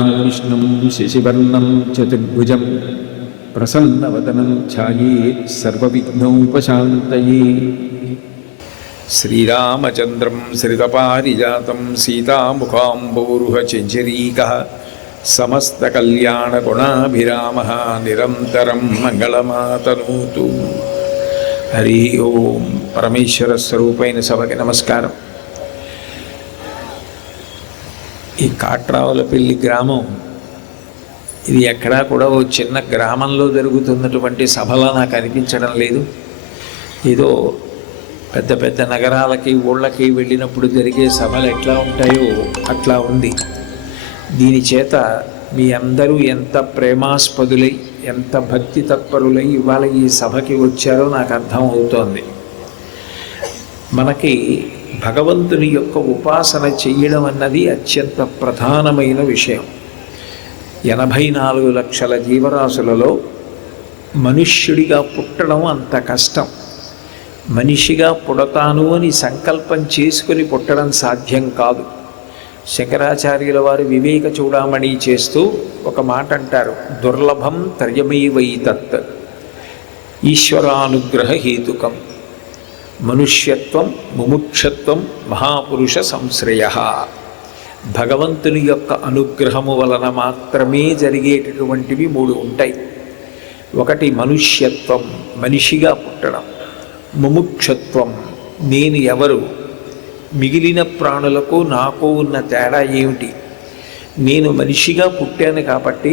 విష్ణుం శశివర్ణం చతుర్భుజం ప్రసన్నవదనం ఛాయేత్ సర్వవిఘ్నోపశాంతయే. శ్రీరామచంద్రం శ్రితపారిజాతం సీతాముఖాంబోరుహచంచరీకः సమస్తకల్యాణగుణాభిరామः నిరంతరం మంగళమాతనూతు. హరి ఓం. పరమేశ్వర స్వరూపైన సభకి నమస్కారం. ఈ కాట్రావులపల్లి గ్రామం ఇది ఎక్కడా కూడా ఓ చిన్న గ్రామంలో జరుగుతున్నటువంటి సభలా నాకు అనిపించడం లేదు. ఏదో పెద్ద పెద్ద నగరాలకి ఊళ్ళకి వెళ్ళినప్పుడు జరిగే సభలు ఎట్లా ఉంటాయో అట్లా ఉంది. దీని చేత మీ అందరూ ఎంత ప్రేమాస్పదులై ఎంత భక్తి తత్పరులై ఇవాళ ఈ సభకి వచ్చారో నాకు అర్థం అవుతోంది. మనకి భగవంతుని యొక్క ఉపాసన చెయ్యడం అన్నది అత్యంత ప్రధానమైన విషయం. 84 లక్షల జీవరాశులలో మనుష్యుడిగా పుట్టడం అంత కష్టం. మనిషిగా పుడతాను అని సంకల్పం చేసుకుని పుట్టడం సాధ్యం కాదు. శంకరాచార్యుల వారు వివేక చూడామణి చేస్తూ ఒక మాట అంటారు, దుర్లభం త్రయమైవైతత్ ఈశ్వరానుగ్రహ హేతుకం మనుష్యత్వం ముముక్షత్వం మహాపురుష సంశ్రయ. భగవంతుని యొక్క అనుగ్రహము వలన మాత్రమే జరిగేటటువంటివి 3 ఉంటాయి. ఒకటి మనుష్యత్వం, మనిషిగా పుట్టడం. ముముక్షత్వం, నేను ఎవరు, మిగిలిన ప్రాణులకు నాకు ఉన్న తేడా ఏమిటి, నేను మనిషిగా పుట్టాను కాబట్టి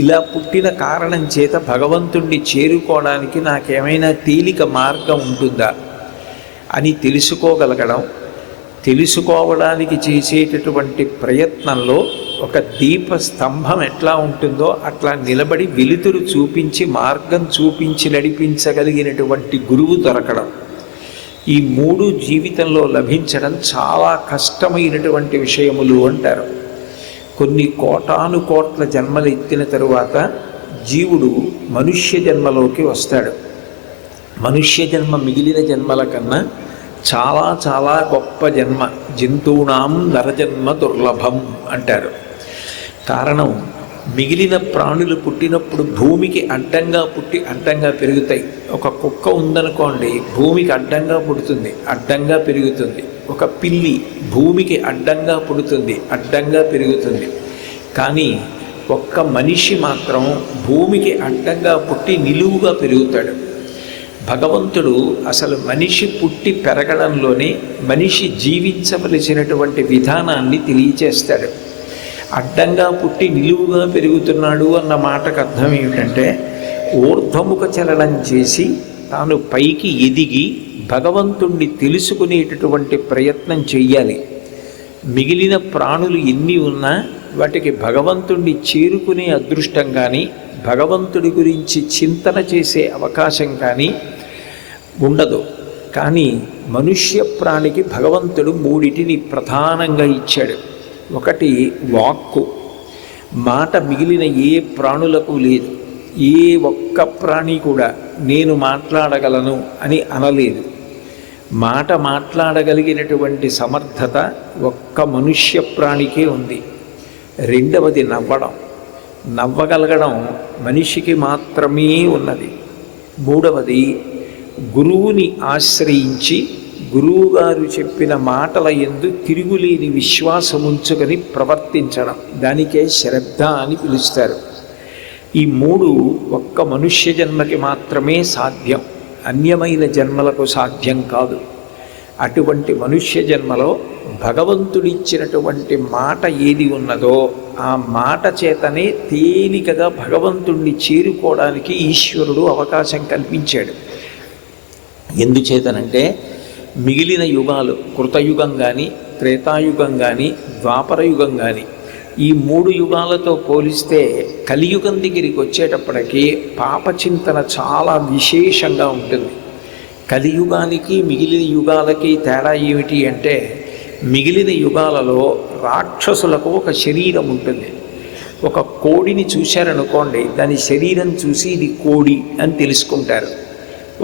ఇలా పుట్టిన కారణం చేత భగవంతుణ్ణి చేరుకోవడానికి నాకేమైనా తేలిక మార్గం ఉంటుందా అని తెలుసుకోగలగడం. తెలుసుకోవడానికి చేసేటటువంటి ప్రయత్నంలో ఒక దీపస్తంభం ఎట్లా ఉంటుందో అట్లా నిలబడి వెలుతురు చూపించి మార్గం చూపించి నడిపించగలిగినటువంటి గురువు దొరకడం. ఈ 3 జీవితంలో లభించడం చాలా కష్టమైనటువంటి విషయములు అంటారు. కొన్ని కోటాను కోట్ల జన్మలు ఎత్తిన తరువాత జీవుడు మనుష్య జన్మలోకి వస్తాడు. మనుష్య జన్మ మిగిలిన జన్మల కన్నా చాలా చాలా గొప్ప జన్మ. జంతువునాం నరజన్మ దుర్లభం అంటారు. కారణం, మిగిలిన ప్రాణులు పుట్టినప్పుడు భూమికి అడ్డంగా పుట్టి అడ్డంగా పెరుగుతాయి. ఒక కుక్క ఉందనుకోండి, భూమికి అడ్డంగా పుడుతుంది, అడ్డంగా పెరుగుతుంది. ఒక పిల్లి భూమికి అడ్డంగా పుడుతుంది, అడ్డంగా పెరుగుతుంది. కానీ ఒక్క మనిషి మాత్రం భూమికి అడ్డంగా పుట్టి నిలువుగా పెరుగుతాడు. భగవంతుడు అసలు మనిషి పుట్టి పెరగడంలోనే మనిషి జీవించవలసినటువంటి విధానాన్ని తెలియచేస్తాడు. అడ్డంగా పుట్టి నిలువుగా పెరుగుతున్నాడు అన్న మాటకు అర్థం ఏమిటంటే, ఊర్ధ్వముఖ చలనం చేసి తాను పైకి ఎదిగి భగవంతుణ్ణి తెలుసుకునేటటువంటి ప్రయత్నం చెయ్యాలి. మిగిలిన ప్రాణులు ఎన్ని ఉన్నా వాటికి భగవంతుణ్ణి చేరుకునే అదృష్టం కానీ భగవంతుడి గురించి చింతన చేసే అవకాశం కానీ ఉండదు. కానీ మనుష్య ప్రాణికి భగవంతుడు 3టిని ప్రధానంగా ఇచ్చాడు. ఒకటి వాక్కు. మాట మిగిలిన ఏ ప్రాణులకు లేదు. ఏ ఒక్క ప్రాణి కూడా నేను మాట్లాడగలను అని అనలేదు. మాట మాట్లాడగలిగినటువంటి సమర్థత ఒక్క మనుష్య ప్రాణికే ఉంది. రెండవది నవ్వడం. నవ్వగలగడం మనిషికి మాత్రమే ఉన్నది. మూడవది గురువుని ఆశ్రయించి గురువుగారు చెప్పిన మాటల యందు తిరుగులేని విశ్వాసం ఉంచుకొని ప్రవర్తించడం. దానికే శ్రద్ధ అని పిలుస్తారు. ఈ 3 ఒక్క మనుష్య జన్మకి మాత్రమే సాధ్యం, అన్యమైన జన్మలకు సాధ్యం కాదు. అటువంటి మనుష్య జన్మలో భగవంతుడిచ్చినటువంటి మాట ఏది ఉన్నదో ఆ మాట చేతనే తేలికగా భగవంతుణ్ణి చేరుకోవడానికి ఈశ్వరుడు అవకాశం కల్పించాడు. ఎందుచేతనంటే మిగిలిన యుగాలు, కృతయుగం కానీ త్రేతాయుగం కానీ ద్వాపరయుగం కానీ, ఈ 3 యుగాలతో పోలిస్తే కలియుగం దగ్గరికి వచ్చేటప్పటికీ పాపచింతన చాలా విశేషంగా ఉంటుంది. కలియుగానికి మిగిలిన యుగాలకి తేడా ఏమిటి అంటే, మిగిలిన యుగాలలో రాక్షసులకు ఒక శరీరం ఉంటుంది. ఒక కోడిని చూశారనుకోండి, దాని శరీరం చూసి ఇది కోడి అని తెలుసుకుంటారు.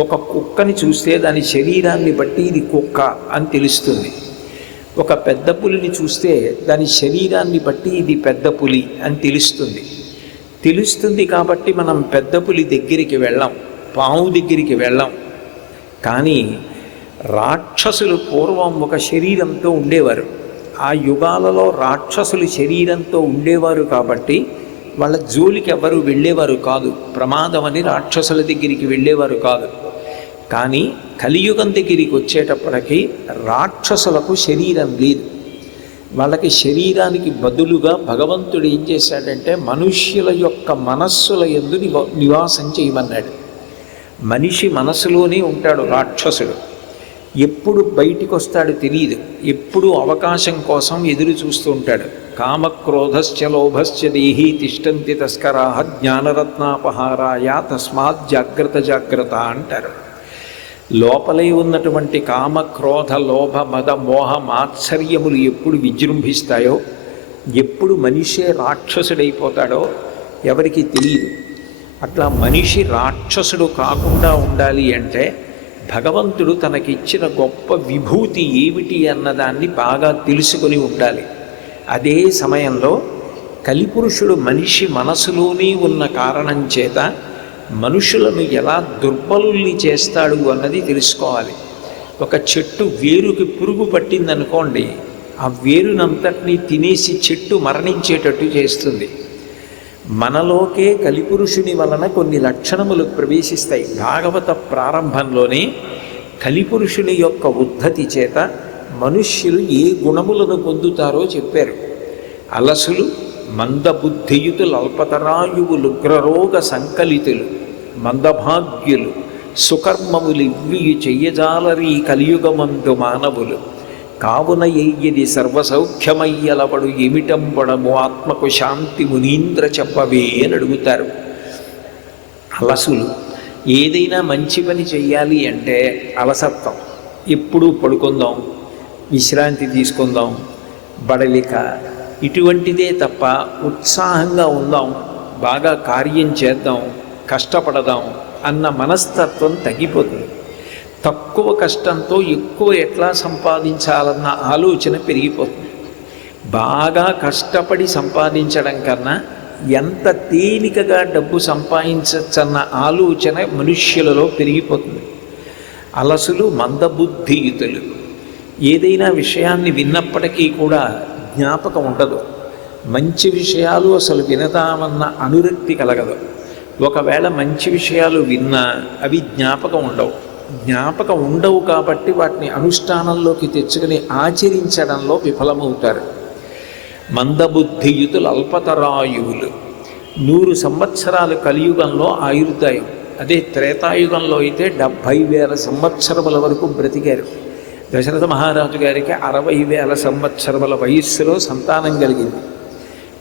ఒక కుక్కని చూస్తే దాని శరీరాన్ని బట్టి ఇది కుక్క అని తెలుస్తుంది. ఒక పెద్ద పులిని చూస్తే దాని శరీరాన్ని బట్టి ఇది పెద్ద పులి అని తెలుస్తుంది కాబట్టి మనం పెద్ద పులి దగ్గరికి వెళ్ళాం, పాము దగ్గరికి వెళ్ళాం. కానీ రాక్షసులు పూర్వం ఒక శరీరంతో ఉండేవారు. ఆ యుగాలలో రాక్షసులు శరీరంతో ఉండేవారు కాబట్టి వాళ్ళ జోలికి ఎవరు వెళ్ళేవారు కాదు, ప్రమాదమని రాక్షసుల దగ్గరికి వెళ్ళేవారు కాదు. కానీ కలియుగం దగ్గరికి వచ్చేటప్పటికి రాక్షసులకు శరీరం లేదు. వాళ్ళకి శరీరానికి బదులుగా భగవంతుడు ఏం చేశాడంటే మనుష్యుల యొక్క మనస్సుల యందు నివాసం చేయమన్నాడు. మనిషి మనసులోనే ఉంటాడు రాక్షసుడు. ఎప్పుడు బయటికి వస్తాడు తెలియదు, ఎప్పుడు అవకాశం కోసం ఎదురు చూస్తూ ఉంటాడు. కామక్రోధశ్చ లోభశ్చ దేహి తిష్టంతి తస్కరాః జ్ఞానరత్నాపహారాయ తస్మాత్ జాగ్రత్త జాగ్రత్త అంటారు. లోపలే ఉన్నటువంటి కామ క్రోధ లోభ మద మోహ మాత్సర్యములు ఎప్పుడు విజృంభిస్తాయో, ఎప్పుడు మనిషే రాక్షసుడైపోతాడో ఎవరికి తెలియదు. అట్లా మనిషి రాక్షసుడు కాకుండా ఉండాలి అంటే భగవంతుడు తనకిచ్చిన గొప్ప విభూతి ఏమిటి అన్నదాన్ని బాగా తెలుసుకొని ఉండాలి. అదే సమయంలో కలిపురుషుడు మనిషి మనసులోనే ఉన్న కారణం చేత మనుషులను ఎలా దుర్బలుల్ని చేస్తాడు అన్నది తెలుసుకోవాలి. ఒక చెట్టు వేరుకి పురుగు పట్టిందనుకోండి, ఆ వేరునంతటినీ తినేసి చెట్టు మరణించేటట్టు చేస్తుంది. మనలోకే కలిపురుషుని వలన కొన్ని లక్షణములు ప్రవేశిస్తాయి. భాగవత ప్రారంభంలోనే కలిపురుషుని యొక్క ఉద్ధతి చేత మనుష్యులు ఏ గుణములను పొందుతారో చెప్పారు. అలసులు, మందబుద్ధియుతులు, అల్పతరాయువులు, ఉగ్రరోగ సంకలితులు, మందభాగ్యులు, సుకర్మములివ్వియు చెయ్యజాలరీ కలియుగమందు మానవులు, కావున ఎయ్యది సర్వసౌఖ్యమయ్యలవడు ఏమిటంబడము ఆత్మకు శాంతి మునీంద్ర చెప్పవే అని అడుగుతారు. అలసులు, ఏదైనా మంచి పని చెయ్యాలి అంటే అలసత్వం, ఎప్పుడూ పడుకుందాం, విశ్రాంతి తీసుకుందాం, బడలిక, ఇటువంటిదే తప్ప ఉత్సాహంగా ఉందాం, బాగా కార్యం చేద్దాం, కష్టపడదాం అన్న మనస్తత్వం తగ్గిపోతుంది. తక్కువ కష్టంతో ఎక్కువ ఎట్లా సంపాదించాలన్న ఆలోచన పెరిగిపోతుంది. బాగా కష్టపడి సంపాదించడం కన్నా ఎంత తేలికగా డబ్బు సంపాదించచ్చన్న ఆలోచన మనుష్యులలో పెరిగిపోతుంది. అలసులు, మందబుద్ధియుతులు, ఏదైనా విషయాన్ని విన్నప్పటికీ కూడా జ్ఞాపకం ఉండదు. మంచి విషయాలు అసలు వినదామన్న అనురక్తి కలగదు. ఒకవేళ మంచి విషయాలు విన్నా అవి జ్ఞాపకం ఉండవు కాబట్టి వాటిని అనుష్ఠానంలోకి తెచ్చుకుని ఆచరించడంలో విఫలమవుతారు. మందబుద్ధియుతులు, అల్పతరాయువులు, 100 సంవత్సరాలు కలియుగంలో ఆయుర్దాయం. అదే త్రేతాయుగంలో అయితే 70,000 సంవత్సరముల వరకు బ్రతికారు. దశరథ మహారాజు గారికి 60,000 సంవత్సరముల వయస్సులో సంతానం కలిగింది.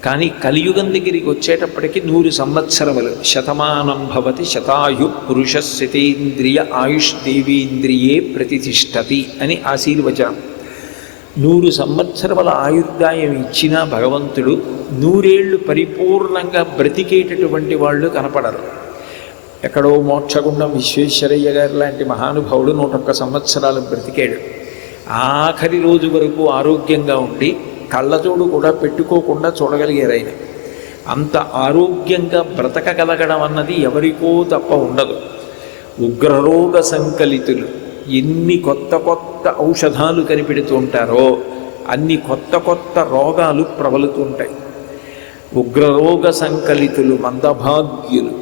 కానీ కలియుగం దగ్గరికి వచ్చేటప్పటికి 100 సంవత్సరములు. శతమానం భవతి శతాయు పురుష శతేంద్రియ ఆయుష్ దేవీంద్రియే ప్రతిష్టతి అని ఆశీర్వచనం. 100 సంవత్సరముల ఆయుర్దాయం ఇచ్చిన భగవంతుడు 100 ఏళ్ళు పరిపూర్ణంగా బ్రతికేటటువంటి వాళ్ళు కనపడరు. ఎక్కడో మోక్షగుండం విశ్వేశ్వరయ్య గారు లాంటి మహానుభావుడు 101 సంవత్సరాలు బ్రతికాడు. ఆఖరి రోజు వరకు ఆరోగ్యంగా ఉండి కళ్ళజోడు కూడా పెట్టుకోకుండా చూడగలిగారు ఆయన. అంత ఆరోగ్యంగా బ్రతకగలగడం అన్నది ఎవరికో తప్ప ఉండదు. ఉగ్రరోగ సంకలితులు, ఎన్ని కొత్త కొత్త ఔషధాలు కనిపెడుతూ ఉంటారో అన్ని కొత్త కొత్త రోగాలు ప్రబలుతుంటాయి. ఉగ్రరోగ సంకలితులు, మందభాగ్యులు,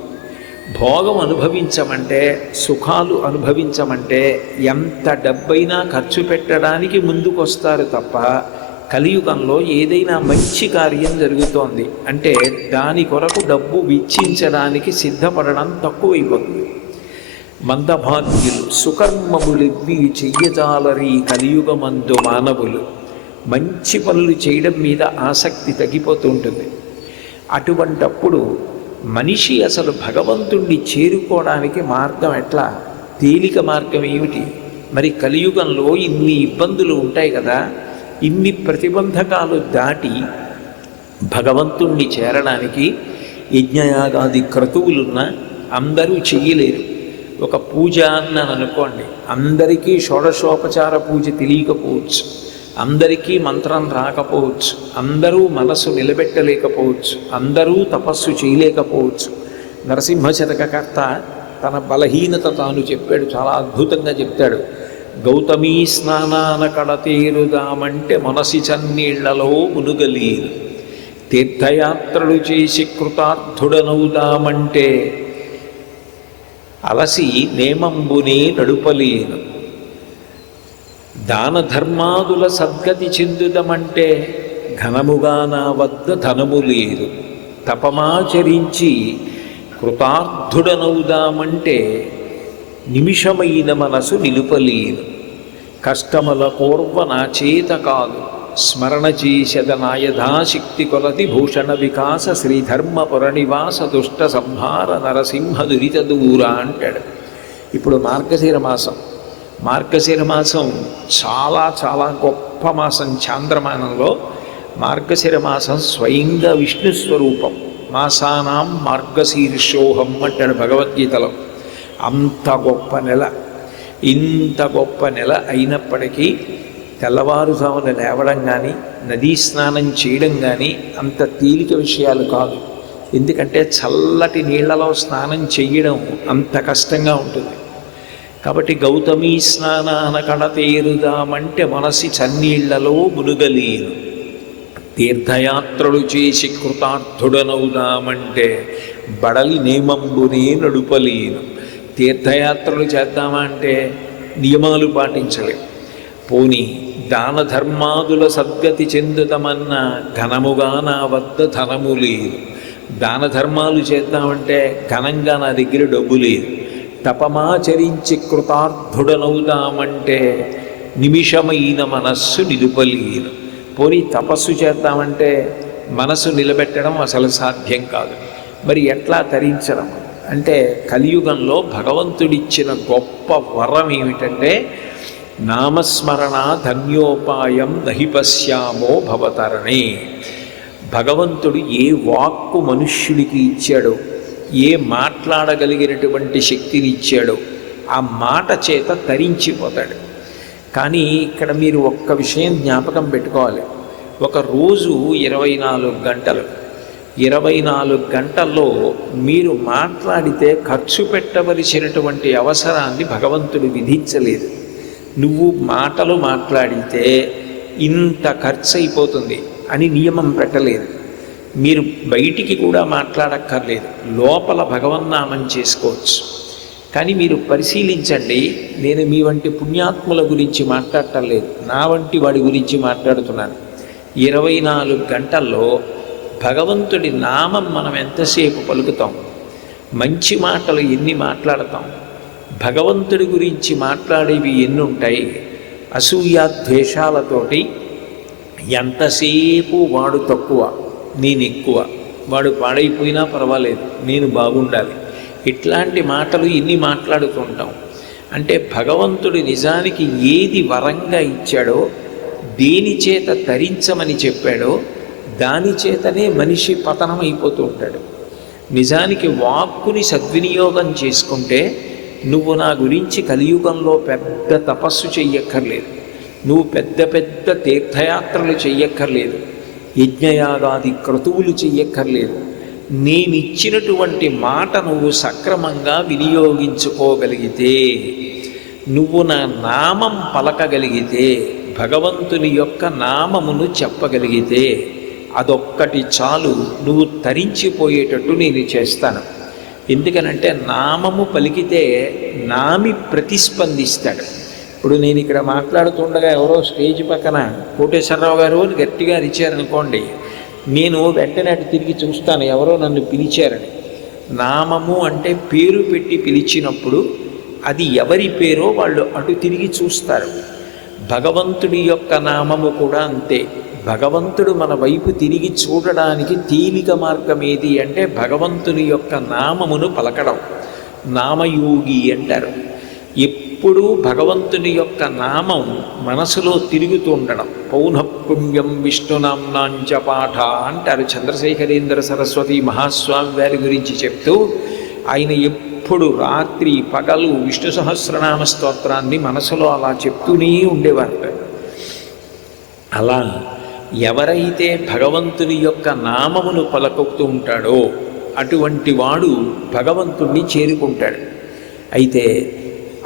భోగం అనుభవించమంటే, సుఖాలు అనుభవించమంటే ఎంత డబ్బైనా ఖర్చు పెట్టడానికి ముందుకొస్తారు తప్ప కలియుగంలో ఏదైనా మంచి కార్యం జరుగుతోంది అంటే దాని కొరకు డబ్బు వెచ్చించడానికి సిద్ధపడడం తక్కువైపోతుంది. మందభాగ్యులు, సుకర్మములివ్వి చెయ్యజాలరీ కలియుగమందు మానవులు, మంచి పనులు చేయడం మీద ఆసక్తి తగ్గిపోతూ ఉంటుంది. అటువంటప్పుడు మనిషి అసలు భగవంతుణ్ణి చేరుకోవడానికి మార్గం ఎట్లా? తేలిక మార్గం ఏమిటి? మరి కలియుగంలో ఇన్ని ఇబ్బందులు ఉంటాయి కదా, ఇన్ని ప్రతిబంధకాలు దాటి భగవంతుణ్ణి చేరడానికి యజ్ఞయాగాది క్రతువులున్న అందరూ చెయ్యలేరు. ఒక పూజ అన్నాను అనుకోండి, అందరికీ షోడశోపచార పూజ తెలియకపోవచ్చు. అందరికీ మంత్రం రాకపోవచ్చు, అందరూ మనసు నిలబెట్టలేకపోవచ్చు, అందరూ తపస్సు చేయలేకపోవచ్చు. నరసింహ శతకకర్త తన బలహీనత తాను చెప్పాడు, చాలా అద్భుతంగా చెప్తాడు. గౌతమీ స్నానాన కడతేరుదామంటే మనసి చన్నీళ్లలో మునుగలీరు, తీర్థయాత్రలు చేసి కృతార్థుడనవుదామంటే అలసి నేమంబునే నడుపలేను, దాన ధర్మాదుల సద్గతి చెందుదమంటే ఘనముగా నా వద్ద ధనము లేదు, తపమాచరించి కృతార్థుడనవుదామంటే నిమిషమైన మనసు నిలుపలేను, కష్టముల పూర్వ నా చేత కాదు, స్మరణ చేసెద నాయధాశక్తి కొలది భూషణ వికాస శ్రీధర్మపుర నివాస దుష్ట సంహార నరసింహ దురిత దూర అంటాడు. ఇప్పుడు మార్గశిర మాసం, మార్గశిర మాసం చాలా చాలా గొప్ప మాసం. చాంద్రమానంలో మార్గశిర మాసం స్వయంగా విష్ణు స్వరూపం. మాసానాం మార్గశీర్షోహం అంటాడు భగవద్గీతలో. అంత గొప్ప నెల. ఇంత గొప్ప నెల అయినప్పటికీ తెల్లవారుజామున లేవడం కానీ నదీ స్నానం చేయడం కానీ అంత తేలిక విషయాలు కాదు. ఎందుకంటే చల్లటి నీళ్లలో స్నానం చెయ్యడం అంత కష్టంగా ఉంటుంది. కాబట్టి గౌతమీ స్నానాన కడతేరుదామంటే మనసి చన్నీళ్లలో మునుగలేను, తీర్థయాత్రలు చేసి కృతార్థుడనవుదామంటే బడలి నేమంబునే నడుపలేను. తీర్థయాత్రలు చేద్దామా అంటే నియమాలు పాటించలేము. పోనీ దాన ధర్మాదుల సద్గతి చెందుదమన్న ఘనముగా నా వద్ద ధనము లేదు. దాన ధర్మాలు చేద్దామంటే ఘనంగా నా దగ్గర డబ్బు లేదు. తపమాచరించి కృతార్థుడనవుదామంటే నిమిషమైన మనస్సు నిలుపలేను. పోనీ తపస్సు చేద్దామంటే మనసు నిలబెట్టడం అసలు సాధ్యం కాదు. మరి ఎట్లా తరించడం అంటే కలియుగంలో భగవంతుడిచ్చిన గొప్ప వరం ఏమిటంటే నామస్మరణ ధన్యోపాయం నహి పశ్యామో భవతరణే. భగవంతుడు ఏ వాక్కు మనుష్యుడికి ఇచ్చాడో, ఏ మాట్లాడగలిగినటువంటి శక్తిని ఇచ్చాడో ఆ మాట చేత తరించిపోతాడు. కానీ ఇక్కడ మీరు ఒక్క విషయం జ్ఞాపకం పెట్టుకోవాలి. ఒక రోజు 24 గంటలు, 24 గంటల్లో మీరు మాట్లాడితే ఖర్చు పెట్టవలసినటువంటి అవసరాన్ని భగవంతుడు విధించలేదు. నువ్వు మాటలు మాట్లాడితే ఇంత ఖర్చు అయిపోతుంది అని నియమం పెట్టలేదు. మీరు బయటికి కూడా మాట్లాడక్కర్లేదు, లోపల భగవన్నామం చేసుకోవచ్చు. కానీ మీరు పరిశీలించండి, నేను మీ వంటి పుణ్యాత్ముల గురించి మాట్లాడటం లేదు, నా వంటి వాడి గురించి మాట్లాడుతున్నాను. 24 గంటల్లో భగవంతుడి నామం మనం ఎంతసేపు పలుకుతాం, మంచి మాటలు ఎన్ని మాట్లాడతాం, భగవంతుడి గురించి మాట్లాడేవి ఎన్ని ఉంటాయి. అసూయాద్వేషాలతోటి ఎంతసేపు వాడు తక్కువ నేను ఎక్కువ, వాడు పాడైపోయినా పర్వాలేదు నేను బాగుండాలి, ఇట్లాంటి మాటలు ఎన్ని మాట్లాడుతుంటాం. అంటే భగవంతుడు నిజానికి ఏది వరంగా ఇచ్చాడో, దేని చేత తరించమని చెప్పాడో దాని చేతనే మనిషి పతనం అయిపోతూ ఉంటాడు. నిజానికి వాక్కుని సద్వినియోగం చేసుకుంటే నువ్వు నా గురించి కలియుగంలో పెద్ద తపస్సు చెయ్యక్కర్లేదు, నువ్వు పెద్ద పెద్ద తీర్థయాత్రలు చెయ్యక్కర్లేదు, యజ్ఞయాగాది క్రతువులు చెయ్యక్కర్లేదు. నేనిచ్చినటువంటి మాట నువ్వు సక్రమంగా వినియోగించుకోగలిగితే, నువ్వు నా నామం పలకగలిగితే, భగవంతుని యొక్క నామమును చెప్పగలిగితే అదొక్కటి చాలు, నువ్వు తరించిపోయేటట్టు నేను చేస్తాను. ఎందుకనంటే నామము పలికితే నామి ప్రతిస్పందిస్తాడు. ఇప్పుడు నేను ఇక్కడ మాట్లాడుతుండగా ఎవరో స్టేజ్ పక్కన కోటేశ్వరరావు గారు అని గట్టిగా అరిచారనుకోండి, నేను వెంటనే అటు తిరిగి చూస్తాను ఎవరో నన్ను పిలిచారని. నామము అంటే పేరు పెట్టి పిలిచినప్పుడు అది ఎవరి పేరో వాళ్ళు అటు తిరిగి చూస్తారు. భగవంతుడి యొక్క నామము కూడా అంతే. భగవంతుడు మన వైపు తిరిగి చూడడానికి తేలిక మార్గం ఏది అంటే భగవంతుని యొక్క నామమును పలకడం. నామయోగి అంటారు. ఎప్పుడూ భగవంతుని యొక్క నామం మనసులో తిరుగుతూ ఉండడం. పౌనఃపుణ్యం విష్ణునామ్నాంచ పాఠ అంటారు చంద్రశేఖరేంద్ర సరస్వతి మహాస్వామి వారి గురించి చెప్తూ. ఆయన ఎప్పుడు రాత్రి పగలు విష్ణు సహస్రనామ స్తోత్రాన్ని మనసులో అలా చెప్తూనే ఉండేవారు. అలా ఎవరైతే భగవంతుని యొక్క నామమును పలుకుతూ ఉంటాడో అటువంటి వాడు భగవంతుణ్ణి చేరుకుంటాడు. అయితే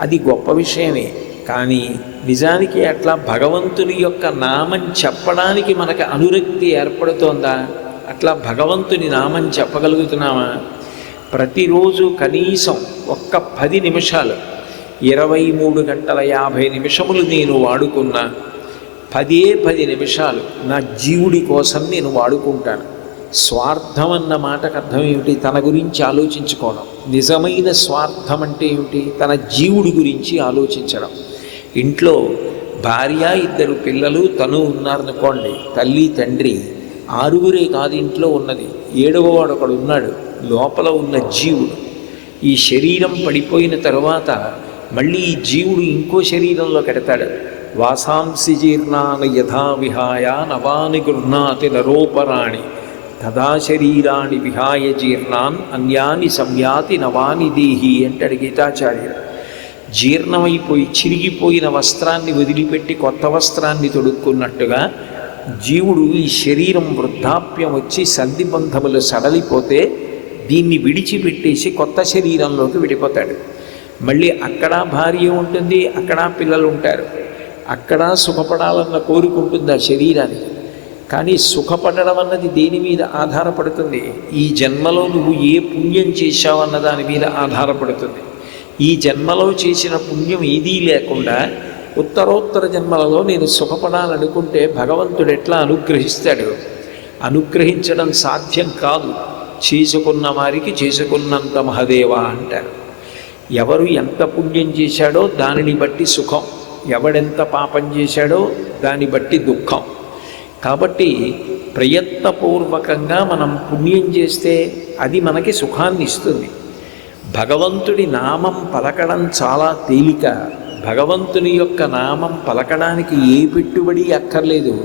అది గొప్ప విషయమే, కానీ నిజానికి అట్లా భగవంతుని యొక్క నామం చెప్పడానికి మనకు అనురక్తి ఏర్పడుతోందా? అట్లా భగవంతుని నామం చెప్పగలుగుతున్నామా? ప్రతిరోజు కనీసం ఒక్క 10 నిమిషాలు, 23 గంటల 50 నిమిషములు నేను వాడుకున్నా 10 నిమిషాలు నా జీవుడి కోసం నేను వాడుకుంటాను. స్వార్థం అన్న మాటకు అర్థం ఏమిటి? తన గురించి ఆలోచించుకోవడం. నిజమైన స్వార్థం అంటే ఏమిటి? తన జీవుడి గురించి ఆలోచించడం. ఇంట్లో భార్య, 2 పిల్లలు, తను ఉన్నారనుకోండి, తల్లి తండ్రి, 6 కాదు ఇంట్లో ఉన్నది, 7వ వాడు ఒకడు ఉన్నాడు, లోపల ఉన్న జీవుడు. ఈ శరీరం పడిపోయిన తరువాత మళ్ళీ ఈ జీవుడు ఇంకో శరీరంలో కడతాడు. వాసాంసి జీర్ణాన్ని యథా విహాయ నవాని గృహ్ణాతి నరోపరాణి తదా శరీరాన్ని విహాయ జీర్ణాన్ అన్యాని సంయాతి నవాని దేహి అంటాడు గీతాచార్యుడు. జీర్ణమైపోయి చిరిగిపోయిన వస్త్రాన్ని వదిలిపెట్టి కొత్త వస్త్రాన్ని తొడుక్కున్నట్టుగా జీవుడు ఈ శరీరం వృద్ధాప్యం వచ్చి సంధిబంధములు సడలిపోతే దీన్ని విడిచిపెట్టేసి కొత్త శరీరంలోకి విడిపోతాడు. మళ్ళీ అక్కడ భార్య ఉంటుంది, అక్కడ పిల్లలు ఉంటారు, అక్కడ సుఖపడాలన్న కోరిక ఉంటుంది ఆ శరీరానికి. కానీ సుఖపడడం అన్నది దేని మీద ఆధారపడుతుంది? ఈ జన్మలో నువ్వు ఏ పుణ్యం చేశావన్న దాని మీద ఆధారపడుతుంది. ఈ జన్మలో చేసిన పుణ్యం ఏదీ లేకుండా ఉత్తరోత్తర జన్మలలో నేను సుఖపడాలనుకుంటే భగవంతుడు ఎట్లా అనుగ్రహిస్తాడు? అనుగ్రహించడం సాధ్యం కాదు. చేసుకున్న వారికి చేసుకున్నంత మహదేవ అంటారు. ఎవరు ఎంత పుణ్యం చేశాడో దానిని బట్టి సుఖం, ఎవడెంత పాపం చేశాడో దాన్ని బట్టి దుఃఖం. కాబట్టి ప్రయత్నపూర్వకంగా మనం పుణ్యం చేస్తే అది మనకి సుఖాన్ని ఇస్తుంది. భగవంతుడి నామం పలకడం చాలా తేలిక. భగవంతుని యొక్క నామం పలకడానికి ఏ పెట్టుబడి అక్కర్లేదు.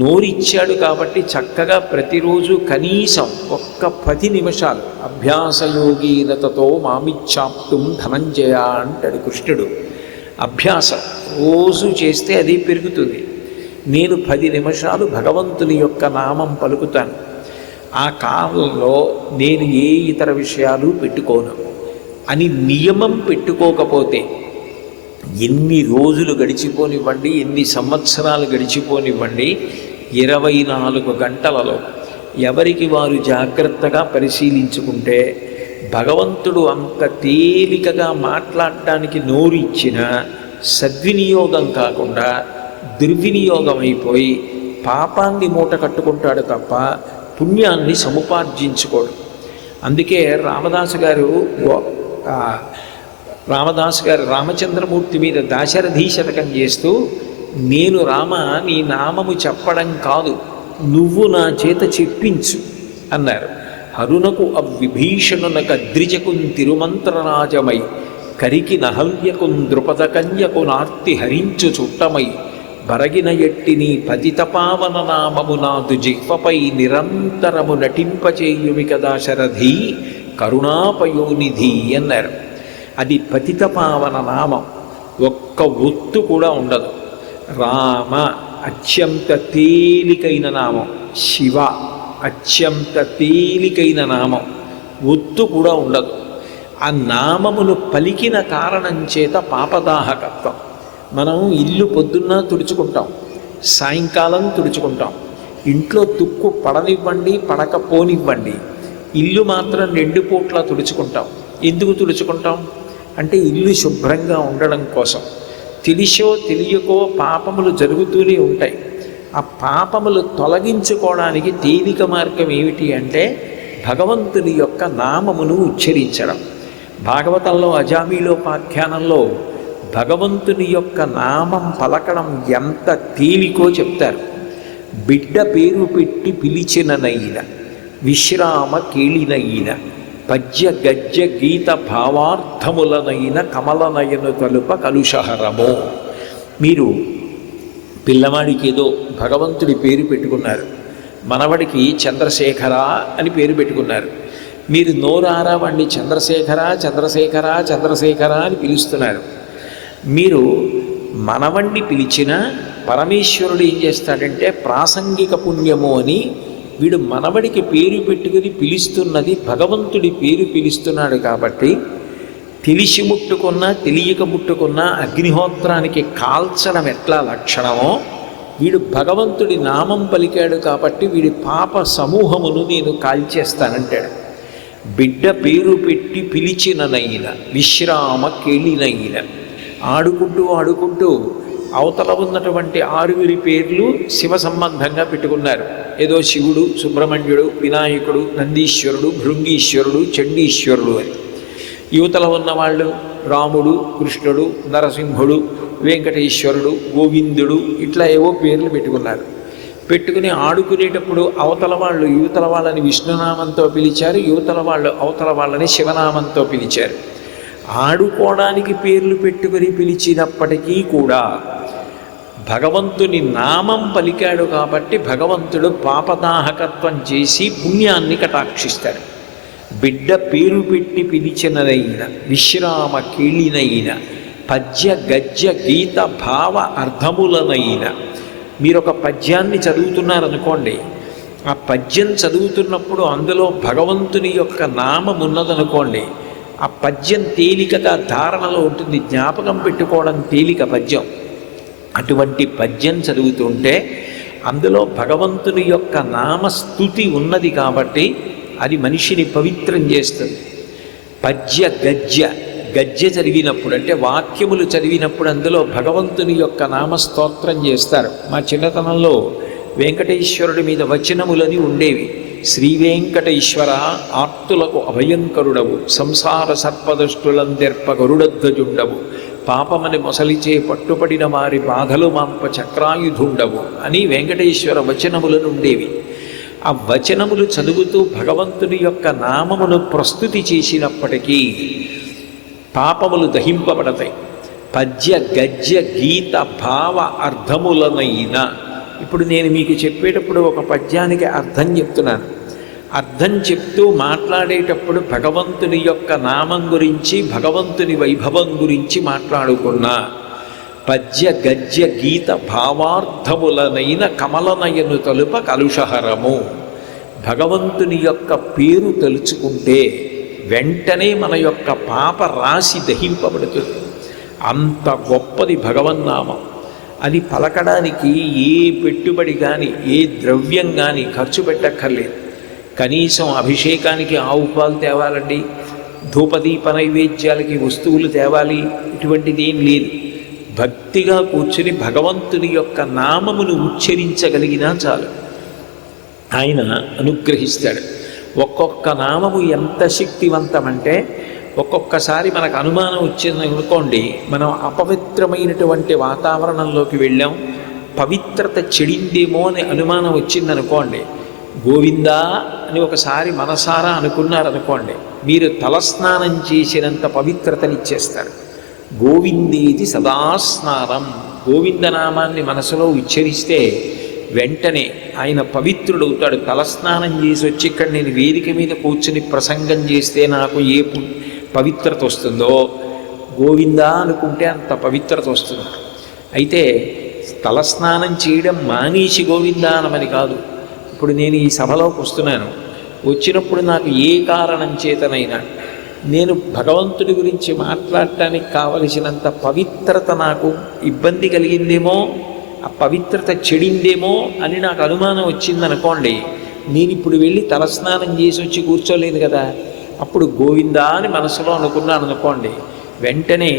నోరిచ్చాడు కాబట్టి చక్కగా ప్రతిరోజు కనీసం ఒక్క 10 నిమిషాలు అభ్యాసయోగీనతతో మామిచ్చాప్తుం ధనంజయ అంటాడు కృష్ణుడు. అభ్యాసం రోజు చేస్తే అది పెరుగుతుంది. నేను 10 నిమిషాలు భగవంతుని యొక్క నామం పలుకుతాను. ఆ కాలంలో నేను ఏ ఇతర విషయాలు పెట్టుకోను అని నియమం పెట్టుకోకపోతే ఎన్ని రోజులు గడిచిపోనివ్వండి, ఎన్ని సంవత్సరాలు గడిచిపోనివ్వండి, 24 గంటలలో ఎవరికి వారు జాగ్రత్తగా పరిశీలించుకుంటే భగవంతుడు అంత తేలికగా మాట్లాడటానికి నోరు ఇచ్చిన సద్వినియోగం కాకుండా దుర్వినియోగం అయిపోయి పాపాన్ని మూట కట్టుకుంటాడు తప్ప పుణ్యాన్ని సముపార్జించుకోడు. అందుకే రామదాసు గారు రామచంద్రమూర్తి మీద దాశరథీ శతకం చేస్తూ, నేను రామ నీ నామము చెప్పడం కాదు, నువ్వు నా చేత చెప్పించు అన్నారు. హరునకు అవ్విభీషణునక అద్రిజకున్ తిరుమంత్రరాజమై కరికి నహల్యకున్ ద్రుపద కన్యకు నార్తి హరించు చుట్టమై బరగిన ఎట్టిని పతితపావన నామము నాదు జిహ్వపై నిరంతరము నటింపచేయుమి కదా శరథి కరుణాపయోనిధి అన్నారు. అది పతితపావన నామం, ఒక్క ఒత్తు కూడా ఉండదు. రామ అత్యంత తేలికైన నామం, శివ అత్యంత తేలికైన నామం, ఒత్తు కూడా ఉండదు. ఆ నామమును పలికిన కారణం చేత పాపదాహకత్వం. మనం ఇల్లు పొద్దున్న తుడుచుకుంటాం, సాయంకాలం తుడుచుకుంటాం. ఇంట్లో తుక్కు పడనివ్వండి పడకపోనివ్వండి, ఇల్లు మాత్రం 2 పూట్ల తుడుచుకుంటాం. ఎందుకు తుడుచుకుంటాం అంటే ఇల్లు శుభ్రంగా ఉండడం కోసం. తెలిసో తెలియకో పాపములు జరుగుతూనే ఉంటాయి. ఆ పాపములు తొలగించుకోవడానికి తేలిక మార్గం ఏమిటి అంటే భగవంతుని యొక్క నామమును ఉచ్చరించడం. భాగవతంలో అజామీలోపాఖ్యానంలో భగవంతుని యొక్క నామం పలకడం ఎంత తేలికో చెప్తారు. బిడ్డ పేరు పెట్టి పిలిచిననైన విశ్రామ కేళినైన పద్య గద్య గీత భావార్థములనైన కమలనయను తలుప కలుషహరమో. మీరు పిల్లవాడికి ఏదో భగవంతుడి పేరు పెట్టుకున్నారు, మనవడికి చంద్రశేఖర అని పేరు పెట్టుకున్నారు. మీరు నోరారా వాడిని చంద్రశేఖర చంద్రశేఖర చంద్రశేఖర అని పిలుస్తున్నారు. మీరు మనవణ్ణి పిలిచినా పరమేశ్వరుడు ఏం చేస్తాడంటే ప్రాసంగిక పుణ్యము అని వీడు మనవడికి పేరు పెట్టుకుని పిలుస్తున్నది భగవంతుడి పేరు పిలుస్తున్నాడు కాబట్టి తెలిసి ముట్టుకున్నా తెలియక ముట్టుకున్నా అగ్నిహోత్రానికి కాల్చడం ఎట్లా లక్షణమో వీడు భగవంతుడి నామం పలికాడు కాబట్టి వీడి పాప సమూహమును నేను కాల్చేస్తానంటాడు. బిడ్డ పేరు పెట్టి పిలిచిననైన విశ్రామ కేళినైన ఆడుకుంటూ ఆడుకుంటూ అవతల ఉన్నటువంటి 6 పేర్లు శివ సంబంధంగా పెట్టుకున్నారు. ఏదో శివుడు, సుబ్రహ్మణ్యుడు, వినాయకుడు, నందీశ్వరుడు, భృంగీశ్వరుడు, చండీశ్వరుడు అని. యువతల ఉన్నవాళ్ళు రాముడు, కృష్ణుడు, నరసింహుడు, వెంకటేశ్వరుడు, గోవిందుడు ఇట్లా ఏవో పేర్లు పెట్టుకున్నారు. పెట్టుకుని ఆడుకునేటప్పుడు అవతల వాళ్ళు యువతల వాళ్ళని విష్ణునామంతో పిలిచారు, యువతల వాళ్ళు అవతల వాళ్ళని శివనామంతో పిలిచారు. ఆడుకోవడానికి పేర్లు పెట్టుకుని పిలిచినప్పటికీ కూడా భగవంతుని నామం పలికాడు కాబట్టి భగవంతుడు పాపదాహకత్వం చేసి పుణ్యాన్ని కటాక్షిస్తాడు. బిడ్డ పేరు పెట్టి పిలిచినదైన విశ్రామ కేళినైన పద్య గద్య గీత భావ అర్థములనైన. మీరు ఒక పద్యాన్ని చదువుతున్నారనుకోండి, ఆ పద్యం చదువుతున్నప్పుడు అందులో భగవంతుని యొక్క నామం ఉన్నదనుకోండి, ఆ పద్యం తేలికగా ధారణలో ఉంటుంది, జ్ఞాపకం పెట్టుకోవడం తేలిక పద్యం. అటువంటి పద్యం చదువుతుంటే అందులో భగవంతుని యొక్క నామస్తుతి ఉన్నది కాబట్టి అది మనిషిని పవిత్రం చేస్తుంది. పద్య గద్య చదివినప్పుడు అంటే వాక్యములు చదివినప్పుడు అందులో భగవంతుని యొక్క నామస్తోత్రం చేస్తారు. మా చిన్నతనంలో వెంకటేశ్వరుడి మీద వచనములని ఉండేవి. శ్రీ వెంకటేశ్వర ఆర్తులకు అభయంకరుడవు, సంసార సర్పదష్టులందెర్ప గరుడధ్వజుండవు, పాపమని మొసలిచే పట్టుపడిన వారి బాధలు మాంప చక్రాయుధుండవు అని వెంకటేశ్వర వచనములను ఉండేవి. ఆ వచనములు చదువుతూ భగవంతుని యొక్క నామమును ప్రస్తుతి చేసినప్పటికీ పాపములు దహింపబడతాయి. పద్య గద్య గీత భావ అర్థములనైన. ఇప్పుడు నేను మీకు చెప్పేటప్పుడు ఒక పద్యానికి అర్థం చెప్తున్నాను. అర్థం చెప్తూ మాట్లాడేటప్పుడు భగవంతుని యొక్క నామం గురించి భగవంతుని వైభవం గురించి మాట్లాడుకున్నా. పద్య గద్య గీత భావార్థములనైన కమలనయను తలుప కలుషహరము. భగవంతుని యొక్క పేరు తలుచుకుంటే వెంటనే మన యొక్క పాప రాశి దహింపబడుతుంది. అంత గొప్పది భగవన్నామం. అది పలకడానికి ఏ పెట్టుబడి కానీ ఏ ద్రవ్యం కానీ ఖర్చు పెట్టక్కర్లేదు. కనీసం అభిషేకానికి ఆవు పాలు తేవాలండి, ధూపదీప నైవేద్యాలకి వస్తువులు తేవాలి, ఇటువంటిది ఏం లేదు. భక్తిగా కూర్చుని భగవంతుని యొక్క నామమును ఉచ్చరించగలిగినా చాలు, ఆయన అనుగ్రహిస్తాడు. ఒక్కొక్క నామము ఎంత శక్తివంతమంటే ఒక్కొక్కసారి మనకు అనుమానం వచ్చింది అనుకోండి, మనం అపవిత్రమైనటువంటి వాతావరణంలోకి వెళ్ళాం, పవిత్రత చెడిందేమో అని అనుమానం వచ్చిందనుకోండి, గోవిందా అని ఒకసారి మనసారా అనుకున్నారనుకోండి, మీరు తలస్నానం చేసినంత పవిత్రతనిచ్చేస్తారు. గోవిందేది సదాస్నానం. గోవిందనామాన్ని మనసులో ఉచ్చరిస్తే వెంటనే ఆయన పవిత్రుడవుతాడు. తలస్నానం చేసి వచ్చి ఇక్కడ నేను వేదిక మీద కూర్చుని ప్రసంగం చేస్తే నాకు ఏ పవిత్రత వస్తుందో గోవిందా అనుకుంటే అంత పవిత్రత వస్తుంది. అయితే తలస్నానం చేయడం మానేసి గోవిందానమని కాదు. ఇప్పుడు నేను ఈ సభలోకి వస్తున్నాను, వచ్చినప్పుడు నాకు ఏ కారణం చేతనైనా నేను భగవంతుడి గురించి మాట్లాడటానికి కావలసినంత పవిత్రత నాకు ఇబ్బంది కలిగిందేమో, ఆ పవిత్రత చెడిందేమో అని నాకు అనుమానం వచ్చిందనుకోండి, నేను ఇప్పుడు వెళ్ళి తలస్నానం చేసి వచ్చి కూర్చోలేదు కదా, అప్పుడు గోవిందా అని మనసులో అనుకున్నాను అనుకోండి, వెంటనే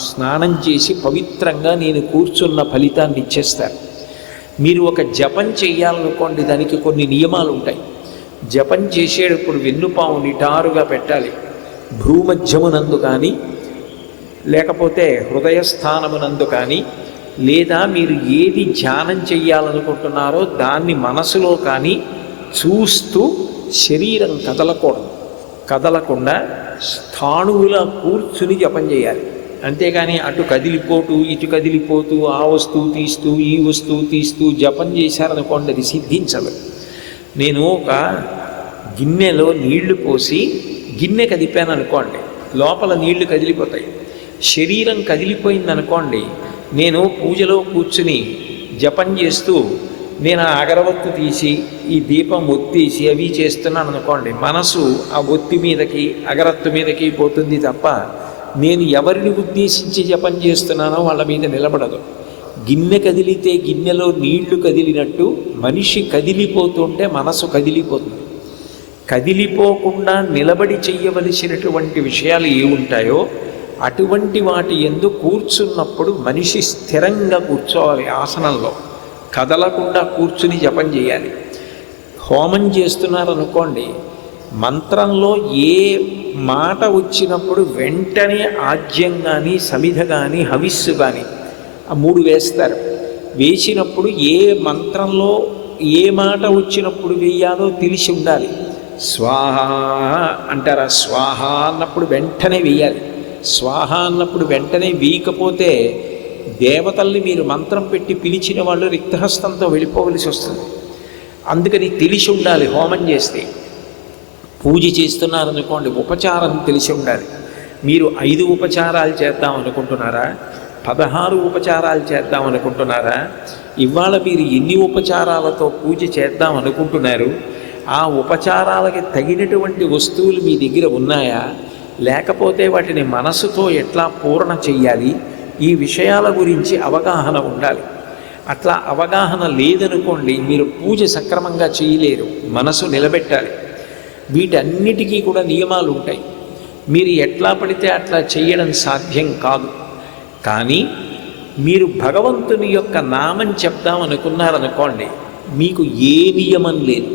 స్నానం చేసి పవిత్రంగా నేను కూర్చున్న ఫలితాన్ని ఇచ్చేస్తారు. మీరు ఒక జపం చేయాలనుకోండి, దానికి కొన్ని నియమాలు ఉంటాయి. జపం చేసేటప్పుడు వెన్నుపాము నిటారుగా పెట్టాలి, భూమధ్యమునందు కానీ లేకపోతే హృదయస్థానమునందు కానీ, లేదా మీరు ఏది ధ్యానం చెయ్యాలనుకుంటున్నారో దాన్ని మనసులో కానీ చూస్తూ శరీరం కదలకుండా స్థాణువులా కూర్చుని జపం చేయాలి. అంతేగాని అటు కదిలిపోతూ ఇటు కదిలిపోతూ ఆ వస్తువు తీస్తూ ఈ వస్తువు తీస్తూ జపం చేశారనుకోండి, అది సిద్ధించదు. నేను ఒక గిన్నెలో నీళ్లు పోసి గిన్నె కదిపాను అనుకోండి, లోపల నీళ్లు కదిలిపోతాయి. శరీరం కదిలిపోయిందనుకోండి, నేను పూజలో కూర్చుని జపం చేస్తూ నేను ఆ అగరవత్తు తీసి ఈ దీపం ఒత్తేసి అవి చేస్తున్నాను అనుకోండి, మనసు ఆ ఒత్తి మీదకి అగరత్తు మీదకి పోతుంది తప్ప నేను ఎవరిని ఉద్దేశించి జపం చేస్తున్నానో వాళ్ళ మీద నిలబడదు. గిన్నె కదిలితే గిన్నెలో నీళ్లు కదిలినట్టు మనిషి కదిలిపోతుంటే మనసు కదిలిపోతుంది. కదిలిపోకుండా నిలబడి చెయ్యవలసినటువంటి విషయాలు ఏముంటాయో అటువంటి వాటి యందు కూర్చున్నప్పుడు మనిషి స్థిరంగా కూర్చోవాలి. ఆసనంలో కదలకుండా కూర్చుని జపం చేయాలి. హోమం చేస్తున్నారనుకోండి, మంత్రంలో ఏ మాట వచ్చినప్పుడు వెంటనే ఆజ్యం కానీ సమిధ కానీ హవిస్సు కానీ ఆ 3 వేస్తారు. వేసినప్పుడు ఏ మంత్రంలో ఏ మాట వచ్చినప్పుడు వేయాలో తెలిసి ఉండాలి. స్వాహ అంటారా, స్వాహ అన్నప్పుడు వెంటనే వేయాలి. స్వాహ అన్నప్పుడు వెంటనే వేయకపోతే దేవతల్ని మీరు మంత్రం పెట్టి పిలిచిన వాళ్ళు రిక్తహస్తంతో వెళ్ళిపోవలసి వస్తుంది. అందుకని తెలిసి ఉండాలి. హోమం చేస్తే పూజ చేస్తున్నారనుకోండి, ఉపచారం తెలిసి ఉండాలి. మీరు 5 ఉపచారాలు చేద్దాం అనుకుంటున్నారా, 16 ఉపచారాలు చేద్దాం అనుకుంటున్నారా, ఇవాళ మీరు ఎన్ని ఉపచారాలతో పూజ చేద్దాం అనుకుంటున్నారు, ఆ ఉపచారాలకి తగినటువంటి వస్తువులు మీ దగ్గర ఉన్నాయా, లేకపోతే వాటిని మనసుతో ఎట్లా పూర్ణ చెయ్యాలి, ఈ విషయాల గురించి అవగాహన ఉండాలి. అట్లా అవగాహన లేదనుకోండి, మీరు పూజ సక్రమంగా చేయలేరు. మనసు నిలబెట్టాలి. వీటన్నిటికీ కూడా నియమాలు ఉంటాయి. మీరు ఎట్లా పడితే అట్లా చేయడం సాధ్యం కాదు. కానీ మీరు భగవంతుని యొక్క నామం చెప్దామనుకున్నారనుకోండి, మీకు ఏ నియమం లేదు.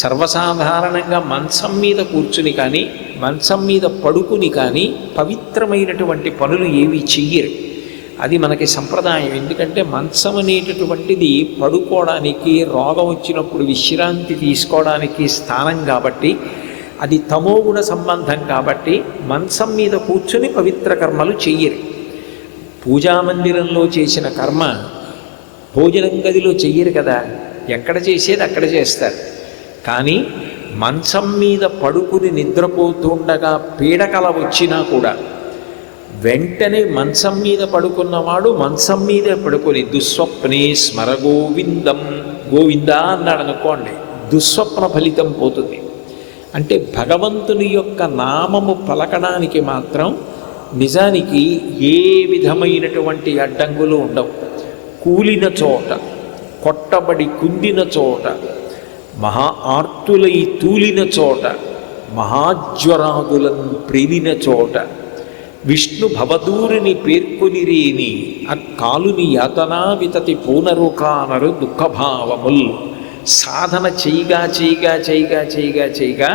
సర్వసాధారణంగా మంచం మీద కూర్చుని కానీ మంచం మీద పడుకుని కానీ పవిత్రమైనటువంటి పనులు ఏవి చెయ్యరు. అది మనకి సంప్రదాయం. ఎందుకంటే మంచం అనేటటువంటిది పడుకోవడానికి, రోగం వచ్చినప్పుడు విశ్రాంతి తీసుకోవడానికి స్థానం కాబట్టి, అది తమోగుణ సంబంధం కాబట్టి మంచం మీద కూర్చొని పవిత్ర కర్మలు చెయ్యరు. పూజామందిరంలో చేసిన కర్మ భోజనం గదిలో చెయ్యరు కదా, ఎక్కడ చేసేది అక్కడ చేస్తారు. కానీ మంచం మీద పడుకుని నిద్రపోతుండగా పీడకల వచ్చినా కూడా వెంటనే మంచం మీద పడుకున్నవాడు మంచం మీదే పడుకొని దుస్వప్నే స్మర గోవిందం గోవిందా అన్నాడు అనుకోండి, దుస్వప్న ఫలితం పోతుంది. అంటే భగవంతుని యొక్క నామము పలకడానికి మాత్రం నిజానికి ఏ విధమైనటువంటి అడ్డంకులు ఉండవు. కూలిన చోట, కొట్టబడి కుందిన చోట, మహా ఆర్తులై తూలిన చోట, మహాజ్వరాదులను ప్రేలిన చోట, విష్ణు భవదూరిని పేర్కొనిరేని అక్కాలుని యాతనా వితతి పూనరుకానరు దుఃఖభావముల్. సాధన చేయగా చేయగా చేయగా చేయగా చేయగా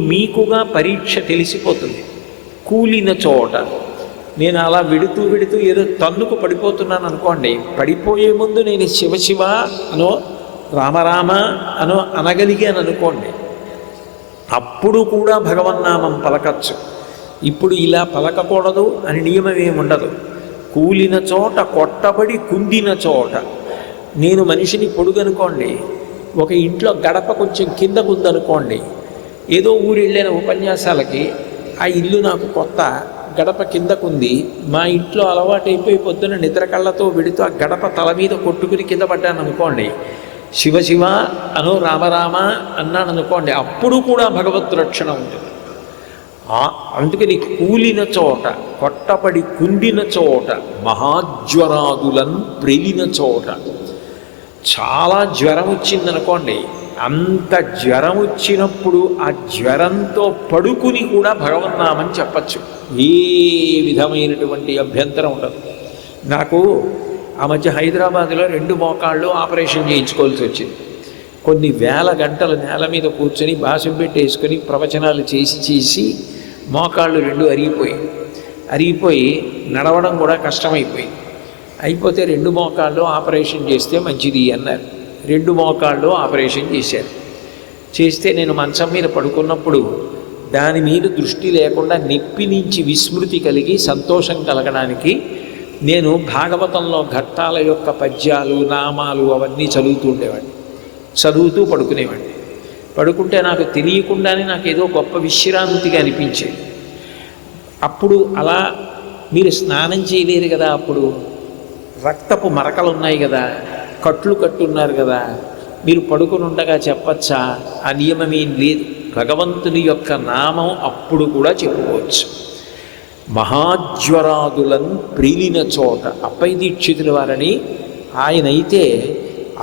మీకుగా పరీక్ష తెలిసిపోతుంది. కూలిన చోట, నేను అలా విడుతూ విడుతూ ఏదో తన్నుకు పడిపోతున్నాను అనుకోండి, పడిపోయే ముందు నేను శివ శివ అనో రామరామ అనో అనగలిగాను అనుకోండి, అప్పుడు కూడా భగవన్నామం పలకచ్చు. ఇప్పుడు ఇలా పలకకూడదు అని నియమం ఏముండదు. కూలిన చోట, కొట్టబడి కుందిన చోట. నేను మనిషిని పొడుగనుకోండి, ఒక ఇంట్లో గడప కొంచెం కిందకుందనుకోండి, ఏదో ఊరు వెళ్ళిన ఉపన్యాసాలకి, ఆ ఇల్లు నాకు కొత్త, గడప కిందకుంది, మా ఇంట్లో అలవాటైపోయి పొద్దున నిద్ర కళ్ళతో వెడుతూ ఆ గడప తల మీద కొట్టుకుని కింద పడ్డాను అనుకోండి, శివ శివ అనో రామరామ అన్నాను అనుకోండి, అప్పుడు కూడా భగవత్ రక్షణ ఉంటుంది. అందుకని కూలిన చోట, కొట్టబడి కుండిన చోట, మహాజ్వరాదులను ప్రేలిన చోట. చాలా జ్వరం వచ్చిందనుకోండి, అంత జ్వరం వచ్చినప్పుడు ఆ జ్వరంతో పడుకుని కూడా భగవన్నామని చెప్పచ్చు. ఏ విధమైనటువంటి అభ్యంతరం ఉండదు. నాకు ఆ మధ్య హైదరాబాద్లో 2 మోకాళ్ళు ఆపరేషన్ చేయించుకోవాల్సి వచ్చింది. కొన్ని వేల గంటలు నేల మీద కూర్చొని బాసం పెట్టేసుకొని ప్రవచనాలు చేసి మోకాళ్ళు 2 అరిగిపోయి నడవడం కూడా కష్టమైపోయింది. అయిపోతే 2 మోకాళ్ళు ఆపరేషన్ చేస్తే మంచిది అన్నారు. 2 మోకాళ్ళు ఆపరేషన్ చేశారు. చేస్తే నేను మంచం మీద పడుకున్నప్పుడు దాని మీద దృష్టి లేకుండా నొప్పి నుంచి విస్మృతి కలిగి సంతోషం కలగడానికి నేను భాగవతంలో ఘట్టాల యొక్క పద్యాలు, నామాలు అవన్నీ చదువుతూ ఉండేవాడిని. చదువుతూ పడుకునేవాడిని. పడుకుంటే నాకు తెలియకుండానే నాకు ఏదో గొప్ప విశ్రాంతిగా అనిపించేది. అప్పుడు అలా మీరు స్నానం చేయలేరు కదా, అప్పుడు రక్తపు మరకలు ఉన్నాయి కదా, కట్లు కట్టున్నారు కదా, మీరు పడుకుని ఉండగా చెప్పచ్చా? ఆ నియమమేం లేదు. భగవంతుని యొక్క నామం అప్పుడు కూడా చెప్పుకోవచ్చు. మహాజ్వరాదులను ప్రీలిన చోట అప్పై దీక్షితుల వారని ఆయనైతే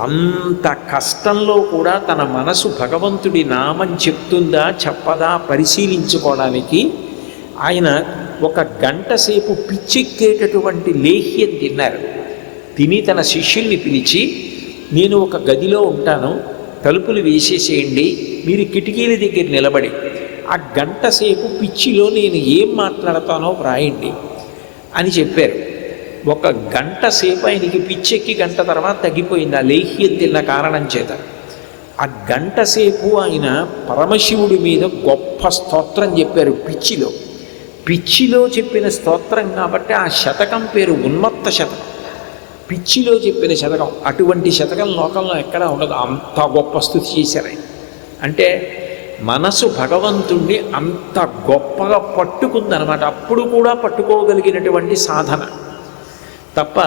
అంత కష్టంలో కూడా తన మనసు భగవంతుడి నామం చెప్తుందా చెప్పదా పరిశీలించుకోవడానికి ఆయన ఒక గంట సేపు పిచ్చెక్కేటటువంటి లేహ్యం తిన్నారు. తిని తన శిష్యుల్ని పిలిచి, నేను ఒక గదిలో ఉంటాను, తలుపులు వేసేసేయండి, మీరు కిటికీల దగ్గర నిలబడి ఆ గంట సేపు పిచ్చిలో నేను ఏం మాట్లాడతానో వ్రాయండి అని చెప్పారు. ఒక గంట సేపు ఆయనకి పిచ్చెక్కి గంట తర్వాత తగ్గిపోయింది ఆ లేహ్యం తిన్న కారణం చేత. ఆ గంట సేపు ఆయన పరమశివుడి మీద గొప్ప స్తోత్రం చెప్పారు పిచ్చిలో. పిచ్చిలో చెప్పిన స్తోత్రం కాబట్టి ఆ శతకం పేరు ఉన్మత్త శతకం. పిచ్చిలో చెప్పిన శతకం, అటువంటి శతకం లోకంలో ఎక్కడా ఉండదు. అంత గొప్ప స్తుతి చేశారు ఆయన. అంటే మనసు భగవంతుణ్ణి అంత గొప్పగా పట్టుకుందనమాట. అప్పుడు కూడా పట్టుకోగలిగినటువంటి సాధన తప్ప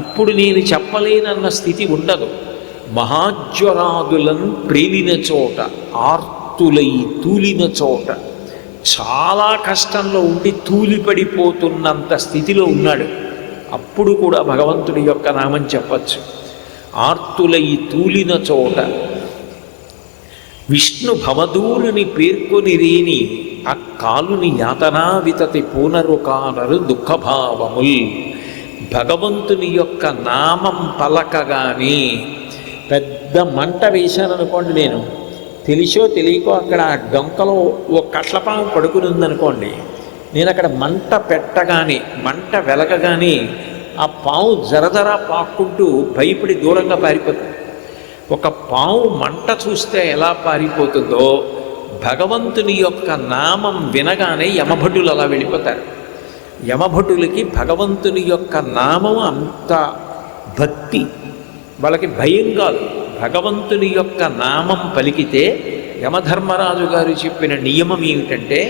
ఇప్పుడు నేను చెప్పలేనన్న స్థితి ఉండదు. మహాజ్వరాదులను ప్రేలిన చోట, ఆర్తులై తూలిన చోట, చాలా కష్టంలో ఉండి తూలిపడిపోతున్నంత స్థితిలో ఉన్నాడు. అప్పుడు కూడా భగవంతుడి యొక్క నామం చెప్పచ్చు. ఆర్తులై తూలిన చోట విష్ణు భవదూరుని పేర్కొని రేని ఆ కాలుని యాతనా వితతి పూనరుకానరు దుఃఖభావముల్. భగవంతుని యొక్క నామం పలకగానే పెద్ద మంట వేశాననుకోండి, నేను తెలిసో తెలియకో అక్కడ ఆ డొంకలో ఓ కట్లపాము పడుకుని ఉందనుకోండి, నేను అక్కడ మంట పెట్టగానే, మంట వెలగగానే ఆ పాము జరజరా పాక్కుంటూ భయపడి దూరంగా పారిపోతుంది. ఒక పాము మంట చూస్తే ఎలా పారిపోతుందో భగవంతుని యొక్క నామం వినగానే యమభటులు అలా వెళ్ళిపోతారు. యమభటులకి భగవంతుని యొక్క నామం అంత భక్తి, వాళ్ళకి భయం కాదు. భగవంతుని యొక్క నామం పలికితే యమధర్మరాజు గారు చెప్పిన నియమం ఏమిటంటే,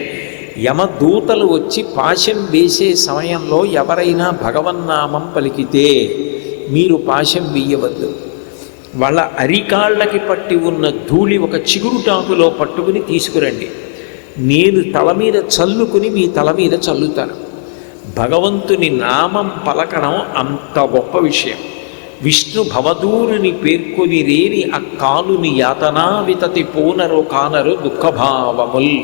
యమదూతలు వచ్చి పాశం వేసే సమయంలో ఎవరైనా భగవన్నామం పలికితే మీరు పాశం వేయవద్దు. వాళ్ళ అరికాళ్ళకి పట్టి ఉన్న ధూళి ఒక చిగురుటాకులో పట్టుకుని తీసుకురండి, నేను తల మీద చల్లుకుని మీ తల మీద చల్లుతాను. భగవంతుని నామం పలకడం అంత గొప్ప విషయం. విష్ణు భవదూరుని పేర్కొని రేని ఆ కాలుని యాతనా వితతి పూనరు కానరు దుఃఖభావముల్.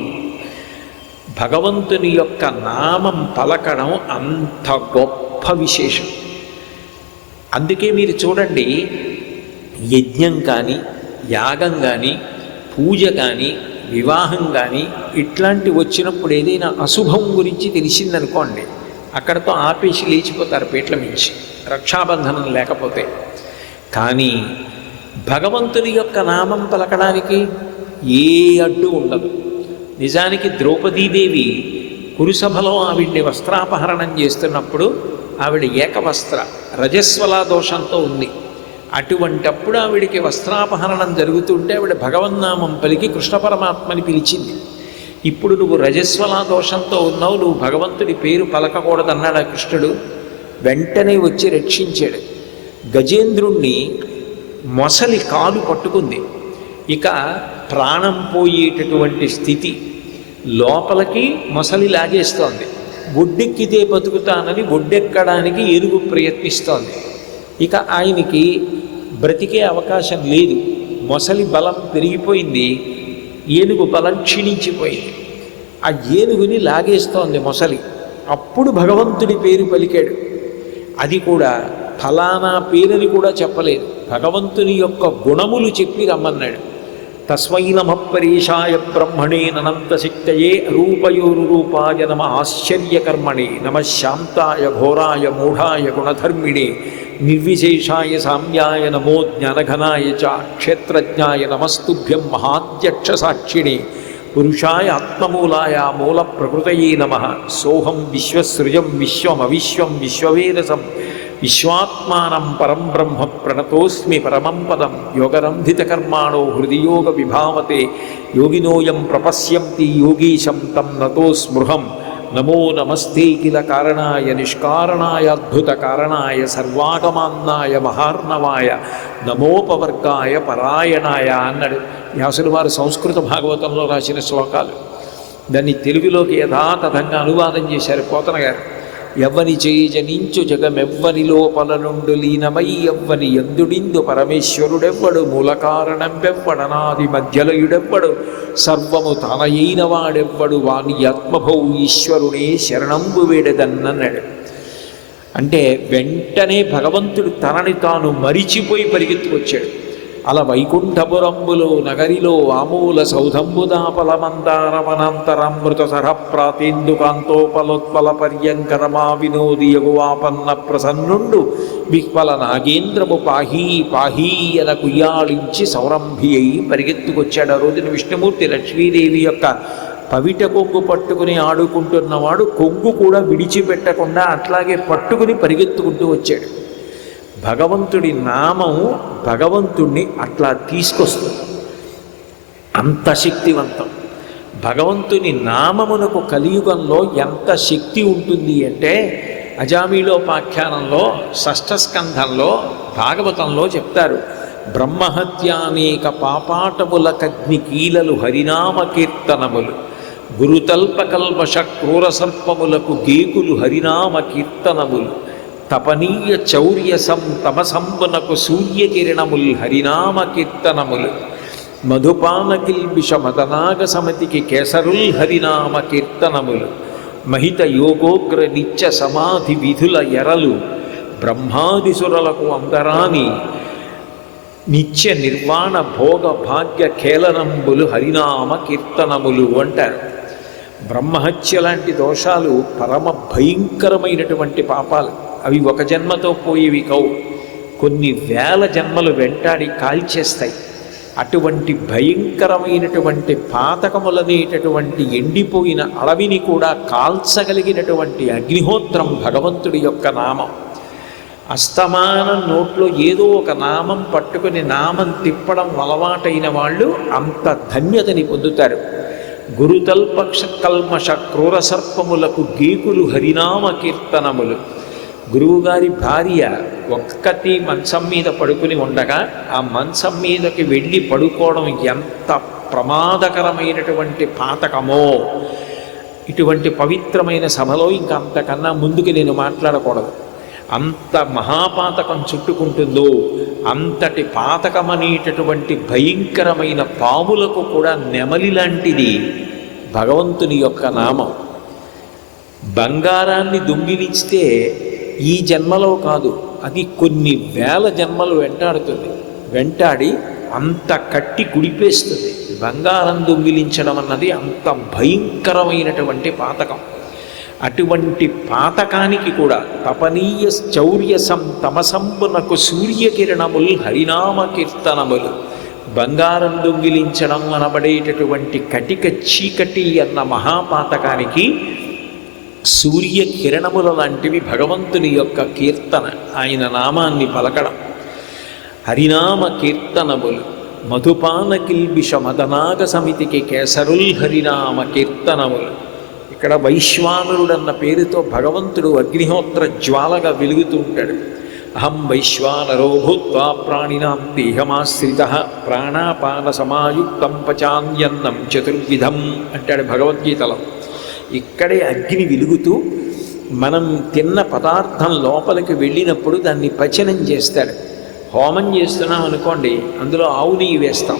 భగవంతుని యొక్క నామం పలకడం అంత గొప్ప విశేషం. అందుకే మీరు చూడండి, యజ్ఞం కానీ, యాగం కానీ, పూజ కానీ, వివాహం కానీ ఇట్లాంటివి వచ్చినప్పుడు ఏదైనా అశుభం గురించి తెలిసిందనుకోండి, అక్కడతో ఆపేసి లేచిపోతారు పీట్ల మించి, రక్షాబంధనం లేకపోతే. కానీ భగవంతుని యొక్క నామం పలకడానికి ఏ అడ్డు ఉండదు. నిజానికి ద్రౌపదీదేవి కురుసభలో ఆవిడ్ని వస్త్రాపహరణం చేస్తున్నప్పుడు ఆవిడ ఏకవస్త్ర రజస్వలా దోషంతో ఉంది. అటువంటప్పుడు ఆవిడికి వస్త్రాపహరణం జరుగుతుంటే ఆవిడ భగవన్నామం పలికి కృష్ణ పరమాత్మని పిలిచింది. ఇప్పుడు నువ్వు రజస్వలా దోషంతో ఉన్నావు, నువ్వు భగవంతుడి పేరు పలకకూడదన్నాడు ఆ కృష్ణుడు. వెంటనే వచ్చి రక్షించాడు. గజేంద్రుణ్ణి మొసలి కాలు పట్టుకుంది, ఇక ప్రాణం పోయేటటువంటి స్థితి, లోపలికి మొసలి లాగేస్తోంది. ఒడ్డెక్కితే బతుకుతానని ఒడ్డెక్కడానికి ఏనుగు ప్రయత్నిస్తోంది. ఇక ఆయనకి బ్రతికే అవకాశం లేదు. మొసలి బలం పెరిగిపోయింది, ఏనుగు బలం క్షీణించిపోయింది. ఆ ఏనుగుని లాగేస్తోంది మొసలి. అప్పుడు భగవంతుడి పేరు పలికాడు. అది కూడా ఫలానా పేరుని కూడా చెప్పలేదు, భగవంతుని యొక్క గుణములు చెప్పి రమ్మన్నాడు. తస్మై నమః పరేశాయ బ్రహ్మణే అనంతశక్తయే రూపయోరురూపాయ నమ ఆశ్చర్యకర్మణే నమః శాంతాయ ఘోరాయ మూఢాయ గుణధర్మిణే నిర్విశేషాయ సామ్యాయ నమో జ్ఞానఘనాయ చ క్షేత్రజ్ఞాయ నమస్తుభ్యం మహాధ్యక్ష సాక్షిణే పురుషాయ ఆత్మమూలాయ మూల ప్రకృతయే నమః సోహం విశ్వసృజం విశ్వమవిశ్వం విశ్వవేదసం విశ్వాత్మానం పరం బ్రహ్మ ప్రణతోస్మి పరమం పదం యోగరంధితకర్మాణో హృదియోగ విభావతే యోగినోయం ప్రపశ్యంతి యోగీశం తం నతో స్మృహం నమో నమస్తే కిల కారణాయ నిష్కారణాయ అద్భుత కారణాయ సర్వాగమాన్నాయ మహార్ణవాయ నమోపవర్గాయ పరాయణాయ అన్నాడు వ్యాసుల వారు సంస్కృత భాగవతంలో రాసిన శ్లోకాలు. దాన్ని తెలుగులోకి యథాతథంగా అనువాదం చేశారు పోతన గారు. ఎవ్వని చేయి జనించు జగమెవ్వని లోపల నుండు లీనమై ఎవ్వని ఎందుడిందు పరమేశ్వరుడెవ్వడు మూల కారణంబెవ్వడనాది మధ్యలయుడెవ్వడు సర్వము తనయైన వాడెవ్వడు వాని ఆత్మభౌ ఈశ్వరునే శరణంబు వేడెదన్నన్నాడు. అంటే వెంటనే భగవంతుడు తనని తాను మరిచిపోయి పరిగెత్తుకొచ్చాడు. అలా వైకుంఠపురంబులో నగరిలో ఆమూల సౌధంబుదాపలమందారవనంతరామృత సరప్రాతేందు కాంతోపలోత్పల పర్యంకరమా వినోది యగువాపన్న ప్రసన్నుండు విహ్వల నాగేంద్రము పాహీ పాహీ అన కుయ్యాళించి సౌరంభి అయి పరిగెత్తుకొచ్చాడు. ఆ రోజున విష్ణుమూర్తి లక్ష్మీదేవి యొక్క పవిట కొంగు పట్టుకుని ఆడుకుంటున్నవాడు కొంగు కూడా విడిచిపెట్టకుండా అట్లాగే పట్టుకుని పరిగెత్తుకుంటూ వచ్చాడు. భగవంతుడి నామం భగవంతుణ్ణి అట్లా తీసుకొస్తుంది, అంత శక్తివంతం. భగవంతుని నామమునకు కలియుగంలో ఎంత శక్తి ఉంటుంది అంటే అజామీలోపాఖ్యానంలో షష్ఠ స్కంధంలో భాగవతంలో చెప్తారు. బ్రహ్మహత్యానేక పాపాటములకగ్ని కీలలు హరినామ కీర్తనములు గురుతల్పకల్పష క్రూర సర్పములకు గేకులు హరినామ కీర్తనములు తపనీయ చౌర్య తమసంబునకు సూర్యకిరణముల్ హరినామ కీర్తనములు మధుపానకిల్బిష మదనాగ సమతికి కేసరుల్ హరినామ కీర్తనములు మహిత యోగోగ్ర నిత్య సమాధి విధుల ఎరలు బ్రహ్మాదిసురలకు అందరాని నిత్య నిర్వాణ భోగ భాగ్య ఖేళనంబులు హరినామ కీర్తనములు అంటారు. బ్రహ్మహత్య లాంటి దోషాలు పరమ భయంకరమైనటువంటి పాపాలు. అవి ఒక జన్మతో పోయేవి కావు, కొన్ని వేల జన్మలు వెంటాడి కాల్చేస్తాయి. అటువంటి భయంకరమైనటువంటి పాతకములనేటటువంటి ఎండిపోయిన అడవిని కూడా కాల్చగలిగినటువంటి అగ్నిహోత్రం భగవంతుడి యొక్క నామం. అస్తమానం నోట్లో ఏదో ఒక నామం పట్టుకుని నామం తిప్పడం అలవాటైన వాళ్ళు అంత ధన్యతని పొందుతారు. గురుతల్పక్ష కల్మష క్రూర సర్పములకు గీకులు హరినామ కీర్తనములు. గురువుగారి భార్య ఒక్కటి మంచం మీద పడుకుని ఉండగా ఆ మంచం మీదకి వెళ్ళి పడుకోవడం ఎంత ప్రమాదకరమైనటువంటి పాతకమో, ఇటువంటి పవిత్రమైన సభలో ఇంకా అంతకన్నా ముందుకు నేను మాట్లాడకూడదు. అంత మహాపాతకం చుట్టుకుంటుందో అంతటి పాతకమనేటటువంటి భయంకరమైన పాములకు కూడా నెమలి లాంటిది భగవంతుని యొక్క నామం. బంగారాన్ని దొంగిలిస్తే ఈ జన్మలో కాదు, అది కొన్ని వేల జన్మలు వెంటాడుతుంది. వెంటాడి అంత కట్టి కుడిపేస్తుంది. బంగారం దొంగిలించడం అన్నది అంత భయంకరమైనటువంటి పాతకం. అటువంటి పాతకానికి కూడా తపనీయ చౌర్య తమసంబునకు సూర్యకిరణములు హరినామ కీర్తనములు. బంగారం దొంగిలించడం అనబడేటటువంటి కటిక చీకటి అన్న మహాపాతకానికి సూర్యకిరణముల లాంటివి భగవంతుని యొక్క కీర్తన, ఆయన నామాన్ని పలకడం. హరినామ కీర్తనములు మధుపాన కిల్బిష మదనాగ సమితికి కేసరుల్ హరినామ కీర్తనములు. ఇక్కడ వైశ్వానరుడన్న పేరుతో భగవంతుడు అగ్నిహోత్ర జ్వాలగా వెలుగుతూ ఉంటాడు. అహం వైశ్వానరో భూత్వా ప్రాణినాం దేహమాశ్రిత ప్రాణాపాన సమాయుక్తం పచాన్యన్నం చతుర్విధం అంటాడు భగవద్గీతలో. ఇక్కడే అగ్ని వెలుగుతూ మనం తిన్న పదార్థం లోపలికి వెళ్ళినప్పుడు దాన్ని పచనం చేస్తాడు. హోమం చేస్తున్నాం అనుకోండి, అందులో ఆవు నెయ్యి వేస్తాం,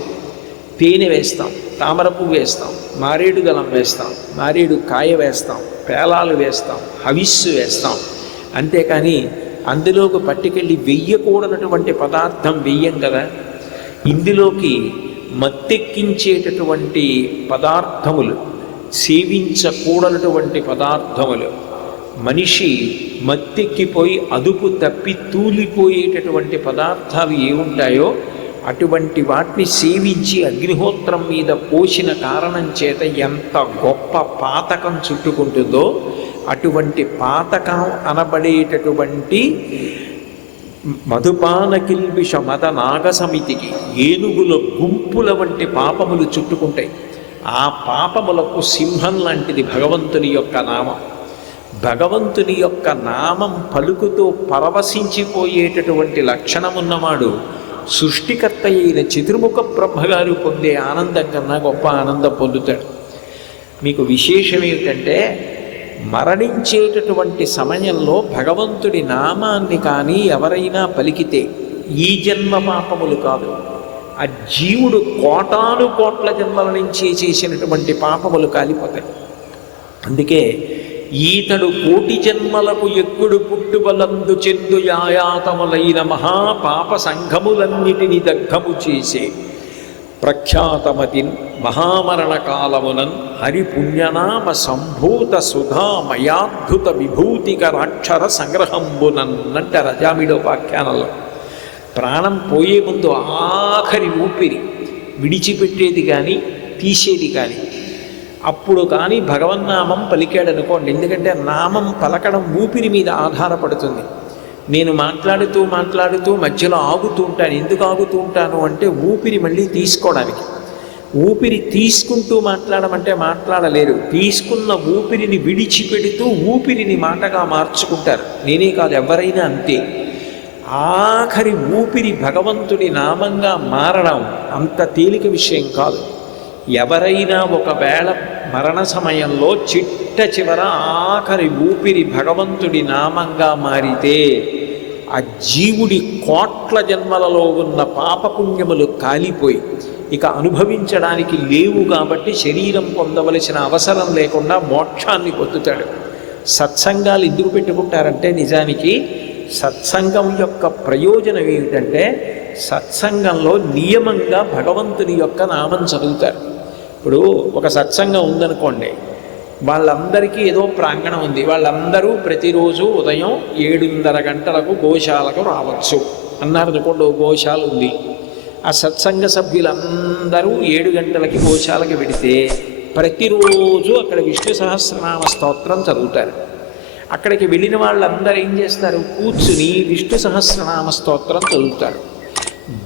తేనె వేస్తాం, తామర పువ్వు వేస్తాం, మారేడు దళం వేస్తాం, మారేడు కాయ వేస్తాం, పేలాలు వేస్తాం, హవిస్సు వేస్తాం. అంతేకాని అందులోకి పట్టుకెళ్ళి వెయ్యకూడనటువంటి పదార్థం వెయ్యం కదా. ఇందులోకి మత్తెక్కించేటటువంటి పదార్థములు, సేవించకూడనటువంటి పదార్థములు, మనిషి మత్తెక్కిపోయి అదుపు తప్పి తూలిపోయేటటువంటి పదార్థాలు ఏముంటాయో అటువంటి వాటిని సేవించి అగ్నిహోత్రం మీద పోసిన కారణం చేత ఎంత గొప్ప పాతకం చుట్టుకుంటుందో అటువంటి పాతకం అనబడేటటువంటి మధుపాన కిల్బిష మద నాగ సమితికి ఏనుగుల గుంపుల వంటి పాపములు చుట్టుకుంటాయి. ఆ పాపములకు సింహం లాంటిది భగవంతుని యొక్క నామం. భగవంతుని యొక్క నామం పలుకుతూ పరవశించిపోయేటటువంటి లక్షణమున్నవాడు సృష్టికర్త అయిన చతుర్ముఖ బ్రహ్మగారు పొందే ఆనందం కన్నా గొప్ప ఆనందం పొందుతాడు. మీకు విశేషం ఏమిటంటే, మరణించేటటువంటి సమయంలో భగవంతుడి నామాన్ని కానీ ఎవరైనా పలికితే ఈ జన్మ పాపములు కాదు, ఆ జీవుడు కోటాను కోట్ల జన్మల నుంచి చేసినటువంటి పాపములు కాలిపోతాయి. అందుకే ఈతడు కోటి జన్మలకు ఎక్కుడు పుట్టుబలందు చెందు యాయాతములైన మహాపాప సంఘములన్నిటిని దగ్ధము చేసే ప్రఖ్యాతమతిన్ మహామరణ కాలమునన్ హరిపుణ్యనామ సంభూత సుధామయాద్భుత విభూతికరాక్షర సంగ్రహంబునన్ అంటే రజామిడోపాఖ్యానంలో. ప్రాణం పోయే ముందు ఆఖరి ఊపిరి విడిచిపెట్టేది కానీ తీసేది కానీ అప్పుడు కానీ భగవన్నామం పలికాడనుకోండి. ఎందుకంటే నామం పలకడం ఊపిరి మీద ఆధారపడుతుంది. నేను మాట్లాడుతూ మాట్లాడుతూ మధ్యలో ఆగుతూ ఉంటాను. ఎందుకు ఆగుతూ ఉంటాను అంటే ఊపిరి మళ్ళీ తీసుకోవడానికి. ఊపిరి తీసుకుంటూ మాట్లాడమంటే మాట్లాడలేరు. తీసుకున్న ఊపిరిని విడిచిపెడుతూ ఊపిరిని మాటగా మార్చుకుంటారు. నేనే కాదు, ఎవరైనా అంతే. ఆఖరి ఊపిరి భగవంతుడి నామంగా మారడం అంత తేలిక విషయం కాదు. ఎవరైనా ఒకవేళ మరణ సమయంలో చిట్ట చివర ఆఖరి ఊపిరి భగవంతుడి నామంగా మారితే ఆ జీవుడి కోట్ల జన్మలలో ఉన్న పాపపుణ్యములు కాలిపోయి ఇక అనుభవించడానికి లేవు కాబట్టి శరీరం పొందవలసిన అవసరం లేకుండా మోక్షాన్ని పొందుతాడు. సత్సంగాలు ఎందుకు పెట్టుకుంటారంటే, నిజానికి సత్సంగం యొక్క ప్రయోజనం ఏమిటంటే, సత్సంగంలో నియమంగా భగవంతుని యొక్క నామం చదువుతారు. ఇప్పుడు ఒక సత్సంగం ఉందనుకోండి, వాళ్ళందరికీ ఏదో ప్రాంగణం ఉంది, వాళ్ళందరూ ప్రతిరోజు ఉదయం 7:30 గంటలకు గోశాలకు రావచ్చు అన్నారు అనుకోండి. గోశాల ఉంది, ఆ సత్సంగ సభ్యులందరూ 7 గంటలకి గోశాలకి వెడితే ప్రతిరోజు అక్కడ విష్ణు సహస్రనామ స్తోత్రం చదువుతారు. అక్కడికి వెళ్ళిన వాళ్ళందరూ ఏం చేస్తారు, కూర్చుని విష్ణు సహస్రనామ స్తోత్రం చదువుతారు.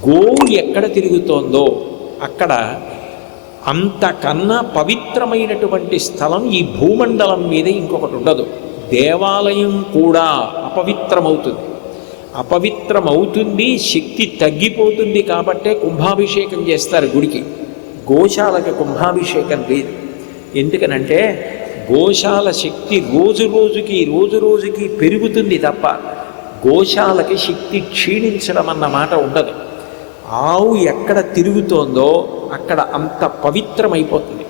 గోవు ఎక్కడ తిరుగుతోందో అక్కడ అంతకన్నా పవిత్రమైనటువంటి స్థలం ఈ భూమండలం మీద ఇంకొకటి ఉండదు. దేవాలయం కూడా అపవిత్రమవుతుంది. అపవిత్రమవుతుంది, శక్తి తగ్గిపోతుంది. కాబట్టే కుంభాభిషేకం చేస్తారు గుడికి. గోశాలకు కుంభాభిషేకం లేదు. ఎందుకనంటే గోశాల శక్తి రోజు రోజుకి పెరుగుతుంది తప్ప గోశాలకి శక్తి క్షీణించడం అన్న మాట ఉండదు. ఆవు ఎక్కడ తిరుగుతోందో అక్కడ అంత పవిత్రమైపోతుంది.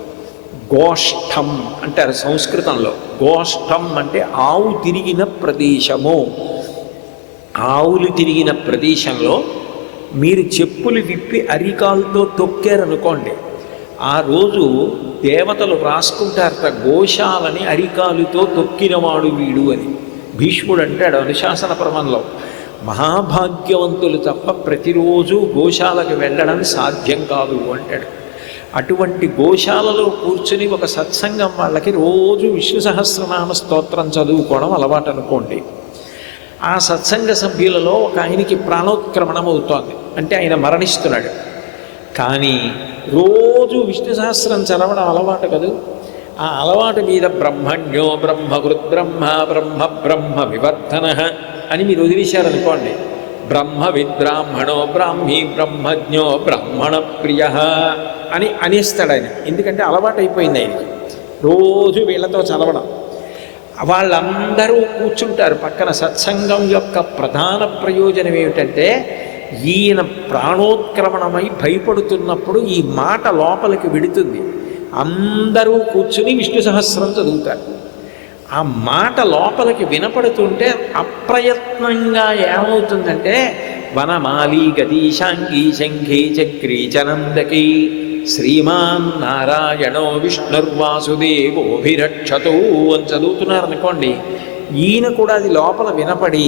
గోష్ఠం అంటారు సంస్కృతంలో. గోష్ఠం అంటే ఆవు తిరిగిన ప్రదేశము. ఆవులు తిరిగిన ప్రదేశంలో మీరు చెప్పులు విప్పి అరికాలతో తొక్కారనుకోండి, ఆ రోజు దేవతలు రాసుకుంటారట, గోశాలని అరికాలుతో తొక్కినవాడు వీడు అని. భీష్ముడు అంటాడు అనుశాసన పర్వంలో, మహాభాగ్యవంతులు తప్ప ప్రతిరోజు గోశాలకు వెళ్ళడం సాధ్యం కాదు అంటాడు. అటువంటి గోశాలలో కూర్చుని ఒక సత్సంగం వాళ్ళకి రోజు విష్ణు సహస్రనామ స్తోత్రం చదువుకోవడం అలవాటు అనుకోండి. ఆ సత్సంగ సభ్యులలో ఒక ఆయనకి ప్రాణోత్క్రమణం అవుతోంది, అంటే ఆయన మరణిస్తున్నాడు. కానీ రోజు విష్ణు సహస్రం చదవడం అలవాటు కదూ. ఆ అలవాటు మీద బ్రహ్మణ్యో బ్రహ్మకృద్బ్రహ్మ బ్రహ్మ బ్రహ్మ వివర్ధన అని మీరు వదిలేశారనుకోండి, బ్రహ్మ విద్బ్రాహ్మణో బ్రాహ్మీ బ్రహ్మజ్ఞో బ్రాహ్మణ ప్రియ అని అనేస్తాడు ఆయన. ఎందుకంటే అలవాటు అయిపోయింది ఆయనకి రోజు వీళ్ళతో చదవడం. వాళ్ళందరూ కూర్చుంటారు పక్కన. సత్సంగం యొక్క ప్రధాన ప్రయోజనం ఏమిటంటే, ఈయన ప్రాణోత్క్రమణమై భయపడుతున్నప్పుడు ఈ మాట లోపలికి వెడుతుంది. అందరూ కూర్చుని విష్ణు సహస్రం చదువుతారు. ఆ మాట లోపలికి వినపడుతుంటే అప్రయత్నంగా ఏమవుతుందంటే, వనమాలి గదీశాంగీ శంఖీ చక్రీ చనందకీ శ్రీమాన్ నారాయణో విష్ణుర్వాసుదేవోభిరక్షతు అని చదువుతున్నారనుకోండి, ఈయన కూడా అది లోపల వినపడి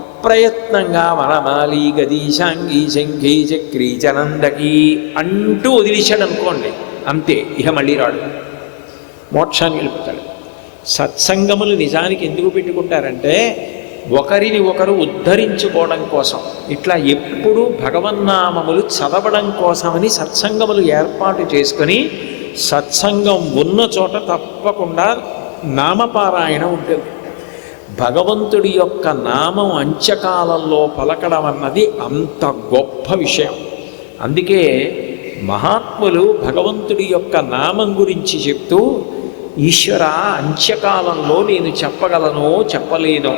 అప్రయత్నంగా వనమాలి గదీశాంగీ శంఖీ చక్రీ చనందకీ అంటూ వదిలేశాడు అనుకోండి, అంతే, ఇహ మళ్ళీ రాడు, మోక్షాన్ని వెళ్ళిపోతాడు. సత్సంగములు నిజానికి ఎందుకు పెట్టుకుంటారంటే, ఒకరిని ఒకరు ఉద్ధరించుకోవడం కోసం, ఇట్లా ఎప్పుడూ భగవన్నామములు చదవడం కోసమని సత్సంగములు ఏర్పాటు చేసుకొని సత్సంగం ఉన్న చోట తప్పకుండా నామపారాయణ ఉంటుంది. భగవంతుడి యొక్క నామం అంత్యకాలంలో పలకడం అన్నది అంత గొప్ప విషయం. అందుకే మహాత్ములు భగవంతుడి యొక్క నామం గురించి చెప్తూ, ఈశ్వర, అంత్యకాలంలో నేను చెప్పగలనో చెప్పలేనో,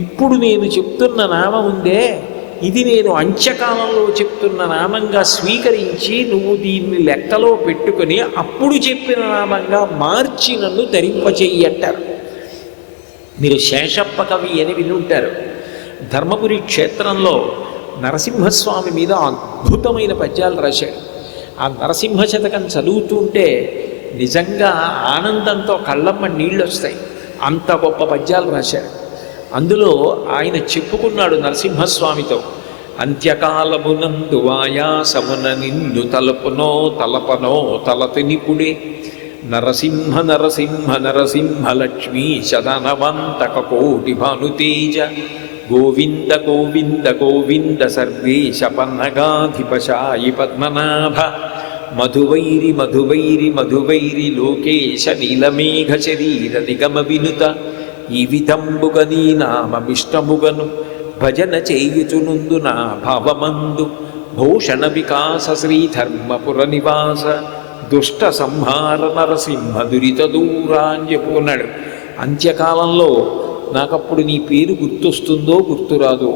ఇప్పుడు నేను చెప్తున్న నామం ఉందే, ఇది నేను అంత్యకాలంలో చెప్తున్న నామంగా స్వీకరించి నువ్వు దీన్ని లెక్కలో పెట్టుకొని అప్పుడు చెప్పిన నామంగా మార్చి నన్ను ధరింపచేయి అంటారు. మీరు శేషప్ప కవి అని వినుంటారు. ధర్మపురి క్షేత్రంలో నరసింహస్వామి మీద అద్భుతమైన పద్యాలు రాశాడు. ఆ నరసింహ శతకం చదువుతుంటే నిజంగా ఆనందంతో కళ్ళమ్మ నీళ్ళు వస్తాయి. అంత గొప్ప పద్యాలు రాశాడు. అందులో ఆయన చెప్పుకున్నాడు నరసింహస్వామితో, అంత్యకాలమునందు ఆయాసమున నిన్ను తలపనో తలతినిపుడే, నరసింహ నరసింహ నరసింహ లక్ష్మీ శతనవంతక కోటి భానుతేజ, గోవింద గోవింద గోవింద సర్వేశ పన్నగాధిపశాయి పద్మనాభ, మధువైరి మధువైరి మధువైరి లోకేశ నీలమేఘ శరీర నిగమ వినుత, ఈ విధంబుగ నీ నామమిష్టముగను భజన చేయుచునుందు నా భావమందు, భూషణ వికాస శ్రీధర్మపుర నివాస దుష్ట సంహార నరసింహ దురిత దూరా అని చెప్పుకున్నాడు. అంత్యకాలంలో నాకప్పుడు నీ పేరు గుర్తొస్తుందో గుర్తురాదో,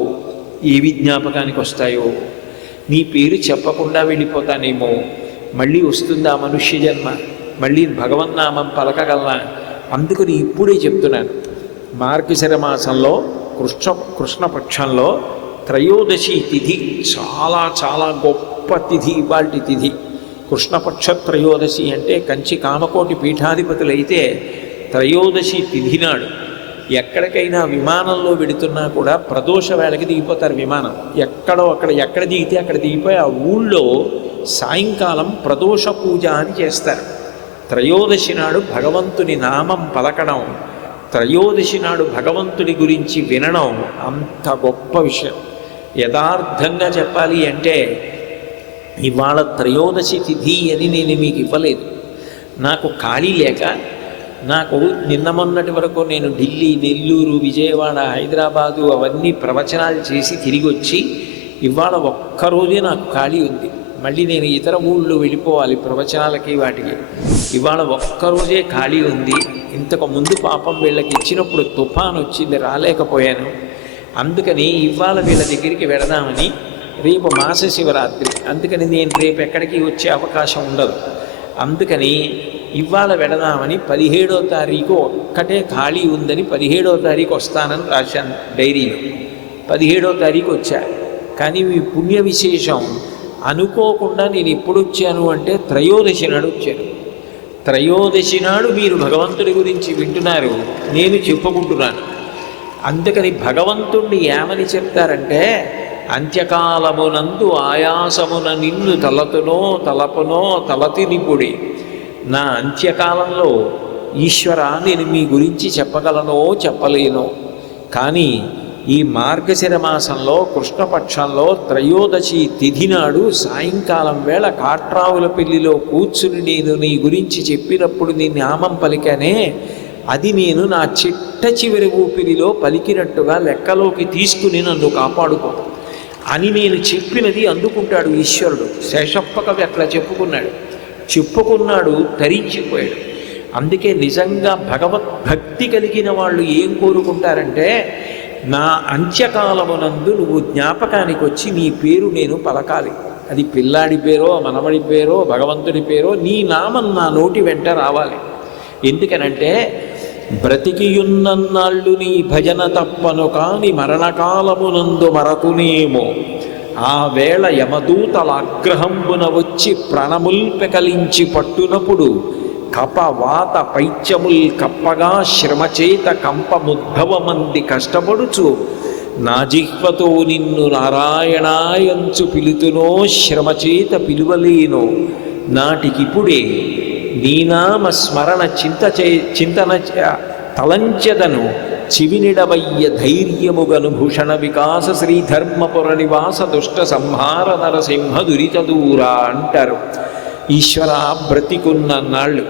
ఏవి జ్ఞాపకానికి వస్తాయో, నీ పేరు చెప్పకుండా వెళ్ళిపోతానేమో, మళ్ళీ వస్తుందా మనుష్య జన్మ, మళ్ళీ భగవన్నామం పలకగలనా? అందుకని ఇప్పుడే చెప్తున్నాను. మార్గశిర మాసంలో కృష్ణపక్షంలో త్రయోదశి తిథి చాలా చాలా గొప్ప తిథి. ఇవాల్టి తిథి కృష్ణపక్ష త్రయోదశి అంటే కంచి కామకోటి పీఠాధిపతులైతే త్రయోదశి తిథి నాడు ఎక్కడికైనా విమానంలో వెడుతున్నా కూడా ప్రదోష వేళకి దిగిపోతారు. విమానం ఎక్కడో ఎక్కడ దిగితే అక్కడ దిగిపోయి ఆ ఊళ్ళో సాయంకాలం ప్రదోష పూజ అని చేస్తారు. త్రయోదశి నాడు భగవంతుని నామం పలకడం, త్రయోదశి నాడు భగవంతుడి గురించి వినడం అంత గొప్ప విషయం. యథార్థంగా చెప్పాలి అంటే ఇవాళ త్రయోదశి తిథి అని నేను మీకు ఇవ్వలేదు. నాకు ఖాళీ లేక, నాకు నిన్న మొన్నటి వరకు నేను ఢిల్లీ, నెల్లూరు, విజయవాడ, హైదరాబాదు అవన్నీ ప్రవచనాలు చేసి తిరిగి వచ్చి ఇవాళ ఒక్కరోజే నాకు ఖాళీ ఉంది. మళ్ళీ నేను ఇతర ఊళ్ళు వెళ్ళిపోవాలి ప్రవచనాలకి వాటికి. ఇవాళ ఒక్కరోజే ఖాళీ ఉంది. ఇంతకు ముందు పాపం వీళ్ళకి ఇచ్చినప్పుడు తుఫాన్ వచ్చింది, రాలేకపోయాను. అందుకని ఇవాళ వీళ్ళ దగ్గరికి వెడదామని, రేపు మాస శివరాత్రి, అందుకని నేను రేపు ఎక్కడికి వచ్చే అవకాశం ఉండదు. అందుకని ఇవాళ వెడదామని 17వ తారీఖు ఒక్కటే ఖాళీ ఉందని 17వ తారీఖు వస్తానని రాశాను డైరీలో. 17వ తారీఖు వచ్చా. కానీ మీ పుణ్య విశేషం అనుకోకుండా నేను ఎప్పుడు వచ్చాను అంటే త్రయోదశి నాడు వచ్చాను. త్రయోదశి నాడు మీరు భగవంతుడి గురించి వింటున్నారు, నేను చెప్పుకుంటున్నాను. అందుకని భగవంతుణ్ణి ఏమని చెప్తారంటే, అంత్యకాలమునందు ఆయాసమున నిన్ను తలపనో తలతినిపుడి. నా అంత్యకాలంలో ఈశ్వర నేను మీ గురించి చెప్పగలనో చెప్పలేనో, కానీ ఈ మార్గశిర మాసంలో కృష్ణపక్షంలో త్రయోదశి తిథి నాడు సాయంకాలం వేళ కాట్రావుల పెళ్లిలో కూర్చుని నేను నీ గురించి చెప్పినప్పుడు నీ నామం పలికానే, అది నేను నా చిట్ట చివరి ఊపిరిలో పలికినట్టుగా లెక్కలోకి తీసుకుని నన్ను కాపాడుకో అని నేను చెప్పినది అందుకుంటాడు ఈశ్వరుడు. శేషప్ప కవి అట్లా చెప్పుకున్నాడు, తరించిపోయాడు. అందుకే నిజంగా భగవద్భక్తి కలిగిన వాళ్ళు ఏం కోరుకుంటారంటే, నా అంత్యకాలమునందు నువ్వు జ్ఞాపకానికి వచ్చి నీ పేరు నేను పలకాలి. అది పిల్లాడి పేరో, మనవడి పేరో, భగవంతుడి పేరో, నీ నామం నా నోటి వెంట రావాలి. ఎందుకనంటే, బ్రతికియున్నన్నాళ్ళు నీ భజన తప్పను కాని మరణకాలమునందు మరతునేమో, ఆ వేళ యమదూతల ఆగ్రహంబున వచ్చి ప్రణముల్ పెకలించి పట్టునప్పుడు, కపవాత పైత్యముల్ కప్పగా శ్రమచేత కంపముద్భవమంది కష్టపడుచు, నా జిహ్వతో నిన్ను నారాయణాయంచు పిలుతునో శ్రమచేత పిలువలేనో, నాటికిప్పుడే నీనామ స్మరణ చింతన తలంచెదను, చివినిడవయ్య ధైర్యముగను భూషణ వికాస శ్రీధర్మపుర నివాస దుష్ట సంహార నరసింహ దురిత దూరా అంటారు. ఈశ్వర బ్రతికున్న నాళ్ళు,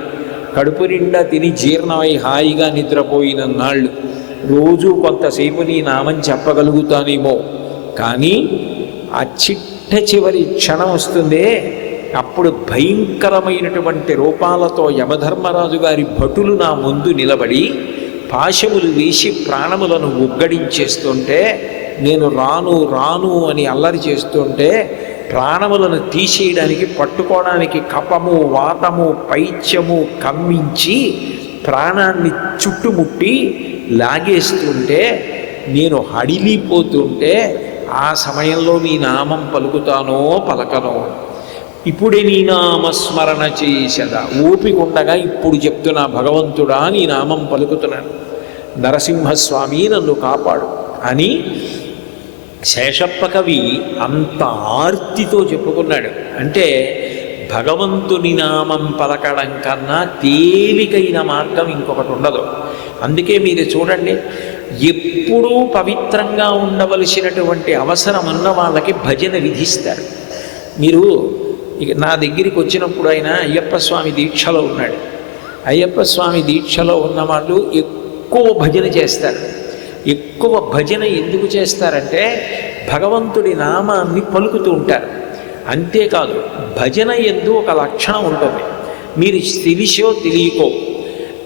కడుపు నిండా తిని జీర్ణమై హాయిగా నిద్రపోయిన నాళ్ళు, రోజు కొంతసేపు నీ నామం చెప్పగలుగుతానేమో. కానీ ఆ చివరి క్షణం వస్తుందే, అప్పుడు భయంకరమైనటువంటి రూపాలతో యమధర్మరాజు గారి భటులు నా ముందు నిలబడి పాశములు వేసి ప్రాణములను ఉగ్గడించేస్తుంటే, నేను రాను రాను అని అల్లరి చేస్తుంటే, ప్రాణములను తీసేయడానికి పట్టుకోవడానికి కపము వాతము పైత్యము కమ్మించి ప్రాణాన్ని చుట్టుముట్టి లాగేస్తుంటే, నేను హడిలిపోతుంటే ఆ సమయంలో నీ నామం పలుకుతానో పలకనో. ఇప్పుడే నీ నామస్మరణ చేసదా, ఓపిక ఉండగా ఇప్పుడు చెప్తున్నా, భగవంతుడా నీ నామం పలుకుతున్నాను, నరసింహస్వామి నన్ను కాపాడు అని శేషప్ప కవి అంత ఆర్తితో చెప్పుకున్నాడు. అంటే భగవంతుని నామం పలకడం కన్నా తేలికైన మార్గం ఇంకొకటి ఉండదు. అందుకే మీరు చూడండి, ఎప్పుడూ పవిత్రంగా ఉండవలసినటువంటి అవసరం ఉన్న వాళ్ళకి భజన విధిస్తారు. మీరు ఇక నా దగ్గరికి వచ్చినప్పుడు ఆయన అయ్యప్ప స్వామి దీక్షలో ఉన్నాడు. అయ్యప్ప స్వామి దీక్షలో ఉన్నవాళ్ళు ఎక్కువ భజన చేస్తారు. ఎక్కువ భజన ఎందుకు చేస్తారంటే భగవంతుడి నామాన్ని పలుకుతూ ఉంటారు. అంతేకాదు, భజన ఎందు ఒక లక్షణం ఉంటుంది. మీరు తెలిసో తెలియకో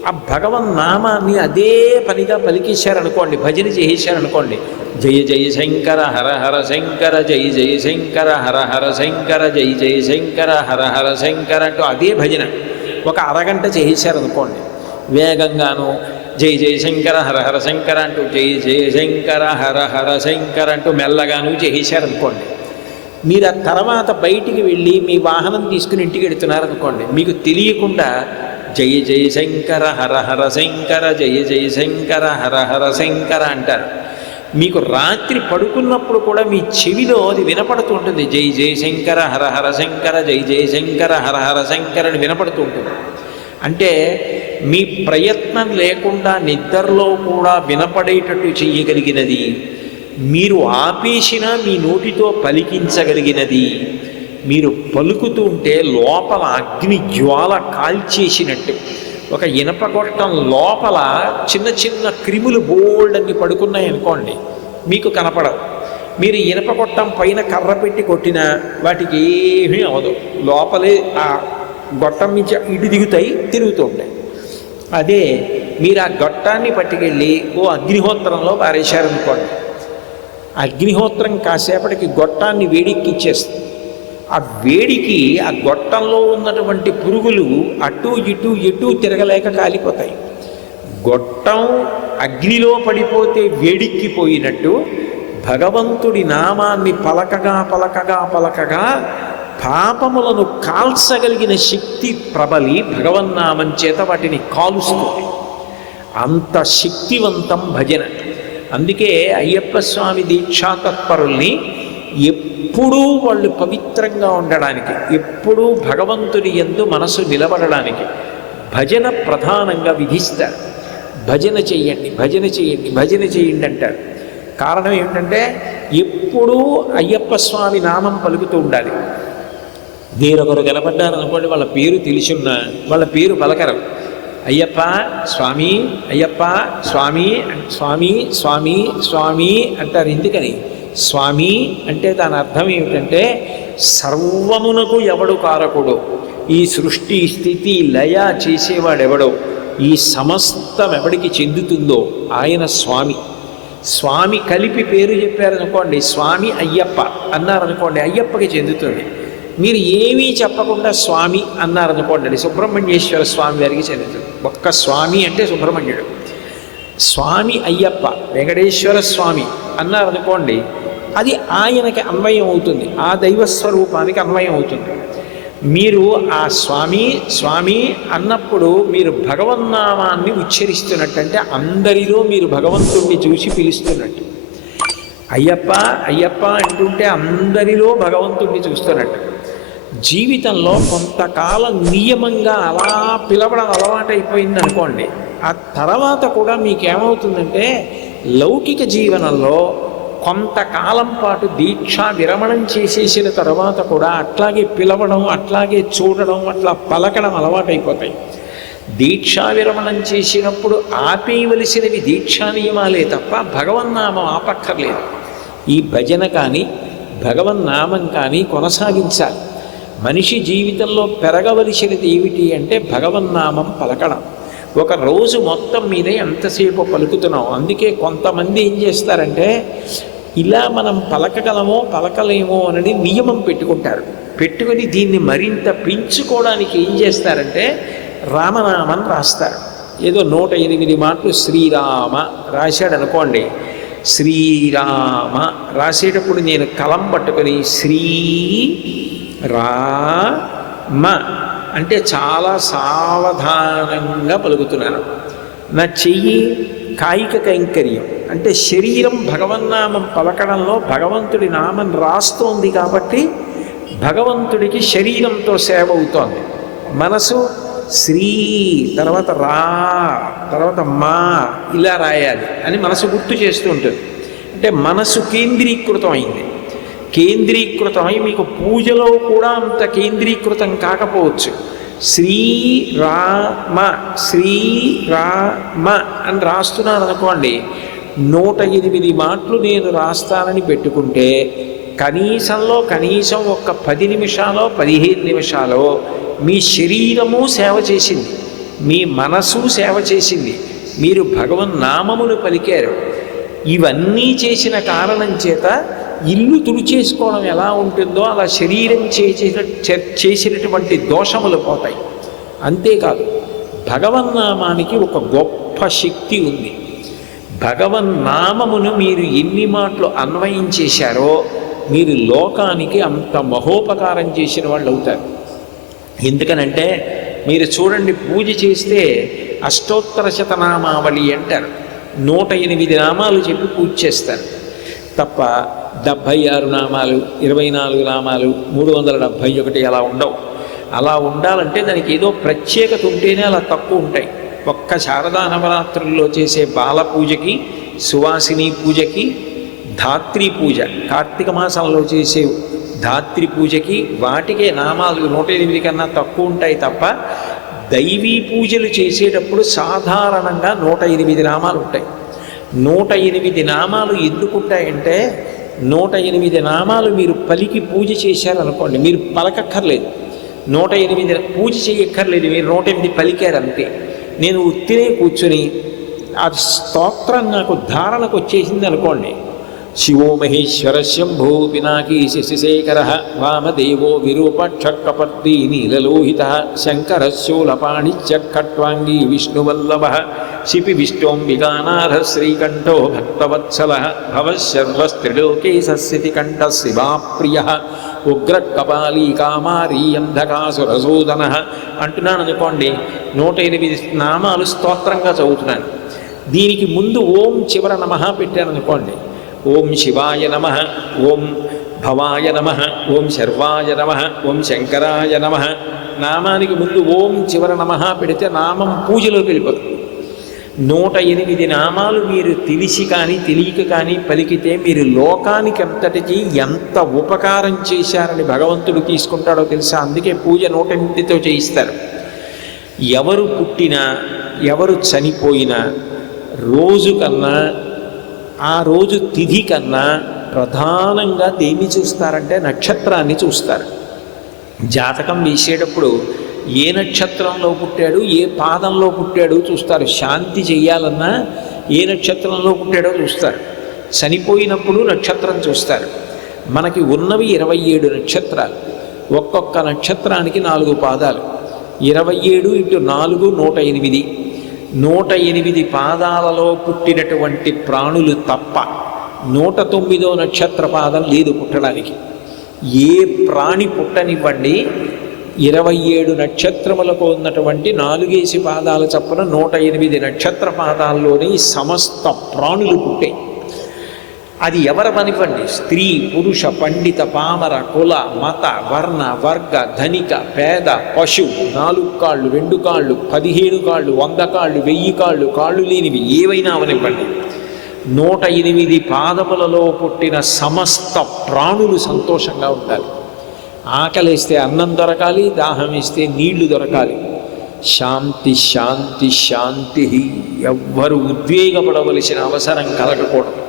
ఆ భగవన్ నామాన్ని అదే పనిగా పలికేశారనుకోండి, భజన చేసేశారనుకోండి, జయ జయ శంకర హర హర శంకర, జయ జయ శంకర హర హర శంకర, జయ జయ శంకర హర హర శంకర అంటూ అదే భజన ఒక అరగంట చేసేశారనుకోండి, వేగంగాను జయ జయ శంకర హర హర శంకర అంటూ జయ జయ శంకర హర హర శంకర అంటూ మెల్లగాను చేసేశారనుకోండి, మీరు ఆ తర్వాత బయటికి వెళ్ళి మీ వాహనం తీసుకుని ఇంటికి వెళుతున్నారనుకోండి, మీకు తెలియకుండా జయ జయ శంకర హర హర శంకర, జయ జయ శంకర హర హర శంకర అంటారు. మీకు రాత్రి పడుకున్నప్పుడు కూడా మీ చెవిలో అది వినపడుతూ ఉంటుంది, జయ జయ శంకర హర హర శంకర, జయ జయ శంకర హర హర శంకర అని వినపడుతూ ఉంటుంది. అంటే మీ ప్రయత్నం లేకుండా నిద్రలో కూడా వినపడేటట్టు చెయ్యగలిగినది, మీరు ఆపేసినా మీ నోటితో పలికించగలిగినది, మీరు పలుకుతూ ఉంటే లోపల అగ్ని జ్వాల కాల్చేసినట్టు. ఒక ఇనప గొట్టం లోపల చిన్న చిన్న క్రిములు బోల్డన్ని పడుకున్నాయనుకోండి, మీకు కనపడవు. మీరు ఇనప గొట్టం పైన కర్ర పెట్టి కొట్టినా వాటికి ఏమీ అవదు, లోపలే ఆ గొట్టం నుంచి ఇటు దిగుతాయి, తిరుగుతూ ఉంటాయి. అదే మీరు ఆ గొట్టాన్ని పట్టుకెళ్ళి ఓ అగ్నిహోత్రంలో పారేశారనుకోండి, అగ్నిహోత్రం కాసేపటికి గొట్టాన్ని వేడెక్కిచ్చేస్తుంది. ఆ వేడికి ఆ గొట్టంలో ఉన్నటువంటి పురుగులు అటు ఇటు ఎటు తిరగలేక కాలిపోతాయి. గొట్టం అగ్నిలో పడిపోతే వేడిక్కిపోయినట్టు భగవంతుడి నామాన్ని పలకగా పలకగా పలకగా పాపములను కాల్చగలిగిన శక్తి ప్రబలి భగవన్నామం చేత వాటిని కాలుస్తుంది. అంత శక్తివంతం భజన. అందుకే అయ్యప్ప స్వామి దీక్షా తత్పరుల్ని ఎప్పుడూ వాళ్ళు పవిత్రంగా ఉండడానికి, ఎప్పుడూ భగవంతుడి యందు మనసు నిలబడడానికి భజన ప్రధానంగా విధిస్తారు. భజన చెయ్యండి, భజన చెయ్యండి, భజన చేయండి అంటారు. కారణం ఏమిటంటే ఎప్పుడూ అయ్యప్ప స్వామి నామం పలుకుతూ ఉండాలి. వేరొకరు కనపడ్డారనుకోండి, వాళ్ళ పేరు తెలిసున్నా వాళ్ళ పేరు పలకరు. అయ్యప్ప స్వామి, అయ్యప్ప స్వామి, స్వామి స్వామి స్వామి అంటారు. ఎందుకని? స్వామి అంటే దాని అర్థం ఏమిటంటే సర్వమునకు ఎవడు కారకుడు, ఈ సృష్టి స్థితి లయ చేసేవాడెవడో, ఈ సమస్తం ఎవడికి చెందుతుందో ఆయన స్వామి. స్వామి కలిపి పేరు చెప్పారనుకోండి, స్వామి అయ్యప్ప అన్నారనుకోండి, అయ్యప్పకి చెందుతుంది. మీరు ఏమీ చెప్పకుండా స్వామి అన్నారనుకోండి, అది సుబ్రహ్మణ్యేశ్వర స్వామి వారికి చెందుతుంది. ఒక్క స్వామి అంటే సుబ్రహ్మణ్యుడు, స్వామి అయ్యప్ప, వెంకటేశ్వర స్వామి అన్నారనుకోండి, అది ఆయనకి అన్వయం అవుతుంది, ఆ దైవస్వరూపానికి అన్వయం అవుతుంది. మీరు ఆ స్వామి స్వామి అన్నప్పుడు మీరు భగవన్నామాన్ని ఉచ్చరిస్తున్నట్టు, అంటే అందరిలో మీరు భగవంతుణ్ణి చూసి పిలుస్తున్నట్టు. అయ్యప్ప అయ్యప్ప అంటుంటే అందరిలో భగవంతుణ్ణి చూస్తున్నట్టు. జీవితంలో కొంతకాలం నియమంగా అలా పిలవడం అలవాటైపోయింది అనుకోండి, ఆ తర్వాత కూడా మీకేమవుతుందంటే లౌకిక జీవనంలో కొంతకాలం పాటు దీక్షా విరమణం చేసేసిన తర్వాత కూడా అట్లాగే పిలవడం, అట్లాగే చూడడం, అట్లా పలకడం అలవాటైపోతాయి. దీక్షా విరమణం చేసినప్పుడు ఆపేయవలసినవి దీక్షా నియమాలే తప్ప భగవన్నామం ఆపక్కర్లేదు. ఈ భజన కానీ భగవన్నామం కానీ కొనసాగించాలి. మనిషి జీవితంలో పెరగవలసినది ఏమిటి అంటే భగవన్నామం పలకడం. ఒక రోజు మొత్తం మీదే ఎంతసేపు పలుకుతున్నాం. అందుకే కొంతమంది ఏం చేస్తారంటే ఇలా మనం పలకగలమో పలకలేమో అని నియమం పెట్టుకుంటారు. పెట్టుకుని దీన్ని మరింత పెంచుకోవడానికి ఏం చేస్తారంటే రామనామం రాస్తారు. ఏదో 108 మాటలు శ్రీరామ రాశాడు అనుకోండి, శ్రీరామ రాసేటప్పుడు నేను కలం పట్టుకొని శ్రీ రామ అంటే చాలా సావధానంగా పలుకుతున్నాను. నా చెయ్యి కాయిక కైంకర్యం అంటే శరీరం భగవన్నామం పలకడంలో భగవంతుడి నామం రాస్తోంది కాబట్టి భగవంతుడికి శరీరంతో సేవ అవుతోంది. మనసు శ్రీ తర్వాత రా తర్వాత మా ఇలా రాయాలి అని మనసు గుర్తు చేస్తూ ఉంటుంది. అంటే మనసు కేంద్రీకృతం అయింది. కేంద్రీకృతమై మీకు పూజలో కూడా అంత కేంద్రీకృతం కాకపోవచ్చు. శ్రీరామ శ్రీరామ అని రాస్తున్నాను అనుకోండి, 108 మాటలు నేను రాస్తానని పెట్టుకుంటే కనీసం ఒక 10 నిమిషాలో 15 నిమిషాలో మీ శరీరము సేవ చేసింది, మీ మనసు సేవ చేసింది, మీరు భగవన్నామమును పలికారు. ఇవన్నీ చేసిన కారణం చేత ఇల్లు తుడిచేసుకోవడం ఎలా ఉంటుందో అలా శరీరం చేసినటువంటి దోషములు పోతాయి. అంతేకాదు భగవన్నామానికి ఒక గొప్ప శక్తి ఉంది. భగవన్నామమును మీరు ఎన్ని మాటలు అన్వయం చేశారో మీరు లోకానికి అంత మహోపకారం చేసిన వాళ్ళు అవుతారు. ఎందుకనంటే మీరు చూడండి, పూజ చేస్తే అష్టోత్తర శతనామావళి అంటారు. 108 నామాలు చెప్పి పూజ చేస్తారు తప్ప 76 నామాలు 24 నామాలు 371 అలా ఉండవు. అలా ఉండాలంటే దానికి ఏదో ప్రత్యేకత ఉంటేనే అలా తక్కువ ఉంటాయి. ఒక్క శారదా నవరాత్రుల్లో చేసే బాల పూజకి, సువాసిని పూజకి, ధాత్రి పూజ కార్తీక మాసంలో చేసే ధాత్రి పూజకి వాటికే నామాలు 108 కన్నా తక్కువ ఉంటాయి తప్ప దైవీ పూజలు చేసేటప్పుడు సాధారణంగా 108 నామాలు ఉంటాయి. 108 నామాలు ఎందుకుంటాయంటే 108 నామాలు మీరు పలికి పూజ చేశారనుకోండి, మీరు పలకక్కర్లేదు, 108 పూజ చేయక్కర్లేదు, మీరు 108 పలికారు అంతే. నేను ఉత్తినే కూర్చుని ఆ స్తోత్రం నాకు ధారణకు వచ్చేసింది అనుకోండి, శివో మహేశ్వర శంభో పినాకీ శశిశేఖర వామదేవో విరూపక్షకపర్దీ నీలలోహిత శంకర శూలపాణిత్య ఖట్వాంగీ విష్ణువల్లభ శిపి విష్ణోంబికానాథ శ్రీకంఠో భక్తవత్సల భవశర్వస్త్రిలోకే సస్యతి కంఠ శివాప్రియ ఉగ్ర కపాలీ కామారీ అంధకాసురసూదన అంటున్నాను అనుకోండి. 108 నామాలు స్తోత్రంగా చదువుతున్నాను. దీనికి ముందు ఓం చివర నమః పెట్టాను అనుకోండి, ఓం శివాయ నమః, ఓం భవాయ నమః, ఓం శర్వాయ నమః, ఓం శంకరాయ నమః. నామానికి ముందు ఓం చివర నమః పెడితే నామం పూజలోకి వెళ్ళిపోతుంది. 108 నామాలు మీరు తెలిసి కానీ తెలియక కానీ పలికితే మీరు లోకానికి అంతటికీ ఎంత ఉపకారం చేశారని భగవంతుడు తీసుకుంటాడో తెలుసా. అందుకే పూజ 108తో చేయిస్తారు. ఎవరు పుట్టినా ఎవరు చనిపోయినా రోజు కన్నా ఆ రోజు తిథి కన్నా ప్రధానంగా దేన్ని చూస్తారంటే నక్షత్రాన్ని చూస్తారు. జాతకం వేసేటప్పుడు ఏ నక్షత్రంలో పుట్టాడు, ఏ పాదంలో పుట్టాడు చూస్తారు. శాంతి చెయ్యాలన్నా ఏ నక్షత్రంలో పుట్టాడో చూస్తారు. చనిపోయినప్పుడు నక్షత్రం చూస్తారు. మనకి ఉన్నవి 27 నక్షత్రాలు. ఒక్కొక్క నక్షత్రానికి 4 పాదాలు. 27 × 4 108. 108 పాదాలలో పుట్టినటువంటి ప్రాణులు తప్ప 109వ నక్షత్ర పాదం లేదు పుట్టడానికి. ఏ ప్రాణి పుట్టనివ్వండి, 27 నక్షత్రములకు ఉన్నటువంటి 4 పాదాల చప్పున 108 నక్షత్ర పాదాల్లోని సమస్త ప్రాణులు పుట్టాయి. అది ఎవరమనివ్వండి, స్త్రీ పురుష పండిత పామర కుల మత వర్ణ వర్గ ధనిక పేద పశు, 4 కాళ్ళు 2 కాళ్ళు 17 కాళ్ళు 100 కాళ్ళు 1000 కాళ్ళు కాళ్ళు లేనివి ఏవైనా అవనివ్వండి, 108 పాదములలో పుట్టిన సమస్త ప్రాణులు సంతోషంగా ఉండాలి. ఆకలేస్తే అన్నం దొరకాలి, దాహం వేస్తే నీళ్లు దొరకాలి. శాంతి శాంతి శాంతి. ఎవ్వరు ఉద్వేగపడవలసిన అవసరం కలగకూడదు,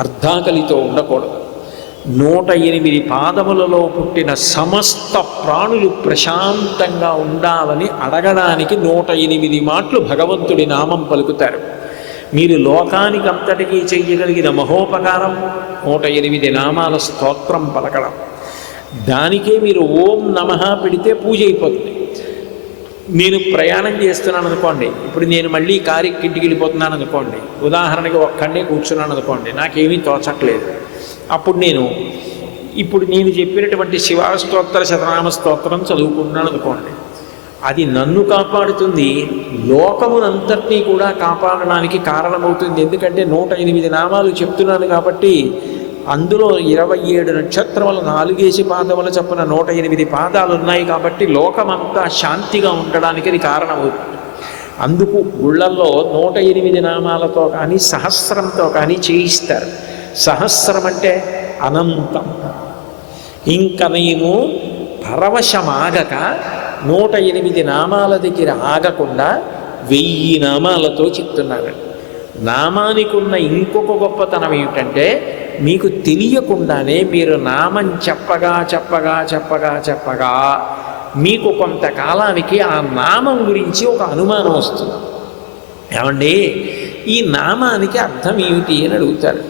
అర్ధాకలితో ఉండకూడదు. 108 పాదములలో పుట్టిన సమస్త ప్రాణులు ప్రశాంతంగా ఉండాలని అడగడానికి 108 మాటలు భగవంతుడి నామం పలుకుతారు. మీరు లోకానికి అంతటికీ చెయ్యగలిగిన మహోపకారం 108 నామాల స్తోత్రం పలకడం. దానికే మీరు ఓం నమః పెడితే పూజ అయిపోతుంది. నేను ప్రయాణం చేస్తున్నాను అనుకోండి, ఇప్పుడు నేను మళ్ళీ కారుకి ఇంటికి వెళ్ళిపోతున్నాను అనుకోండి, ఉదాహరణకి ఒక్కడే కూర్చున్నాను అనుకోండి, నాకేమీ తోచట్లేదు. అప్పుడు నేను చెప్పినటువంటి శివాస్తోత్ర శతనామ స్తోత్రం చదువుకుంటున్నాను అనుకోండి, అది నన్ను కాపాడుతుంది, లోకమునంతటినీ కూడా కాపాడడానికి కారణమవుతుంది. ఎందుకంటే 108 నామాలు చెప్తున్నాను కాబట్టి అందులో 27 నక్షత్రముల 4 పాదముల చొప్పున 108 పాదాలు ఉన్నాయి కాబట్టి లోకమంతా శాంతిగా ఉండడానికి అది కారణమవుతుంది. అందుకు గుళ్ళల్లో 108 నామాలతో కానీ సహస్రంతో కానీ చేయిస్తారు. సహస్రం అంటే అనంతం. ఇంక నేను పరవశమాగక 108 నామాల దగ్గర ఆగకుండా 1000 నామాలతో చెప్తున్నాను. నామానికి ఉన్న ఇంకొక గొప్పతనం ఏమిటంటే, మీకు తెలియకుండానే మీరు నామం చెప్పగా చెప్పగా చెప్పగా చెప్పగా మీకు కొంతకాలానికి ఆ నామం గురించి ఒక అనుమానం వస్తుంది. ఏమండి, ఈ నామానికి అర్థం ఏమిటి అని అడుగుతారు.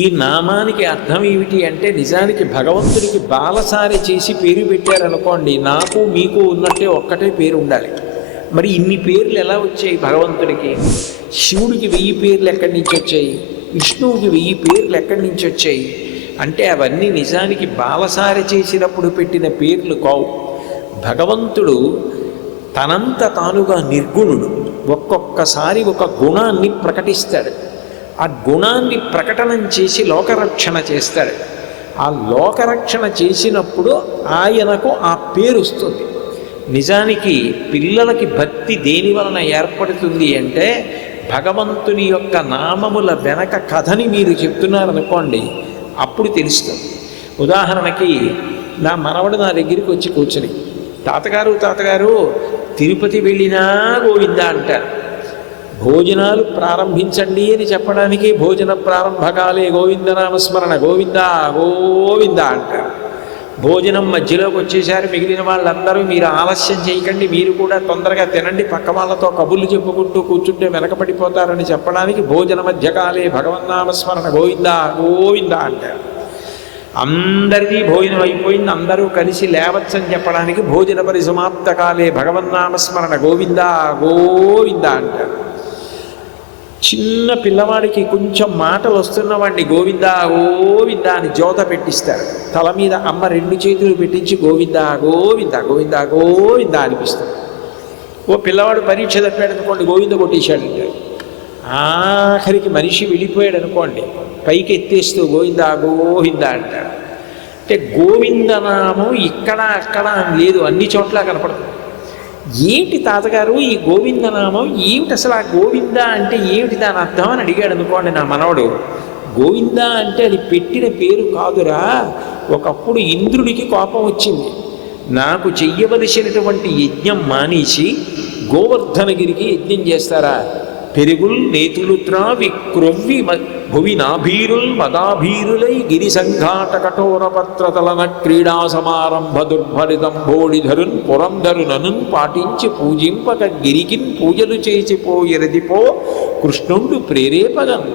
ఈ నామానికి అర్థం ఏమిటి అంటే, నిజానికి భగవంతుడికి బాలసారి చేసి పేరు పెట్టారనుకోండి, నాకు మీకు ఉన్నట్టే ఒక్కటే పేరు ఉండాలి. మరి ఇన్ని పేర్లు ఎలా వచ్చాయి భగవంతుడికి? శివుడికి 1000 పేర్లు ఎక్కడి నుంచి వచ్చాయి? విష్ణువుకి 1000 పేర్లు ఎక్కడి నుంచి వచ్చాయి? అంటే అవన్నీ నిజానికి బాలసారి చేసినప్పుడు పెట్టిన పేర్లు కావు. భగవంతుడు తనంత తానుగా నిర్గుణుడు. ఒక్కొక్కసారి ఒక గుణాన్ని ప్రకటిస్తాడు. ఆ గుణాన్ని ప్రకటనం చేసి లోకరక్షణ చేస్తాడు. ఆ లోకరక్షణ చేసినప్పుడు ఆయనకు ఆ పేరు వస్తుంది. నిజానికి పిల్లలకి భక్తి దేని వలన ఏర్పడుతుంది అంటే, భగవంతుని యొక్క నామముల వెనక కథని మీరు చెప్తున్నారనుకోండి, అప్పుడు తెలుస్తుంది. ఉదాహరణకి నా మనవడు నా దగ్గరికి వచ్చి కూర్చుని, తాతగారు తిరుపతి వెళ్ళినా గోవిందా అంటారు. భోజనాలు ప్రారంభించండి అని చెప్పడానికి భోజన ప్రారంభకాలే గోవిందనామస్మరణ, గోవిందా గోవిందా అంటారు. భోజనం మధ్యలోకి వచ్చేసారి మిగిలిన వాళ్ళందరూ మీరు ఆలస్యం చేయకండి, మీరు కూడా తొందరగా తినండి, పక్క వాళ్ళతో కబుర్లు చెప్పుకుంటూ కూర్చుంటే వెనకపడిపోతారని చెప్పడానికి భోజన మధ్యకాలే భగవన్నామస్మరణ, గోవిందా గోవిందా అంటారు. అందరికీ భోజనం అయిపోయింది, అందరూ కలిసి లేవచ్చని చెప్పడానికి భోజన పరిసమాప్తకాలే భగవన్నామస్మరణ, గోవిందా గోవిందా అంటారు. చిన్న పిల్లవాడికి కొంచెం మాటలు వస్తున్నవాడిని గోవిందా గోవిందా అని జోత పెట్టిస్తారు. తల మీద అమ్మ 2 చేతులు పెట్టించి గోవిందా గోవిందా గోవిందా గోవిందా అనిపిస్తారు. ఓ పిల్లవాడు పరీక్ష తప్పాడు అనుకోండి, గోవింద కొట్టేశాడంటాడు. ఆఖరికి మనిషి వెళ్ళిపోయాడు అనుకోండి, పైకి ఎత్తేస్తూ గోవిందా గోవిందా అంటాడు. అంటే గోవిందనామం ఇక్కడ అక్కడ లేదు, అన్ని చోట్ల కనపడుతుంది. ఏమిటి తాతగారు ఈ గోవిందనామం ఏమిటి, అసలు ఆ గోవింద అంటే ఏమిటి దాని అర్థం అని అడిగాడు అనుకోండి నా మనవడు. గోవింద అంటే అది పెట్టిన పేరు కాదురా. ఒకప్పుడు ఇంద్రుడికి కోపం వచ్చింది, నాకు చెయ్యవలసినటువంటి యజ్ఞం మానేసి గోవర్ధనగిరికి యజ్ఞం చేస్తారా? పెరుగుల్ నేతులు త్రావి క్రొవ్వి భువి నాభీరుల్ మదాభీరులై గిరి సంఘాట కఠోర పత్రతలన క్రీడా సమారంభ దుర్భరితం భోడిధరున్ పురంధరుననున్ పాటించి పూజింపక గిరికిన్ పూజలు చేసిపోయిరదిపో కృష్ణుడు ప్రేరేపగన్.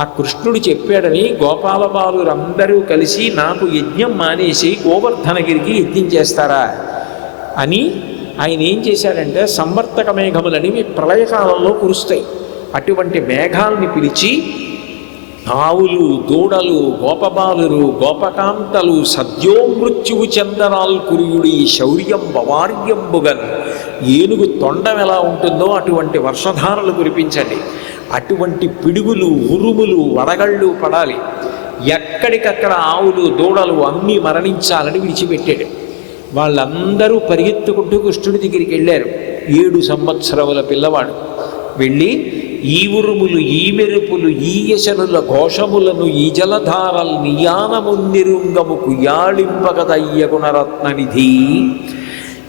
ఆ కృష్ణుడు చెప్పాడని గోపాల బాలురందరూ కలిసి నాకు యజ్ఞం మానేసి గోవర్ధనగిరికి యజ్ఞం చేస్తారా అని ఆయన ఏం చేశాడంటే, సంవర్తక మేఘములని ప్రళయకాలంలో కురుస్తాయి, అటువంటి మేఘాలని పిలిచి ఆవులు, దూడలు, గోపబాలురు, గోపకాంతలు సద్యోమృత్యువు చందనాల్ కురియుడి శౌర్యం బవార్యంబుగన్. ఏనుగు తొండం ఎలా ఉంటుందో అటువంటి వర్షధారలు కురిపించండి. అటువంటి పిడుగులు, ఉరుములు, వడగళ్ళు పడాలి. ఎక్కడికక్కడ ఆవులు, దూడలు అన్నీ మరణించాలని విడిచిపెట్టాడు. వాళ్ళందరూ పరిగెత్తుకుంటూ కృష్ణుడి దగ్గరికి వెళ్ళారు. 7 సంవత్సరముల పిల్లవాడు వెళ్ళి ఈ ఉరుములు ఈ మెరుపులు ఈ యశనుల ఘోషములను ఈ జలధారల్ నియానమున్నిరుంగముకు యాళింపగదయ్య గుణరత్ననిధి.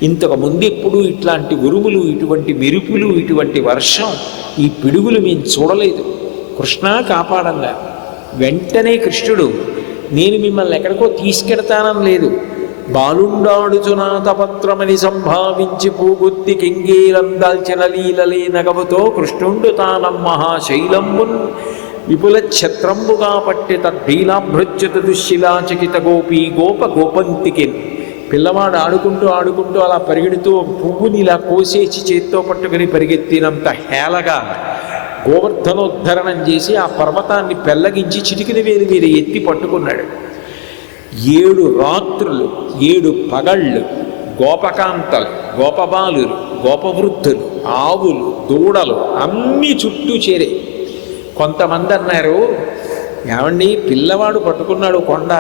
ఇంతకు ముందు ఎప్పుడు ఇట్లాంటి ఉరుములు, ఇటువంటి మెరుపులు, ఇటువంటి వర్షం, ఈ పిడుగులు మేము చూడలేదు. కృష్ణ కాపాడంగా. వెంటనే కృష్ణుడు, నేను మిమ్మల్ని ఎక్కడికో తీసుకెడతానని లేదు, బాలుండాడుచునాథపత్రమని సంభావించి పూగుత్తి కింగేరం దాల్చిన లీలలే నగవుతో కృష్ణుండు తానం మహాశైలంబున్ విపుల ఛత్రంబుగా పట్టి తద్భీలాభృత్యుత దుశ్శిలాచకిత గోపీ గోపంతికి. పిల్లవాడు ఆడుకుంటూ ఆడుకుంటూ అలా పరిగెడుతూ పువ్వుని ఇలా కోసేసి చేత్తో పట్టుకుని పరిగెత్తినంత హేళగా గోవర్ధనోద్ధరణం చేసి ఆ పర్వతాన్ని పెల్లగించి చిటికిన వేలు మీద ఎత్తి పట్టుకున్నాడు. 7 రాత్రులు 7 పగళ్ళు గోపకాంతలు, గోపబాలురు, గోపవృద్ధులు, ఆవులు, దూడలు అన్నీ చుట్టూ చేరే. కొంతమంది అన్నారు, ఏమండి పిల్లవాడు పట్టుకున్నాడు కొండ,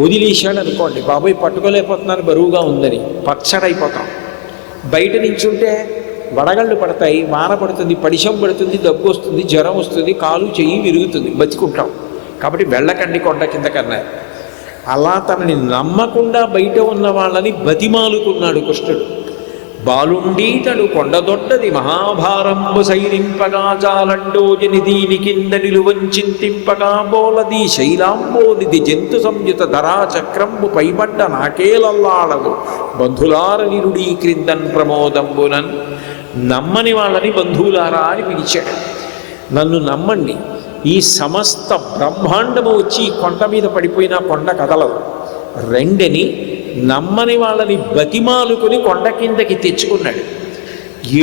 వదిలేశాడు అనుకోండి, బాబాయ్ పట్టుకోలేకపోతున్నాను బరువుగా ఉందని పచ్చడైపోతాం. బయట నించుంటే వడగళ్ళు పడతాయి, వాన పడుతుంది, పడిశం పడుతుంది, దగ్గు వస్తుంది, జ్వరం వస్తుంది, కాలు చెయ్యి విరుగుతుంది, బతికుంటాం. కాబట్టి వెళ్ళకండి కొండ కింద కన్నా. అలా తనని నమ్మకుండా బయట ఉన్న వాళ్ళని బతిమాలుకున్నాడు కృష్ణుడు. బాలుండీతడు కొండదొడ్డది మహాభారంబు సైరింపగా చాలండోజని దీని కింద నిలువంచింతింపగా బోలది శైలాంబోనిది జంతు సంయుత ధరాచక్రంబు పైబడ్డ నాకేలల్లాడదు బంధులార నిరుడీ క్రిందన్ ప్రమోదంబునన్. నమ్మని వాళ్ళని బంధువులారా అని పిలిచాడు. నన్ను నమ్మండి, ఈ సమస్త బ్రహ్మాండము వచ్చి ఈ కొండ మీద పడిపోయినా కొండ కదలదు. రెండని నమ్మని వాళ్ళని బతిమాలుకొని కొండ కిందకి తెచ్చుకున్నాడు.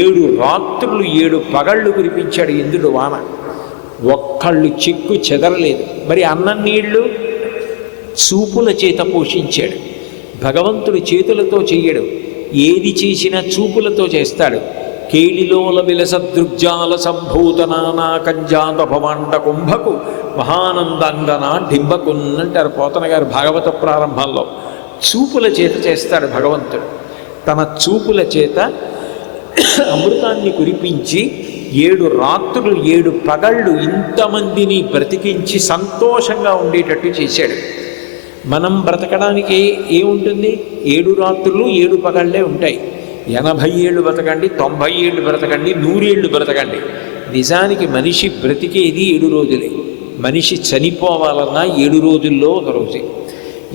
7 రాత్రులు 7 పగళ్ళు కురిపించాడు ఇంద్రుడు వాన. ఒక్కళ్ళు చిక్కు చెదరలేదు. మరి అన్నం నీళ్లు చూపుల చేత పోషించాడు. భగవంతుడు చేతులతో చెయ్యడు, ఏది చేసినా చూపులతో చేస్తాడు. కేళిలోల విలసదృగ్జాల సంభూత నానా కంజాత భవాండ కుంభకు మహానందంగన డింబకున్నంటారు పోతన గారు భాగవత ప్రారంభంలో. చూపుల చేత చేస్తాడు భగవంతుడు. తన చూపుల చేత అమృతాన్ని కురిపించి 7 రాత్రులు 7 పగళ్ళు ఇంతమందిని బ్రతికించి సంతోషంగా ఉండేటట్టు చేశాడు. మనం బ్రతకడానికి ఏముంటుంది? 7 రాత్రులు 7 పగళ్ళే ఉంటాయి. 80 ఏళ్ళు బ్రతకండి, 90 ఏళ్ళు బ్రతకండి, 100 ఏళ్ళు బ్రతకండి. నిజానికి మనిషి బ్రతికేది 7 రోజులే. మనిషి చనిపోవాలన్నా 7 రోజుల్లో ఒక రోజే.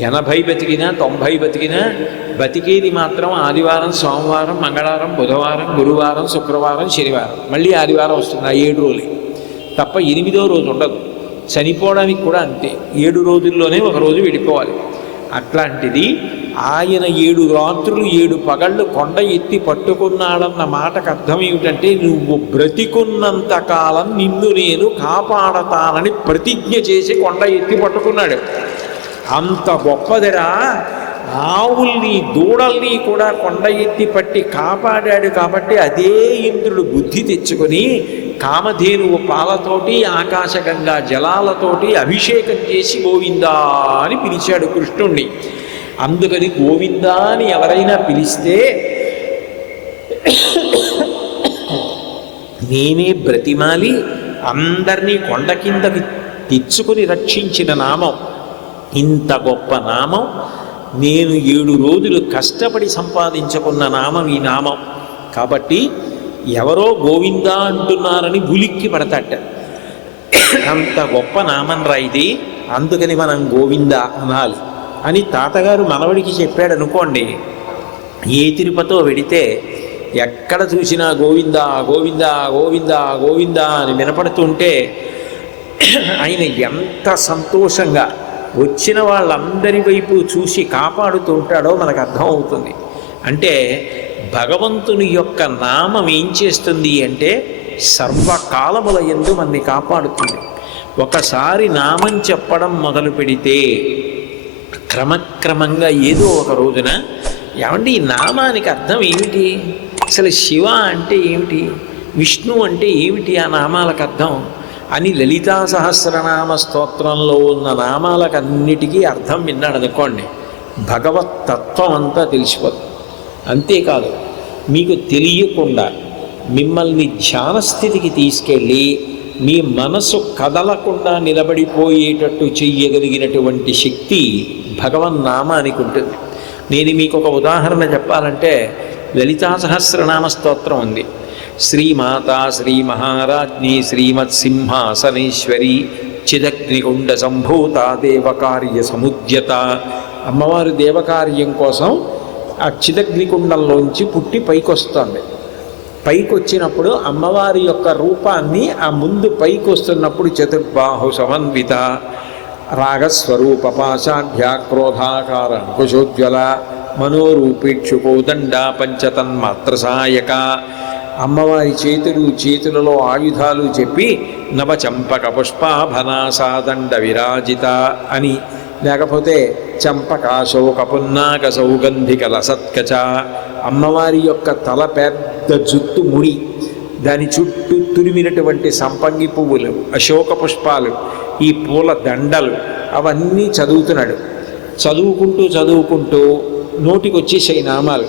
80 బతికినా 90 బతికినా బతికేది మాత్రం ఆదివారం, సోమవారం, మంగళవారం, బుధవారం, గురువారం, శుక్రవారం, శనివారం, మళ్ళీ ఆదివారం వస్తుంది. ఆ 7 రోజులే తప్ప 8వ రోజు ఉండదు. చనిపోవడానికి కూడా అంతే, 7 రోజుల్లోనే ఒక రోజు విడిపోవాలి. అట్లాంటిది ఆయన 7 రాత్రులు 7 పగళ్ళు కొండ ఎత్తి పట్టుకున్నాడన్న మాటకు అర్థం ఏమిటంటే, నువ్వు బ్రతికున్నంత కాలం నిన్ను నేను కాపాడతానని ప్రతిజ్ఞ చేసి కొండ ఎత్తి పట్టుకున్నాడు. అంత గొప్పదిరా. ఆవుల్ని దూడల్ని కూడా కొండ ఎత్తి పట్టి కాపాడాడు. కాబట్టి అదే ఇంద్రుడు బుద్ధి తెచ్చుకొని కామధేనువు పాలతోటి ఆకాశగంగా జలాలతోటి అభిషేకం చేసి గోవిందా అని పిలిచాడు కృష్ణుణ్ణి. అందుకని గోవిందా అని ఎవరైనా పిలిస్తే నేనే బ్రతిమాలి అందరినీ కొండ కిందకి తెచ్చుకొని రక్షించిన నామం. ఇంత గొప్ప నామం, నేను 7 రోజులు కష్టపడి సంపాదించుకున్న నామం ఈ నామం. కాబట్టి ఎవరో గోవిందా అంటున్నారని ఉలిక్కి పడతాట. అంత గొప్ప నామం రా ఇది, అందుకని మనం గోవిందా అనాలి అని తాతగారు మనవడికి చెప్పాడు అనుకోండి. ఏ తిరుపతో వెడితే ఎక్కడ చూసినా గోవిందా గోవిందా గోవిందా గోవిందా అని వినపడుతుంటే ఆయన ఎంత సంతోషంగా వచ్చిన వాళ్ళందరి వైపు చూసి కాపాడుతూ ఉంటాడో మనకు అర్థమవుతుంది. అంటే భగవంతుని యొక్క నామం ఏం చేస్తుంది అంటే సర్వకాలముల యందు మనని కాపాడుతుంది. ఒకసారి నామం చెప్పడం మొదలు పెడితే క్రమక్రమంగా ఏదో ఒక రోజున, ఏమంటే ఈ నామానికి అర్థం ఏమిటి, అసలు శివ అంటే ఏమిటి, విష్ణు అంటే ఏమిటి, ఆ నామాలకు అర్థం అని లలితా సహస్రనామ స్తోత్రంలో ఉన్న నామాలకన్నిటికీ అర్థం విన్నాడు అనుకోండి, భగవత్ తత్వం అంతా తెలిసిపోతుంది. అంతేకాదు, మీకు తెలియకుండా మిమ్మల్ని ధ్యానస్థితికి తీసుకెళ్ళి మీ మనసు కదలకుండా నిలబడిపోయేటట్టు చెయ్యగలిగినటువంటి శక్తి భగవన్నామానికి ఉంటుంది. నేను మీకు ఒక ఉదాహరణ చెప్పాలంటే లలితా సహస్రనామ స్తోత్రం ఉంది. శ్రీమాత శ్రీ మహారాజ్ఞి శ్రీమత్సింహాసనేశ్వరి చిదగ్నిగుండ సంభూత దేవకార్య సముద్యత. అమ్మవారు దేవకార్యం కోసం ఆ చిదగ్నికుండంలోంచి పుట్టి పైకొస్తుంది. పైకి వచ్చినప్పుడు అమ్మవారి యొక్క రూపాన్ని ఆ ముందు పైకి వస్తున్నప్పుడు చతుర్బాహు సమన్విత రాగస్వరూప పాశాఢ్య క్రోధాకార కుశోజ్వల మనోరూపేక్షుకోదండ పంచతన్మాత్ర సాయక. అమ్మవారి చేతులలో ఆయుధాలు చెప్పి నవచంపక పుష్పాభనాసాదండ విరాజిత అని, లేకపోతే చంపకాశోక పున్నాక సౌగంధిక లసత్కచ. అమ్మవారి యొక్క తల పెద్ద జుట్టు ముడి, దాని చుట్టూ తురిమినటువంటి సంపంగి పువ్వులు, అశోక పుష్పాలు, ఈ పూల దండలు అవన్నీ చదువుతున్నాడు. చదువుకుంటూ నోటికి వచ్చేసాయి నామాలు.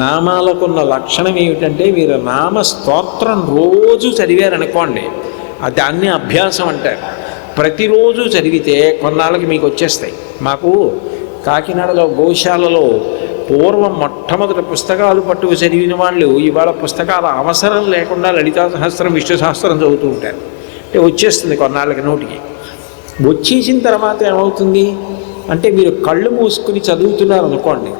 నామాలకున్న లక్షణం ఏమిటంటే మీరు నామ స్తోత్రం రోజు చదివారనుకోండి, దాన్ని అభ్యాసం అంటారు. ప్రతిరోజు చదివితే కొన్నాళ్ళకి మీకు వచ్చేస్తాయి. మాకు కాకినాడలో గోశాలలో పూర్వం మొట్టమొదటి పుస్తకాలు పట్టుకు చదివిన వాళ్ళు ఇవాళ పుస్తకాల అవసరం లేకుండా లలితా సహస్రం విష్ణు సహస్రం చదువుతూ ఉంటారు. అంటే వచ్చేస్తుంది కొన్నాళ్ళకి నోటికి. వచ్చేసిన తర్వాత ఏమవుతుంది అంటే మీరు కళ్ళు మూసుకుని చదువుతున్నారు అనుకోండి,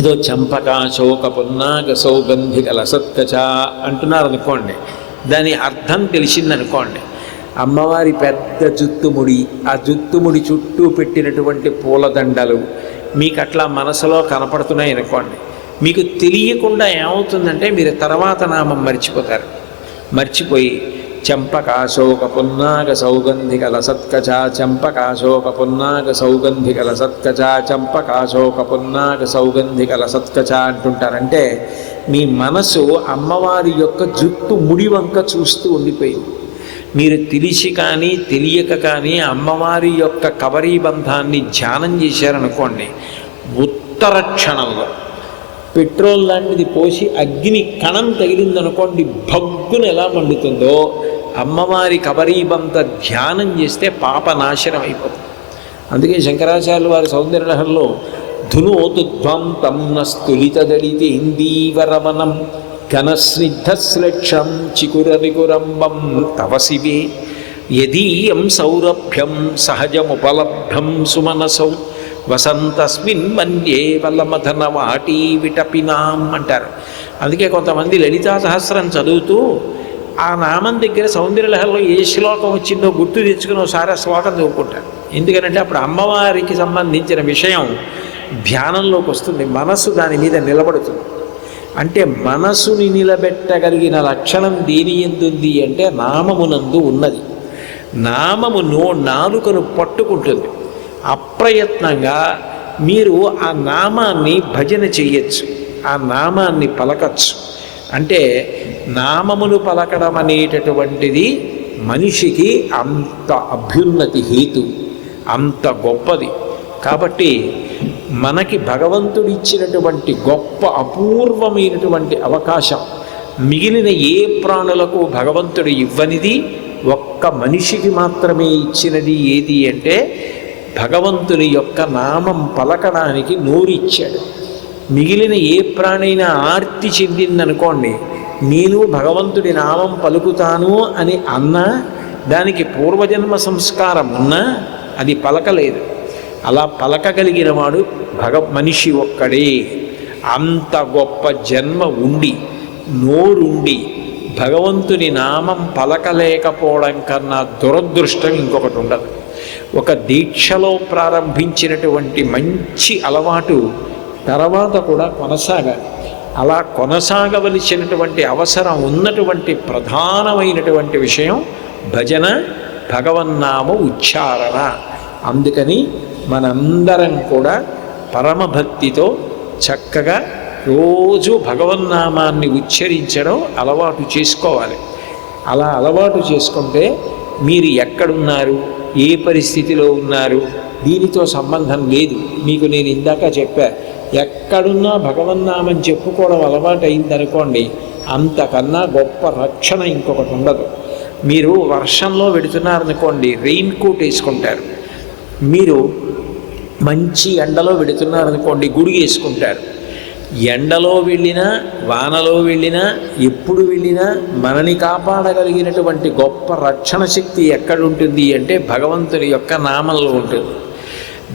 ఇదో చంపక శోక పున్నాగ సౌగంధిక లసత్కచ అంటున్నారు అనుకోండి, దాని అర్థం తెలిసిందనుకోండి. అమ్మవారి పెద్ద జుత్తుముడి, ఆ జుత్తుముడి చుట్టూ పెట్టినటువంటి పూలదండలు మీకు అట్లా మనసులో కనపడుతున్నాయి అనుకోండి, మీకు తెలియకుండా ఏమవుతుందంటే మీరు తర్వాత నామం మర్చిపోతారు. మర్చిపోయి చంపకాశోక పున్నాగ సౌగంధిక లసత్కచ చంపకాశోక పున్నాగ సౌగంధిక లసత్కచ చంపకాశోక పున్నాగ సౌగంధిక లసత్కచ అంటుంటారంటే మీ మనసు అమ్మవారి యొక్క జుట్టు ముడి వంక చూస్తూ ఉండిపోయింది. మీరు తెలిసి కానీ తెలియక కానీ అమ్మవారి యొక్క కబరీబంధాన్ని ధ్యానం చేశారనుకోండి, ఉత్తర క్షణంలో పెట్రోల్ లాంటిది పోసి అగ్ని కణం తగిలిందనుకోండి, భగ్గున ఎలా మండుతుందో అమ్మవారి కబరీబంధ ధ్యానం చేస్తే పాపనాశనం అయిపోతుంది. అందుకే శంకరాచార్యులు వారి సౌందర్యలహరిలో ధునోతుధ్వంతం నస్తులితదళితి ఇందీవరవనం ఘనస్నిగ్ధశ్లక్షం చికురనికురంబం తవ శివే యదీయం సౌరభ్యం సహజముపలబ్ధం సుమనసౌ వసంతస్మిన్ మన్యే వల్లమధన వాటీ విటపినాం అంటారు. అందుకే కొంతమంది లలితా సహస్రం చదువుతూ ఆ నామం దగ్గర సౌందర్యలహరిలో ఏ శ్లోకం వచ్చిందో గుర్తు తెచ్చుకుని ఒకసారి ఆ శ్లోకం చదువుకుంటారు. ఎందుకంటే అప్పుడు అమ్మవారికి సంబంధించిన విషయం ధ్యానంలోకి వస్తుంది, మనసు దాని మీద నిలబడుతుంది. అంటే మనసుని నిలబెట్టగలిగిన లక్షణం దేని ఎందుంది అంటే నామమునందు ఉన్నది. నామము నాలుకను పట్టుకుంటుంది. అప్రయత్నంగా మీరు ఆ నామాన్ని భజన చెయ్యొచ్చు, ఆ నామాన్ని పలకచ్చు. అంటే నామమును పలకడం అనేటటువంటిది మనిషికి అంత అభ్యున్నతి హేతు, అంత గొప్పది. కాబట్టి మనకి భగవంతుడు ఇచ్చినటువంటి గొప్ప అపూర్వమైనటువంటి అవకాశం మిగిలిన ఏ ప్రాణులకు భగవంతుడు ఇవ్వనిది, ఒక్క మనిషికి మాత్రమే ఇచ్చినది ఏది అంటే భగవంతుని యొక్క నామం పలకడానికి నోరిచ్చాడు. మిగిలిన ఏ ప్రాణైనా ఆర్తి చెందిందనుకోండి, నేను భగవంతుడి నామం పలుకుతాను అని అన్నా దానికి పూర్వజన్మ సంస్కారం ఉన్నా అది పలకలేదు. అలా పలకగలిగిన వాడు మనిషి ఒక్కడే. అంత గొప్ప జన్మ ఉండి నోరుండి భగవంతుని నామం పలకలేకపోవడం కన్నా దురదృష్టం ఇంకొకటి ఉండదు. ఒక దీక్షలో ప్రారంభించినటువంటి మంచి అలవాటు తర్వాత కూడా కొనసాగాలి. అలా కొనసాగవలసినటువంటి అవసరం ఉన్నటువంటి ప్రధానమైనటువంటి విషయం భజన, భగవన్నామ ఉచ్చారణ. అందుకని మనందరం కూడా పరమభక్తితో చక్కగా రోజు భగవన్నామాన్ని ఉచ్చరించడం అలవాటు చేసుకోవాలి. అలా అలవాటు చేసుకుంటే మీరు ఎక్కడున్నారు, ఏ పరిస్థితిలో ఉన్నారు దీనితో సంబంధం లేదు. మీకు నేను ఇందాక చెప్పా, ఎక్కడున్నా భగవన్నామని చెప్పుకోవడం అలవాటు అయిందనుకోండి, అంతకన్నా గొప్ప రక్షణ ఇంకొకటి ఉండదు. మీరు వర్షంలో వెడుతున్నారనుకోండి, రెయిన్ కోట్ వేసుకుంటారు. మీరు మంచి ఎండలో వెడుతున్నారనుకోండి, గొడుగు వేసుకుంటారు. ఎండలో వెళ్ళినా వానలో వెళ్ళినా ఎప్పుడు వెళ్ళినా మనని కాపాడగలిగినటువంటి గొప్ప రక్షణ శక్తి ఎక్కడుంటుంది అంటే భగవంతుని యొక్క నామంలో ఉంటుంది.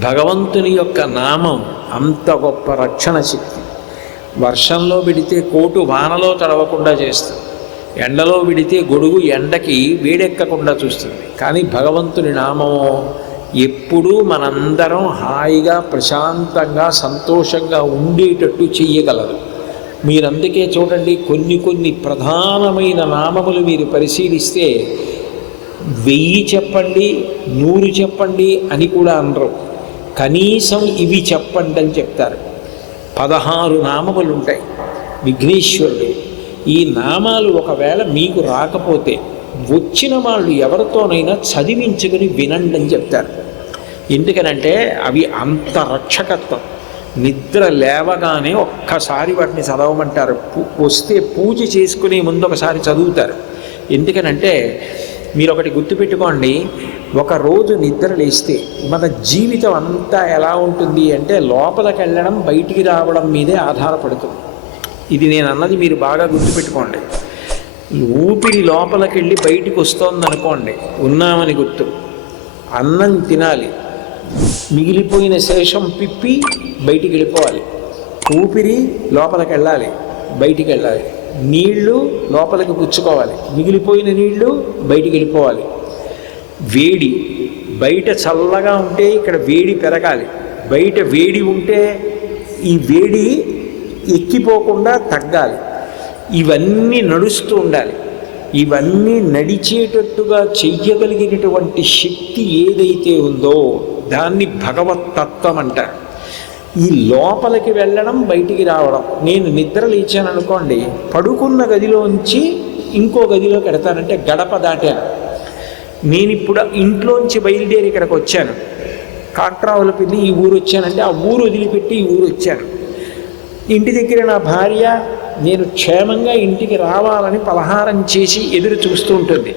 భగవంతుని యొక్క నామం అంత గొప్ప రక్షణ శక్తి. వర్షంలో విడితే కోటు వానలో తడవకుండా చేస్తుంది, ఎండలో విడితే గొడుగు ఎండకి వేడెక్కకుండా చూస్తుంది. కానీ భగవంతుని నామము ఎప్పుడూ మనందరం హాయిగా ప్రశాంతంగా సంతోషంగా ఉండేటట్టు చెయ్యగలదు. మీరందుకే చూడండి, కొన్ని ప్రధానమైన నామములు మీరు పరిశీలిస్తే 1000 చెప్పండి 100 చెప్పండి అని కూడా అనరు. కనీసం ఇవి చెప్పండి అని చెప్తారు. 16 నామములు ఉంటాయి విఘ్నేశ్వరుడు. ఈ నామాలు ఒకవేళ మీకు రాకపోతే వచ్చిన వాళ్ళు ఎవరితోనైనా చదివించుకుని వినండి అని చెప్తారు. ఎందుకనంటే అవి అంత రక్షకత్వం. నిద్ర లేవగానే ఒక్కసారి వాటిని చదవమంటారు. వస్తే పూజ చేసుకునే ముందు ఒకసారి చదువుతారు. ఎందుకనంటే మీరు ఒకటి గుర్తుపెట్టుకోండి, ఒకరోజు నిద్ర లేస్తే మన జీవితం అంతా ఎలా ఉంటుంది అంటే లోపలికి వెళ్ళడం బయటికి రావడం మీదే ఆధారపడుతుంది. ఇది నేను అన్నది మీరు బాగా గుర్తుపెట్టుకోండి. ఊపిరి లోపలికి వెళ్ళి బయటికి వస్తోందనుకోండి, ఉన్నామని గుర్తు. అన్నం తినాలి, మిగిలిపోయిన శేషం పిప్పి బయటికి వెళ్ళిపోవాలి. ఊపిరి లోపలికి వెళ్ళాలి, బయటికి వెళ్ళాలి. నీళ్లు లోపలికి పుచ్చుకోవాలి, మిగిలిపోయిన నీళ్లు బయటికి వెళ్ళిపోవాలి. వేడి, బయట చల్లగా ఉంటే ఇక్కడ వేడి పెరగాలి, బయట వేడి ఉంటే ఈ వేడి ఎక్కిపోకుండా తగ్గాలి. ఇవన్నీ నడుస్తూ ఉండాలి. ఇవన్నీ నడిచేటట్టుగా చెయ్యగలిగినటువంటి శక్తి ఏదైతే ఉందో దాన్ని భగవత్తత్వం అంటారు. ఈ లోపలికి వెళ్ళడం బయటికి రావడం. నేను నిద్ర లేచాననుకోండి, పడుకున్న గదిలోంచి ఇంకో గదిలోకి వెడతానంటే గడప దాటాను. నేను ఇప్పుడు ఇంట్లోంచి బయలుదేరి ఇక్కడికి వచ్చాను, కాట్రావులపల్లి ఈ ఊరు వచ్చానంటే ఆ ఊరు వదిలిపెట్టి ఈ ఊరు వచ్చాను. ఇంటి దగ్గర నా భార్య నేను క్షేమంగా ఇంటికి రావాలని పలహారం చేసి ఎదురు చూస్తూ ఉంటుంది.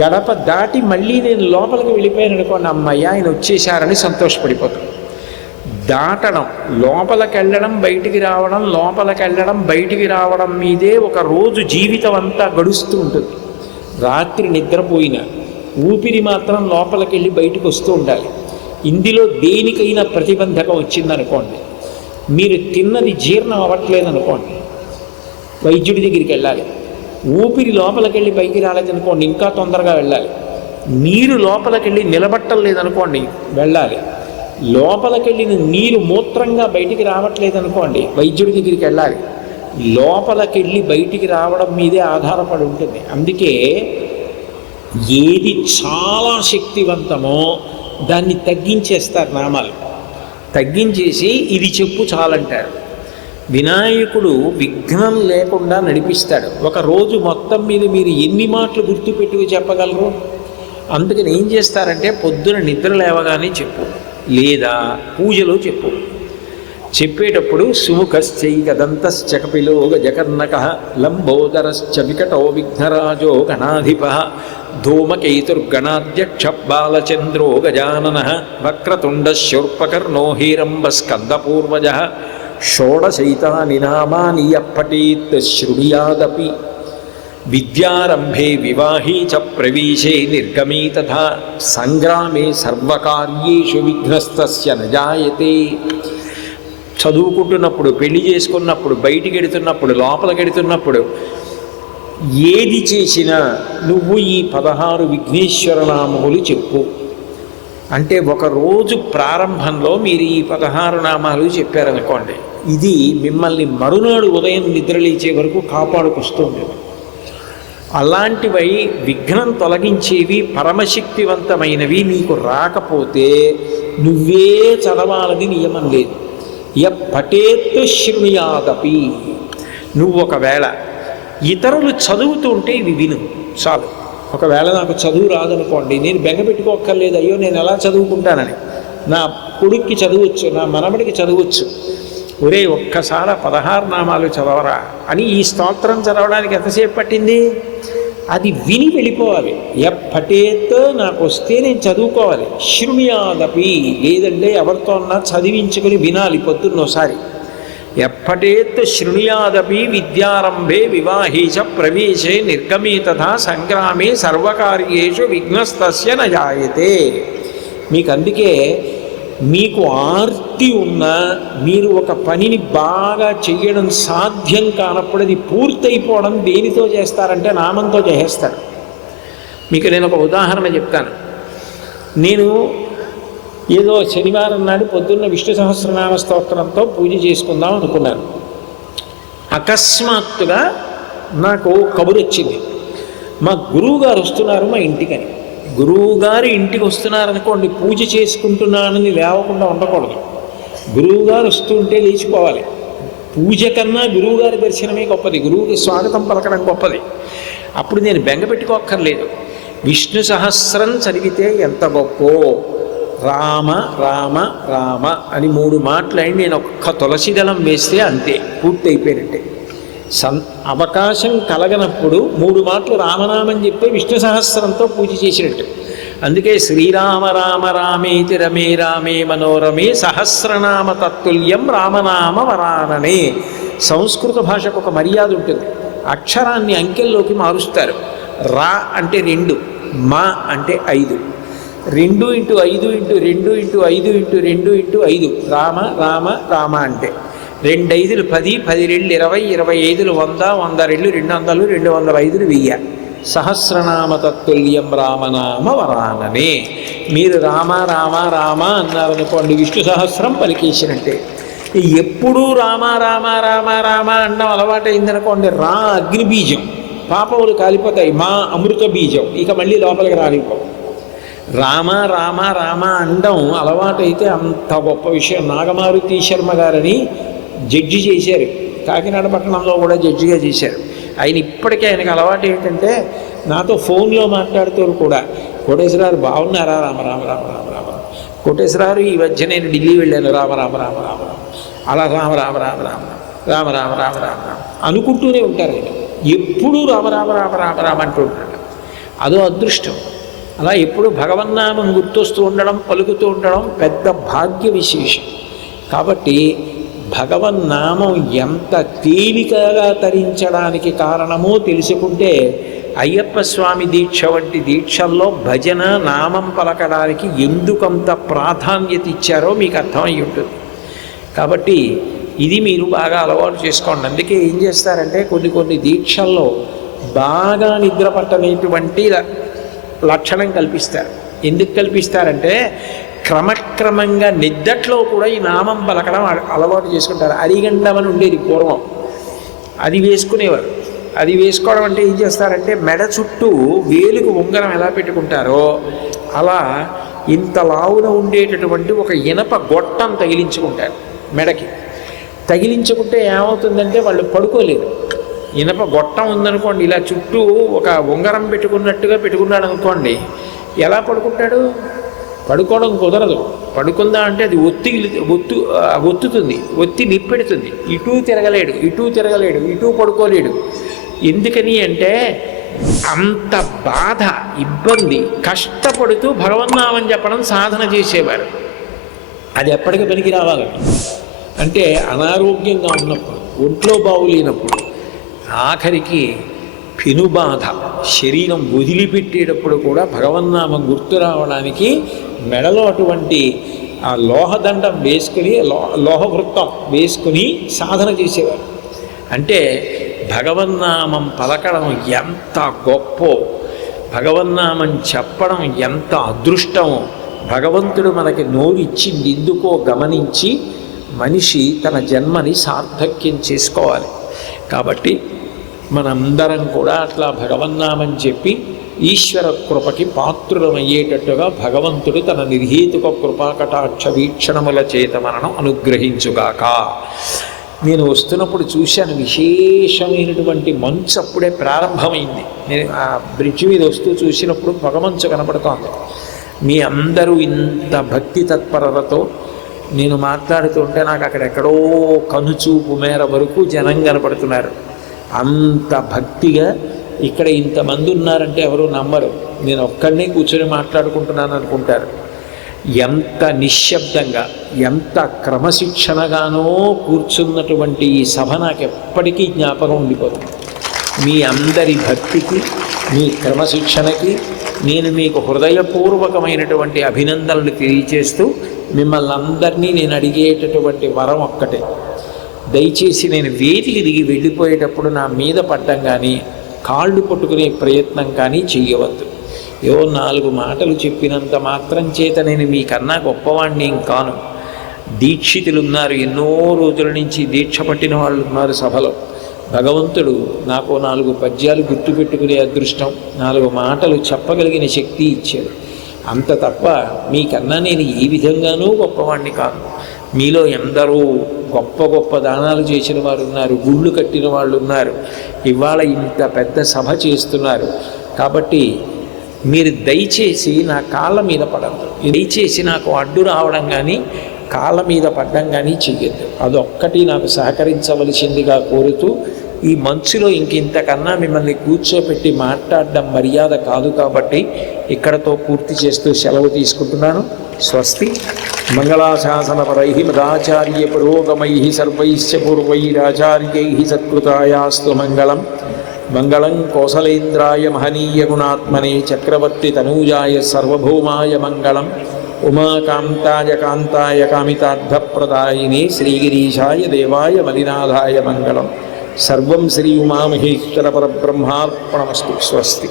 గడప దాటి మళ్ళీ నేను లోపలికి వెళ్ళిపోయాను అనుకోండి, అమ్మయ్య ఆయన వచ్చేసారని సంతోషపడిపోతాను. దాటడం, లోపలికి వెళ్ళడం బయటికి రావడం, లోపలికి వెళ్ళడం బయటికి రావడం మీదే ఒక రోజు జీవితం అంతా గడుస్తూ ఉంటుంది. రాత్రి నిద్రపోయిన ఊపిరి మాత్రం లోపలికి వెళ్ళి బయటికి వస్తూ ఉండాలి. ఇందులో దేనికైనా ప్రతిబంధకం వచ్చిందనుకోండి, మీరు తిన్నది జీర్ణం అవ్వట్లేదనుకోండి, వైద్యుడి దగ్గరికి వెళ్ళాలి. ఊపిరి లోపలికి వెళ్ళి పైకి రాలేదనుకోండి, ఇంకా తొందరగా వెళ్ళాలి. నీరు లోపలికి వెళ్ళి నిలబట్టలేదనుకోండి, వెళ్ళాలి. లోపలికి వెళ్ళిన నీరు మూత్రంగా బయటికి రావట్లేదనుకోండి, వైద్యుడి దగ్గరికి వెళ్ళాలి. లోపలికి వెళ్ళి బయటికి రావడం మీదే ఆధారపడి ఉంటుంది. అందుకే ఏది చాలా శక్తివంతమో దాన్ని తగ్గించేస్తారు నామాలు. తగ్గించేసి ఇది చెప్పు చాలంటారు. వినాయకుడు విఘ్నం లేకుండా నడిపిస్తాడు. ఒక రోజు మొత్తం మీద మీరు ఎన్ని మాటలు గుర్తుపెట్టుకు చెప్పగలరు? అందుకని ఏం చేస్తారంటే పొద్దున నిద్ర లేవగానే చెప్పు, లేదా పూజలో చెప్పు. చెప్పేటప్పుడు సుముఖశ్చైకదంతశ్చ కపిలో గజకర్ణక లంబోదరశ్చ వికటో విఘ్నరాజో గణాధిప ధూమకేతుర్గణాధ్యక్ష బాలచంద్రో గజానన వక్రతుండ శూర్పకర్ణో హీరంబ స్కందపూర్వజ షోడశైతాని నామాని యప్పటేత్ శృణుయాదపి విద్యారంభే వివాహే చ ప్రవేశే నిర్గమే తథా సంగ్రామే సర్వకార్యేషు విఘ్నస్తస్య న జాయతే. చదువుకుంటున్నప్పుడు, పెళ్లి చేసుకున్నప్పుడు, బయటికి ఎడుతున్నప్పుడు, లోపలికి ఎడుతున్నప్పుడు, ఏది చేసినా నువ్వు ఈ 16 విఘ్నేశ్వర నామములు చెప్పు అంటే ఒకరోజు ప్రారంభంలో మీరు ఈ 16 నామాలు చెప్పారనుకోండి, ఇది మిమ్మల్ని మరునాడు ఉదయం నిద్రలేచే వరకు కాపాడుకొస్తుంది. అలాంటివై విఘ్నం తొలగించేవి పరమశక్తివంతమైనవి నీకు రాకపోతే నువ్వే చదవాలని నియమం లేదు. పఠేత్ శృణుయాదపి. నువ్వు ఒకవేళ ఇతరులు చదువుతుంటే ఇవి విను చాలు. ఒకవేళ నాకు చదువు రాదనుకోండి, నేను బెంగపెట్టుకోక్కర్లేదు, అయ్యో నేను ఎలా చదువుకుంటానని. నా కొడుక్కి చదవచ్చు, నా మనవడికి చదవచ్చు, ఒరే ఒక్కసారి 16 నామాలు చదవరా అని ఈ స్తోత్రం చదవడానికి ఎంతసేపు పట్టింది? అది విని వెళ్ళిపోవాలి. ఎప్పటేతో నాకు వస్తే నేను చదువుకోవాలి. శృణుయాదపి, లేదంటే ఎవరితో అన్నా చదివించుకుని వినాలి పొద్దున్నోసారి. ఎప్పటేత్ శృణుయాదపి విద్యారంభే వివాహేశ ప్రవేశే నిర్గమే తథా సంగ్రామే సర్వకార్యేషు విఘ్నస్తస్య నజాయతే. మీకు అందుకే మీకు ఆర్తి ఉన్న మీరు ఒక పనిని బాగా చెయ్యడం సాధ్యం కానప్పుడు అది పూర్తయిపోవడం దేనితో చేస్తారంటే నామంతో చేసేస్తారు. మీకు నేను ఒక ఉదాహరణ చెప్తాను. నేను ఏదో శనివారం నాడు పొద్దున్న విష్ణు సహస్రనామ స్తోత్రంతో పూజ చేసుకుందాం అనుకున్నాను. అకస్మాత్తుగా నాకు కబురు వచ్చింది, మా గురువుగారు వస్తున్నారు మా ఇంటికని. గురువుగారు ఇంటికి వస్తున్నారనుకోండి, పూజ చేసుకుంటున్నానని లేవకుండా ఉండకూడదు. గురువుగారు వస్తుంటే లేచిపోవాలి. పూజ కన్నా గురువుగారి దర్శనమే గొప్పది, గురువుకి స్వాగతం పలకడం గొప్పది. అప్పుడు నేను బెంగ పెట్టుకోక్కర్లేదు. విష్ణు సహస్రం చదివితే ఎంత గొప్పో. రామ రామ రామ అని 3 మాటలని నేను ఒక్క తులసి దళం వేస్తే అంతే, పూర్తయిపోయినట్టే. అవకాశం కలగనప్పుడు 3 మాటలు రామనామని చెప్తే విష్ణు సహస్రంతో పూజ చేసినట్టు. అందుకే శ్రీరామ రామ రామేతి రమే రామే మనోరమే సహస్రనామ తత్తుల్యం రామనామ వరాననే. సంస్కృత భాషకు ఒక మర్యాద ఉంటుంది. అక్షరాన్ని అంకెల్లోకి మారుస్తారు. రా అంటే 2, మా అంటే 5. 2 × 5 × 2 × 5 × 2 × 5 రామ రామ రామ అంటే 2 5 10, 10 2 20, 25 100, 100 2 200, 205 1000. సహస్రనామ తత్తుల్యం రామనామ వరాననే. మీరు రామ రామ రామ అన్నారనుకోండి, విష్ణు సహస్రం పలికేసినట్టే. ఎప్పుడూ రామ రామ రామ రామ అన్నం అలవాటైందనుకోండి, రా అగ్ని బీజం, పాపములు కాలిపోతాయి. మా అమృత బీజం, ఇక మళ్ళీ లోపలికి రాలిపో. రామ రామ రామ అనడం అలవాటైతే అంత గొప్ప విషయం. నాగమారుతి శర్మ గారని జడ్జి చేశారు, కాకినాడ పట్టణంలో కూడా జడ్జిగా చేశారు. ఆయన ఇప్పటికే ఆయనకు అలవాటు ఏంటంటే, నాతో ఫోన్లో మాట్లాడుతూ కూడా, కోటేశ్వరారు బాగున్నారా, రామ రామ రామ రామ రామ, కోటేశ్వరారు ఈ మధ్య నేను ఢిల్లీ వెళ్ళాను, రామ రామ రామ రామ రామ, అలా రామ రామ రామ రామ రామ రామ రామ రామ రామ అనుకుంటూనే ఉంటారు. ఆయన ఎప్పుడూ రామ రామ రామ రామ రామ అంటూ ఉంటాడు. అదో అదృష్టం. అలా ఎప్పుడు భగవన్నామం గుర్తొస్తూ ఉండడం, పలుకుతూ ఉండడం పెద్ద భాగ్య విశేషం. కాబట్టి భగవన్నామం ఎంత తేలికగా తరించడానికి కారణమో తెలుసుకుంటే, అయ్యప్ప స్వామి దీక్ష వంటి దీక్షల్లో భజన నామం పలకడానికి ఎందుకంత ప్రాధాన్యత ఇచ్చారో మీకు అర్థమై ఉంటుంది. కాబట్టి ఇది మీరు బాగా అలవాటు చేసుకోండి. అందుకే ఏం చేస్తారంటే, కొన్ని దీక్షల్లో బాగా నిద్ర పట్టనేటువంటి లక్షణం కల్పిస్తారు. ఎందుకు కల్పిస్తారంటే, క్రమక్రమంగా నిద్దట్లో కూడా ఈ నామం పలకడం అలవాటు చేసుకుంటారు. అరిగండమని ఉండేది పూర్వం, అది వేసుకునేవారు. అది వేసుకోవడం అంటే ఏం చేస్తారంటే, మెడ చుట్టూ వేలుకు ఉంగరం ఎలా పెట్టుకుంటారో అలా ఇంత లావున ఉండేటటువంటి ఒక ఇనప గొట్టం తగిలించుకుంటారు. మెడకి తగిలించుకుంటే ఏమవుతుందంటే, వాళ్ళు పడుకోలేరు. ఇనప గొట్టం ఉందనుకోండి, ఇలా చుట్టూ ఒక ఉంగరం పెట్టుకున్నట్టుగా పెట్టుకున్నాడు అనుకోండి, ఎలా పడుకుంటాడు? పడుకోవడం కుదరదు. పడుకుందా అంటే అది ఒత్తుతుంది, ఒత్తి నిప్పెడుతుంది. ఇటూ తిరగలేడు, ఇటూ పడుకోలేడు. ఎందుకని అంటే అంత బాధ, ఇబ్బంది, కష్టపడుతూ భగవన్నామని చెప్పడం సాధన చేసేవారు. అది ఎప్పటికీ పనికి రావాలి అంటే, అనారోగ్యంగా ఉన్నప్పుడు, ఒంట్లో బాగులేనప్పుడు, ఆఖరికి పెనుబాధ, శరీరం వదిలిపెట్టేటప్పుడు కూడా భగవన్నామం గుర్తు రావడానికి మెడలో అటువంటి ఆ లోహదండం వేసుకుని, లోహవృత్తం వేసుకుని సాధన చేసేవారు. అంటే భగవన్నామం పలకడం ఎంత గొప్పో, భగవన్నామం చెప్పడం ఎంత అదృష్టమో, భగవంతుడు మనకి నోరిచ్చింది ఎందుకో గమనించి మనిషి తన జన్మని సార్థక్యం చేసుకోవాలి. కాబట్టి మనందరం కూడా అట్లా భగవన్నామం చెప్పి ఈశ్వర కృపకి పాత్రులమయ్యేటట్టుగా భగవంతుడు తన నిర్హేతుక కృపాకటాక్ష వీక్షణముల చేత మనను అనుగ్రహించుగాక. నేను వస్తున్నప్పుడు చూశాను, విశేషమైనటువంటి మంచు అప్పుడే ప్రారంభమైంది. నేను ఆ బ్రిడ్జ్ మీద వస్తూ చూసినప్పుడు పొగమంచు కనపడుతోంది. మీ అందరూ ఇంత భక్తి తత్పరతతో నేను మాట్లాడుతుంటే నాకు అక్కడెక్కడో కనుచూపు మేర వరకు జనం కనపడుతున్నారు. అంత భక్తిగా ఇక్కడ ఇంతమంది ఉన్నారంటే ఎవరు నమ్మరు. నేను ఒక్కడినే కూర్చొని మాట్లాడుకుంటున్నాను అనుకుంటారు. ఎంత నిశ్శబ్దంగా, ఎంత క్రమశిక్షణగానో కూర్చున్నటువంటి ఈ సభ నాకు ఎప్పటికీ జ్ఞాపకం ఉండిపోతుంది. మీ అందరి భక్తికి, మీ క్రమశిక్షణకి నేను మీకు హృదయపూర్వకమైనటువంటి అభినందనలు తెలియచేస్తూ మిమ్మల్ని అందరినీ నేను అడిగేటటువంటి వరం ఒక్కటే, దయచేసి నేను వేదిక దిగి వెళ్ళిపోయేటప్పుడు నా మీద పడ్డం కానీ కాళ్ళు పట్టుకునే ప్రయత్నం కానీ చెయ్యవద్దు. ఏవో 4 మాటలు చెప్పినంత మాత్రం చేత నేను మీకన్నా గొప్పవాణ్ణి ఏం కాను. దీక్షితులు ఉన్నారు, ఎన్నో రోజుల నుంచి దీక్ష పట్టిన వాళ్ళు ఉన్నారు సభలో. భగవంతుడు నాకు 4 పద్యాలు గుర్తుపెట్టుకునే అదృష్టం, 4 మాటలు చెప్పగలిగిన శక్తి ఇచ్చాడు. అంత తప్ప మీకన్నా నేను ఏ విధంగానూ గొప్పవాణ్ణి కాదు. మీలో ఎందరో గొప్ప గొప్ప దానాలు చేసిన వారు ఉన్నారు, గుళ్ళు కట్టిన వాళ్ళు ఉన్నారు, ఇవాళ ఇంత పెద్ద సభ చేస్తున్నారు. కాబట్టి మీరు దయచేసి నా కాళ్ళ మీద పడద్దు, దయచేసి నాకు అడ్డు రావడం కానీ కాళ్ళ మీద పడ్డం కానీ చెయ్యొద్దు. అదొక్కటి నాకు సహకరించవలసిందిగా కోరుతూ, ఈ మంచులో ఇంతకన్నా మిమ్మల్ని కూర్చోపెట్టి మాట్లాడడం మర్యాద కాదు కాబట్టి ఇక్కడతో పూర్తి చేస్తూ సెలవు తీసుకుంటున్నాను. స్వస్తి. మంగళాశాసనపరై మదాచార్య పురోగమై సర్వైశ్చ పూర్వైరాచార్యై సత్కృతాయాస్తు మంగళం. మంగళం కోసలేంద్రాయ మహనీయ గుణాత్మనే చక్రవర్తి తనూజాయ సర్వభౌమాయ మంగళం. ఉమాకాంతాయ కాంతాయ కామితార్థప్రదాయినే శ్రీగిరీశాయ దేవాయ మలినాథాయ మంగళం. సర్వం శ్రీ ఉమామహేశ్వర పరబ్రహ్మార్పణమస్తు. స్వస్తి.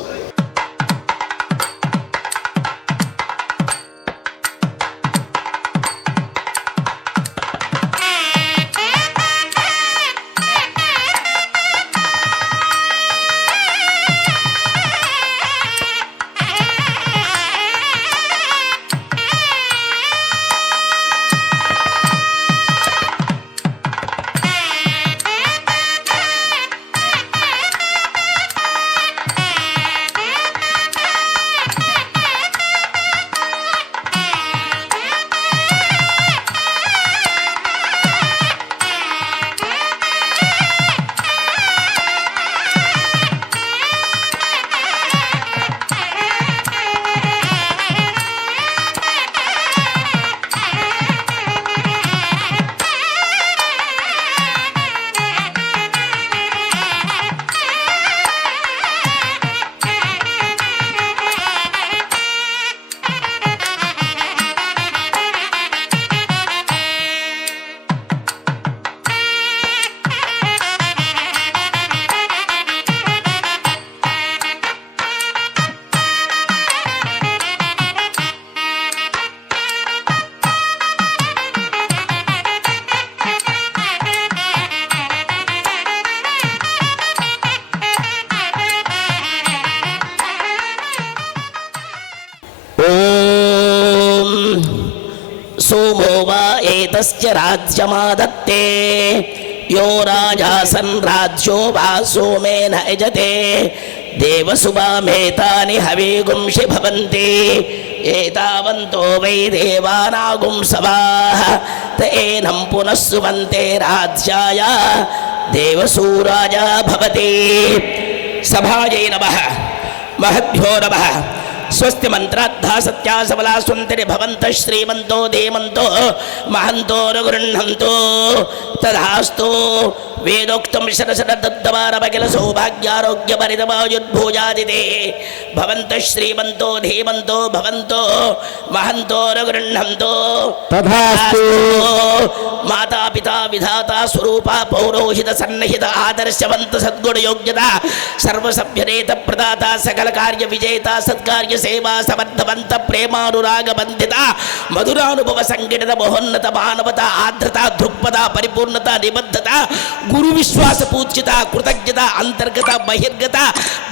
सोमो वा एतस्य राज्यमादत्ते यो राजा संराज्यो वा सोमेन यजते देवसुभामेतानि हविगुंषि भवन्ति एतावन्तो वै देवानागुं सभाः तेनं पुनः सुवन्ते राज्याय देवसूराजा भवति। सभायै नमः महद्भ्यो नमः। स्वस्ति मंत्राद्धा सत्या सबला सुंदरि भवन्तः श्रीमन्तो धीमन्तो महन्तो न गृह्णन्तो तदास्तु। वेदोक्तं शरशरदत्तवारमखिल सौभाग्यारोग्यपरितमायुर्भूयादिते भवन्तः श्रीमन्तो धीमन्तो भवन्तो महन्तो न गृह्णन्तो तदास्तु। माता पिता विधाता स्वरूपा पौरोहित सन्निहित आदर्शवन्त सद्गुण योग्यता सर्वसभ्यनेत प्रदाता सकल कार्य विजेता सत्कार्य सेवा समर्थवंत प्रेमानुराग बंधिता मधुरानुभव संगीत महोन्नत मानवता आर्द्रता दृक्पदा परिपूर्णता निबद्धता గురు విశ్వాస పూజ్యత, కృతజ్ఞత, అంతర్గత బహిర్గత,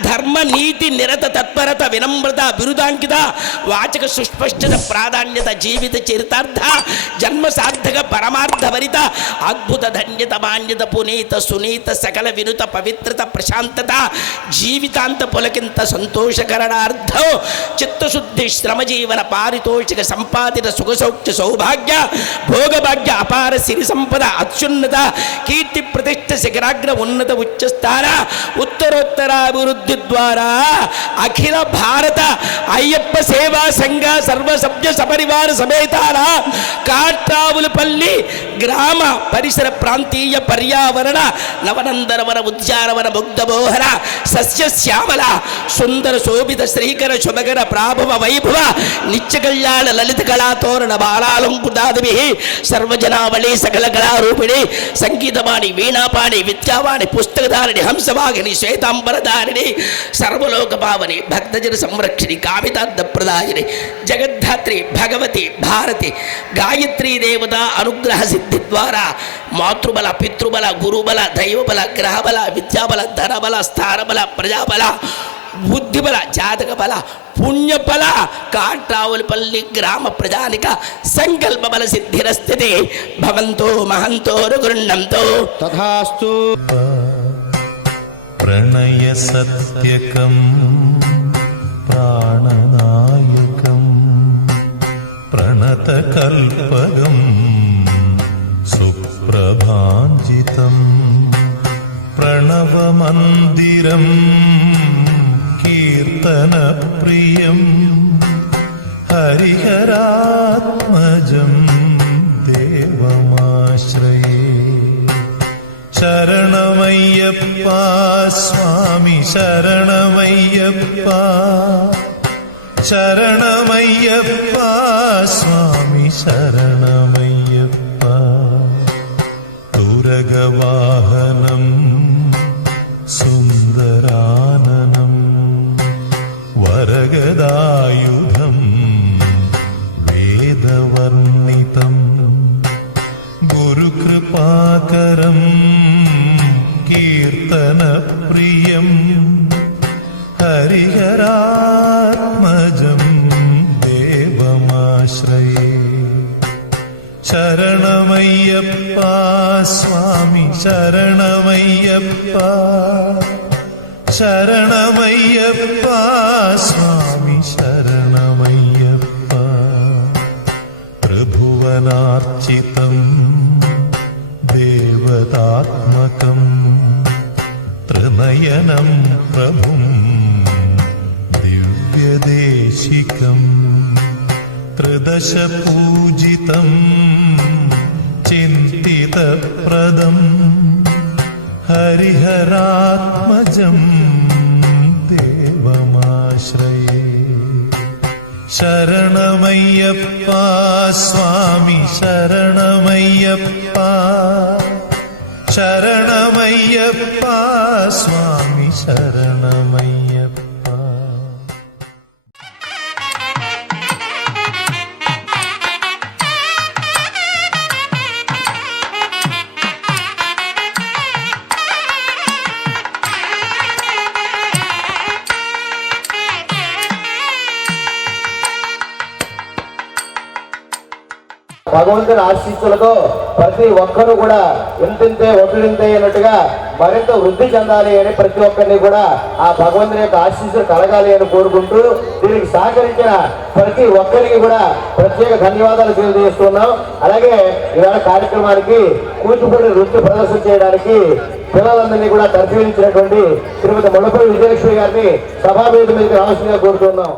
ధర్మ నీతి నిరత తత్పరత, వినమ్రత, బిరుదాంకిత, వాచక సుస్పష్టత, ప్రాధాన్యత, జీవిత చరితార్థ, జన్మ సార్థక, పరమార్థ భరిత, అద్భుత, ధన్యత, మాన్యత, పునీత, సునీత, సకల వినుత, పవిత్రత, ప్రశాంతత, జీవితాంత పులకింత, సంతోషకరణార్థం, చిత్తశుద్ధి, శ్రమజీవన, పారితోషిక, సంపాదిత, సుఖసౌఖ్య, సౌభాగ్య, భోగభాగ్య, అపార సిరి సంపద, అత్యున్నత కీర్తి ప్రతిష్ట, శిఖరాగ్ర, ఉన్నత ఉచ్చస్థాన, ఉత్తరోత్తరాభివృద్ధి ద్వారా అఖిల భారత అయ్యప్ప సేవా సంఘ సర్వసభ్య సపరివార సమేతాల కాట్రావులపల్లి గ్రామ పరిసర ప్రాంతీయ పర్యావరణ నవనందనవన ఉద్యానవన ముగ్ధమోహన సస్య శ్యామల సుందర శోభిత శ్రీకర శుభకర ప్రాభవ వైభవ నిత్య కళ్యాణ లలిత కళాతోరణ బాలాలంకుదాదిభి సర్వజనావళి సకల కళారూపిణి సంగీతవాణి వీణాపాణి విద్యావాణి పుస్తకధారిణి హంసవాహిని శ్వేతాంబరధారిణి సర్వలోక పావని భక్తజన సంరక్షిణి కామితార్థ ప్రదాయిని జగద్ధాత్రి భగవతి భారతి గాయత్రీ దేవత అనుగ్రహ సిద్ధి ద్వారా మాతృబల పితృబల గురుబల దైవబల గ్రహబల విద్యాబల ధనబల స్థానబల ప్రజాబల బుద్ధిబల జాతక బల పుణ్యబల కాట్రావులపల్లి గ్రామ ప్రజానిక సంకల్ప బల సిద్ధిరస్థితి భవంతో మహంతో గృహంతో తథాస్తు. ప్రణయ సత్యకం ప్రాణనాయకం ప్రణతకల్పగం సుప్రభాంజితం ప్రణవమందిరం కీర్తనప్రియం హరిహరాత్మజం దేవమాశ్రయే. శరణమయ్యప్ప స్వామి శరణమయ్యప్ప, శరణమయ్యప్ప స్వామి శరణమయ్యప్ప. తురగవాహనం సుందరాననం వరగదాయుధం వేదవర్ణితం గురుకృపాకరం కీర్తనప్రియం హరిహరాత్మజం దేవమాశ్రయే. శరణమయ్యప్ప స్వామి శరణమయ్యప్ప, శరణమయ్యప్ప స్వామి శరణమయ్యప్ప. ప్రభువనార్చితం దేవతాత్మకం త్రినయనం ప్రభుం దివ్యదేశికం త్రిదశ పూజితం చింతితప్రదం హరిహరాత్మజం దేవమాశ్రయే. శరణమయ్యప్ప స్వామి శరణమయ్యప్ప, శరణమయ్యప్ప స్వామి శరణమయ్యప్ప. భగవంతుని ఆశీస్సులతో ప్రతి ఒక్కరూ కూడా ఇంతింతే ఒడ్డింతే అన్నట్టుగా మరింత వృద్ధి చెందాలి అని ప్రతి ఒక్కరిని కూడా ఆ భగవంతుని యొక్క ఆశీస్సులు కలగాలి అని కోరుకుంటూ దీనికి సహకరించిన ప్రతి ఒక్కరికి కూడా ప్రత్యేక ధన్యవాదాలు తెలియజేస్తున్నాం. అలాగే ఇవాళ కార్యక్రమానికి కూచిపూడి నృత్య ప్రదర్శన చేయడానికి పిల్లలందరినీ కూడా తర్ఫీలించినటువంటి శ్రీమతి ముళ్ళపల్లి విజయలక్ష్మి గారిని సభావేదిక మీదకి రావాల్సిందిగా కోరుతున్నాం.